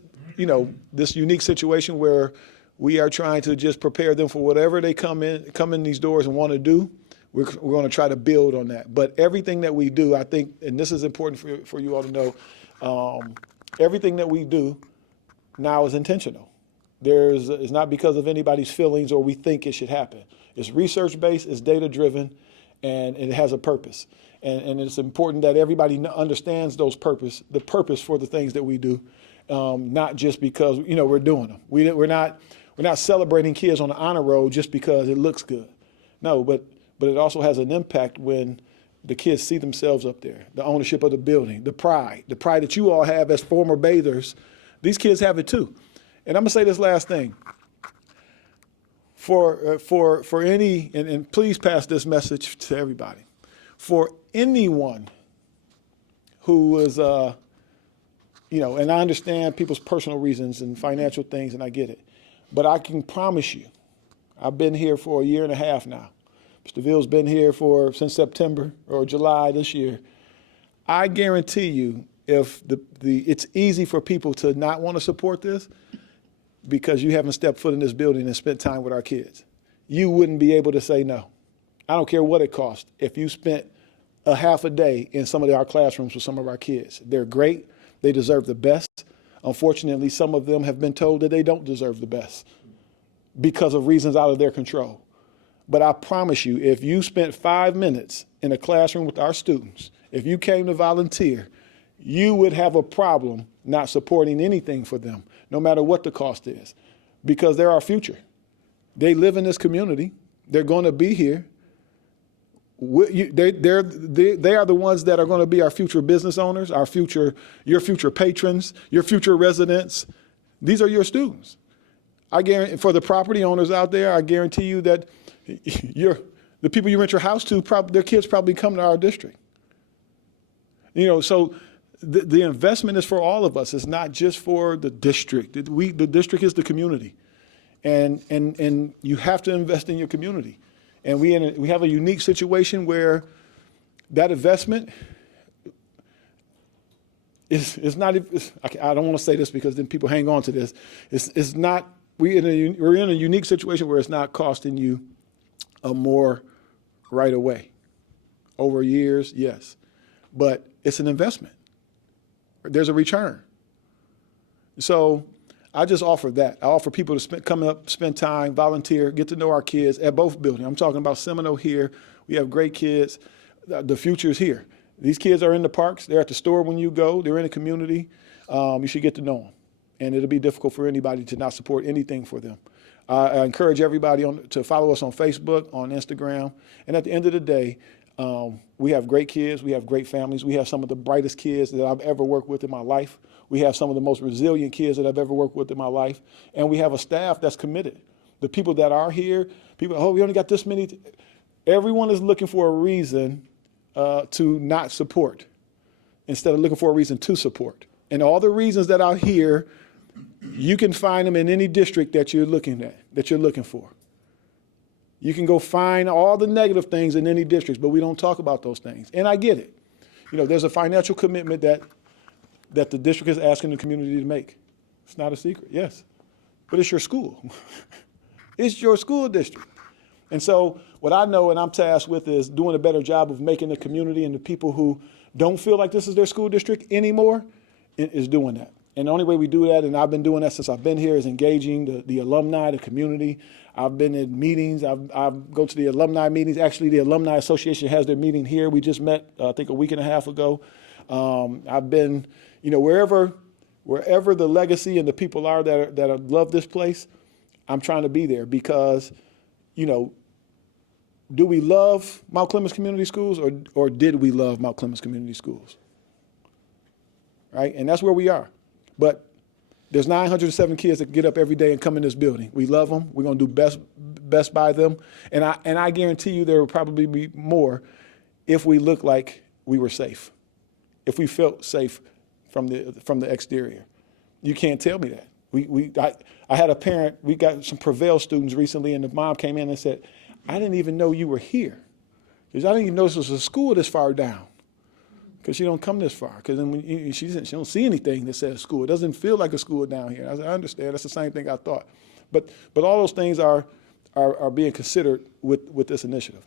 this unique situation where we are trying to just prepare them for whatever they come in these doors and want to do. We're going to try to build on that. But everything that we do, I think, and this is important for you all to know, everything that we do now is intentional. It's not because of anybody's feelings or we think it should happen. It's research-based, it's data-driven, and it has a purpose. And it's important that everybody understands the purpose for the things that we do, not just because we're doing them. We're not celebrating kids on the honor roll just because it looks good. No, but it also has an impact when the kids see themselves up there, the ownership of the building, the pride that you all have as former bathers. These kids have it too. And I'm gonna say this last thing. For any, and please pass this message to everybody. For anyone who is, and I understand people's personal reasons and financial things, and I get it. But I can promise you, I've been here for a year and a half now. Mr. Veal's been here since September or July this year. I guarantee you, if it's easy for people to not want to support this because you haven't stepped foot in this building and spent time with our kids. You wouldn't be able to say no. I don't care what it costs. If you spent a half a day in some of our classrooms with some of our kids, they're great. They deserve the best. Unfortunately, some of them have been told that they don't deserve the best because of reasons out of their control. But I promise you, if you spent 5 minutes in a classroom with our students, if you came to volunteer, you would have a problem not supporting anything for them, no matter what the cost is, because they're our future. They live in this community. They're going to be here. They are the ones that are going to be our future business owners, your future patrons, your future residents. These are your students. I guarantee, for the property owners out there, I guarantee you that the people you rent your house to, their kids probably come to our district. So the investment is for all of us. It's not just for the district. The district is the community, and you have to invest in your community. And we have a unique situation where that investment is not. I don't want to say this because then people hang on to this. It's not. We're in a unique situation where it's not costing you more right away. Over years, yes, but it's an investment. There's a return. So I just offer that. I offer people to come up, spend time, volunteer, get to know our kids at both buildings. I'm talking about Seminole here. We have great kids. The future is here. These kids are in the parks. They're at the store when you go. They're in the community. You should get to know them. And it'll be difficult for anybody to not support anything for them. I encourage everybody to follow us on Facebook, on Instagram. And at the end of the day, we have great kids. We have great families. We have some of the brightest kids that I've ever worked with in my life. We have some of the most resilient kids that I've ever worked with in my life. And we have a staff that's committed. The people that are here, we only got this many. Everyone is looking for a reason to not support instead of looking for a reason to support. And all the reasons that are here, you can find them in any district that you're looking for. You can go find all the negative things in any districts, but we don't talk about those things. And I get it. There's a financial commitment that the district is asking the community to make. It's not a secret, yes. But it's your school. It's your school district. And so what I know and I'm tasked with is doing a better job of making the community and the people who don't feel like this is their school district anymore is doing that. And the only way we do that, and I've been doing that since I've been here, is engaging the alumni, the community. I've been in meetings. I go to the alumni meetings. Actually, the Alumni Association has their meeting here. We just met, I think, a week and a half ago. I've been, wherever the legacy and the people are that love this place, I'm trying to be there because, do we love Mount Clemens Community Schools or did we love Mount Clemens Community Schools? Right? And that's where we are. But there's 907 kids that get up every day and come in this building. We love them. We're going to do best by them. And I guarantee you there will probably be more if we look like we were safe, if we felt safe from the exterior. You can't tell me that. I had a parent, we got some Prevail students recently, and the mom came in and said, I didn't even know you were here. Because I didn't even know this was a school this far down. Because she don't come this far. Because then she don't see anything that says school. It doesn't feel like a school down here. I said, I understand. That's the same thing I thought. But all those things are being considered with this initiative.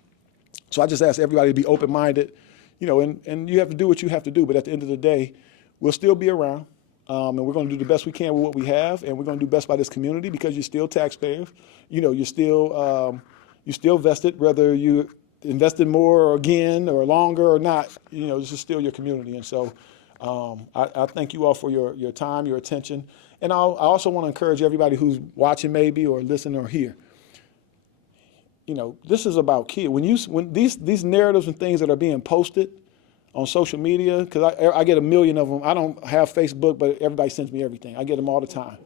So I just ask everybody to be open-minded, and you have to do what you have to do. But at the end of the day, we'll still be around, and we're going to do the best we can with what we have, and we're going to do best by this community because you're still taxpayers. You're still vested, whether you invested more again or longer or not, this is still your community. And so I thank you all for your time, your attention. And I also want to encourage everybody who's watching maybe or listening or here. This is about kids. When these narratives and things that are being posted on social media, because I get a million of them. I don't have Facebook, but everybody sends me everything. I get them all the time.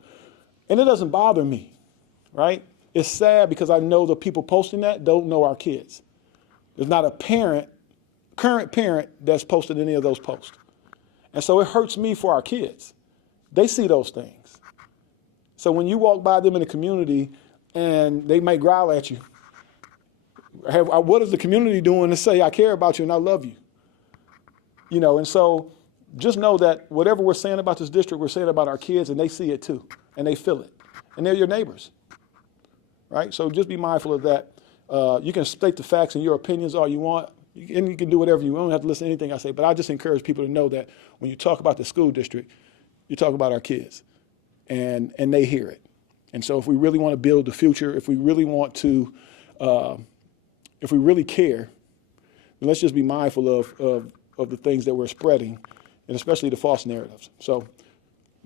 And it doesn't bother me, right? It's sad because I know the people posting that don't know our kids. There's not a current parent that's posted any of those posts. And so it hurts me for our kids. They see those things. So when you walk by them in the community and they might growl at you, what is the community doing to say, I care about you and I love you? And so just know that whatever we're saying about this district, we're saying about our kids, and they see it too, and they feel it. And they're your neighbors, right? So just be mindful of that. You can state the facts and your opinions all you want, and you can do whatever you want. You don't have to listen to anything I say, but I just encourage people to know that when you talk about the school district, you talk about our kids, and they hear it. And so if we really want to build the future, if we really want to, if we really care, And let's just be mindful of the things that we're spreading, and especially the false narratives. So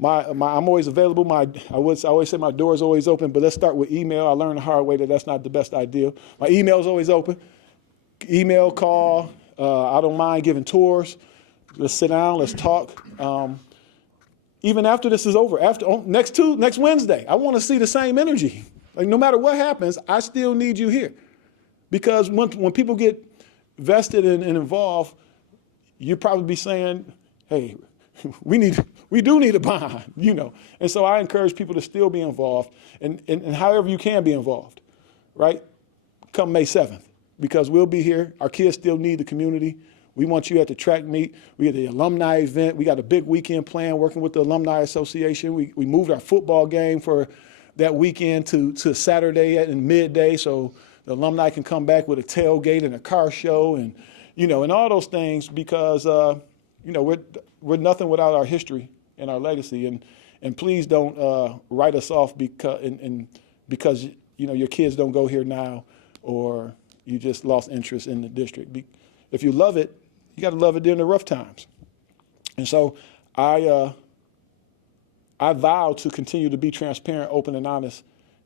I'm always available. I always say my door is always open, but let's start with email. I learned the hard way that that's not the best idea. My email is always open. Email, call. I don't mind giving tours. Let's sit down. Let's talk. Even after this is over, next Wednesday, I want to see the same energy. Like no matter what happens, I still need you here, because when people get vested and involved, you probably be saying, "Hey, we do need a bond," you know. And so I encourage people to still be involved, and however you can be involved, right? Come May 7th, because we'll be here. Our kids still need the community. We want you at the track meet. We had the alumni event. We got a big weekend plan working with the Alumni Association. We moved our football game for that weekend to Saturday at midday, so the alumni can come back with a tailgate and a car show, and and all those things, because we're nothing without our history and our legacy. And please don't write us off because your kids don't go here now, or you just lost interest in the district. If you love it, you got to love it during the rough times. And so I vow to continue to be transparent, open, and honest,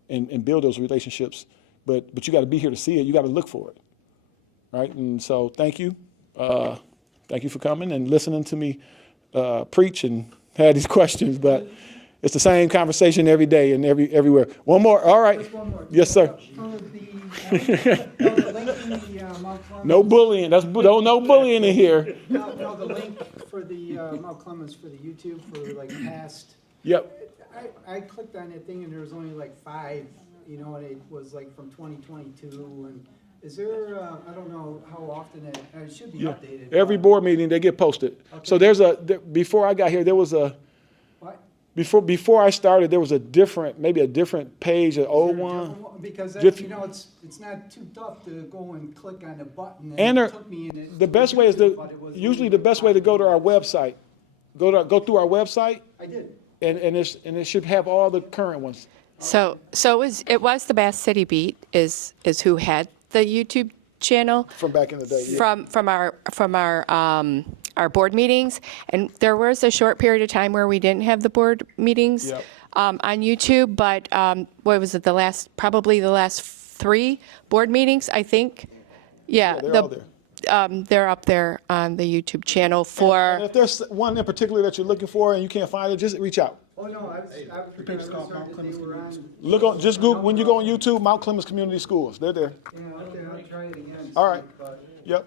and build those relationships. But you got to be here to see it. You got to look for it, right? And so thank you. Thank you for coming and listening to me preach and have these questions. But it's the same conversation every day and everywhere. One more. All right. Just one more. Yes, sir. No bullying. No bullying in here. No, the link for the Mount Clemens for the YouTube for like past. Yep. I clicked on that thing and there was only like 5, and it was like from 2022. And is there? I don't know how often it should be updated. Every board meeting they get posted. Okay. So before I got here, there was a. What? Before I started, there was a different page, an old one. Because it's not too tough to go and click on the button. And it took me in it. The best way is usually the best way to go to our website. Go through our website. I did. And it should have all the current ones. So it was the Bass City Beat is who had the YouTube channel from back in the day. Yeah. From our board meetings, and there was a short period of time where we didn't have the board meetings on YouTube. But what was it? Probably the last 3 board meetings, I think. Yeah, they're all there. They're up there on the YouTube channel for. And if there's one in particular that you're looking for and you can't find it, just reach out. Oh no, I was Look on, just Google when you go on YouTube, Mount Clemens Community Schools. They're there. Yeah, okay, I'll try it again. All right. Yep.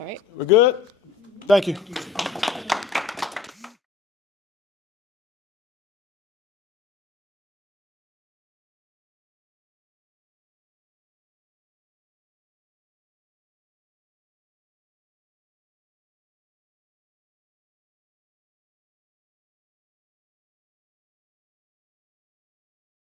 All right. We're good. Thank you.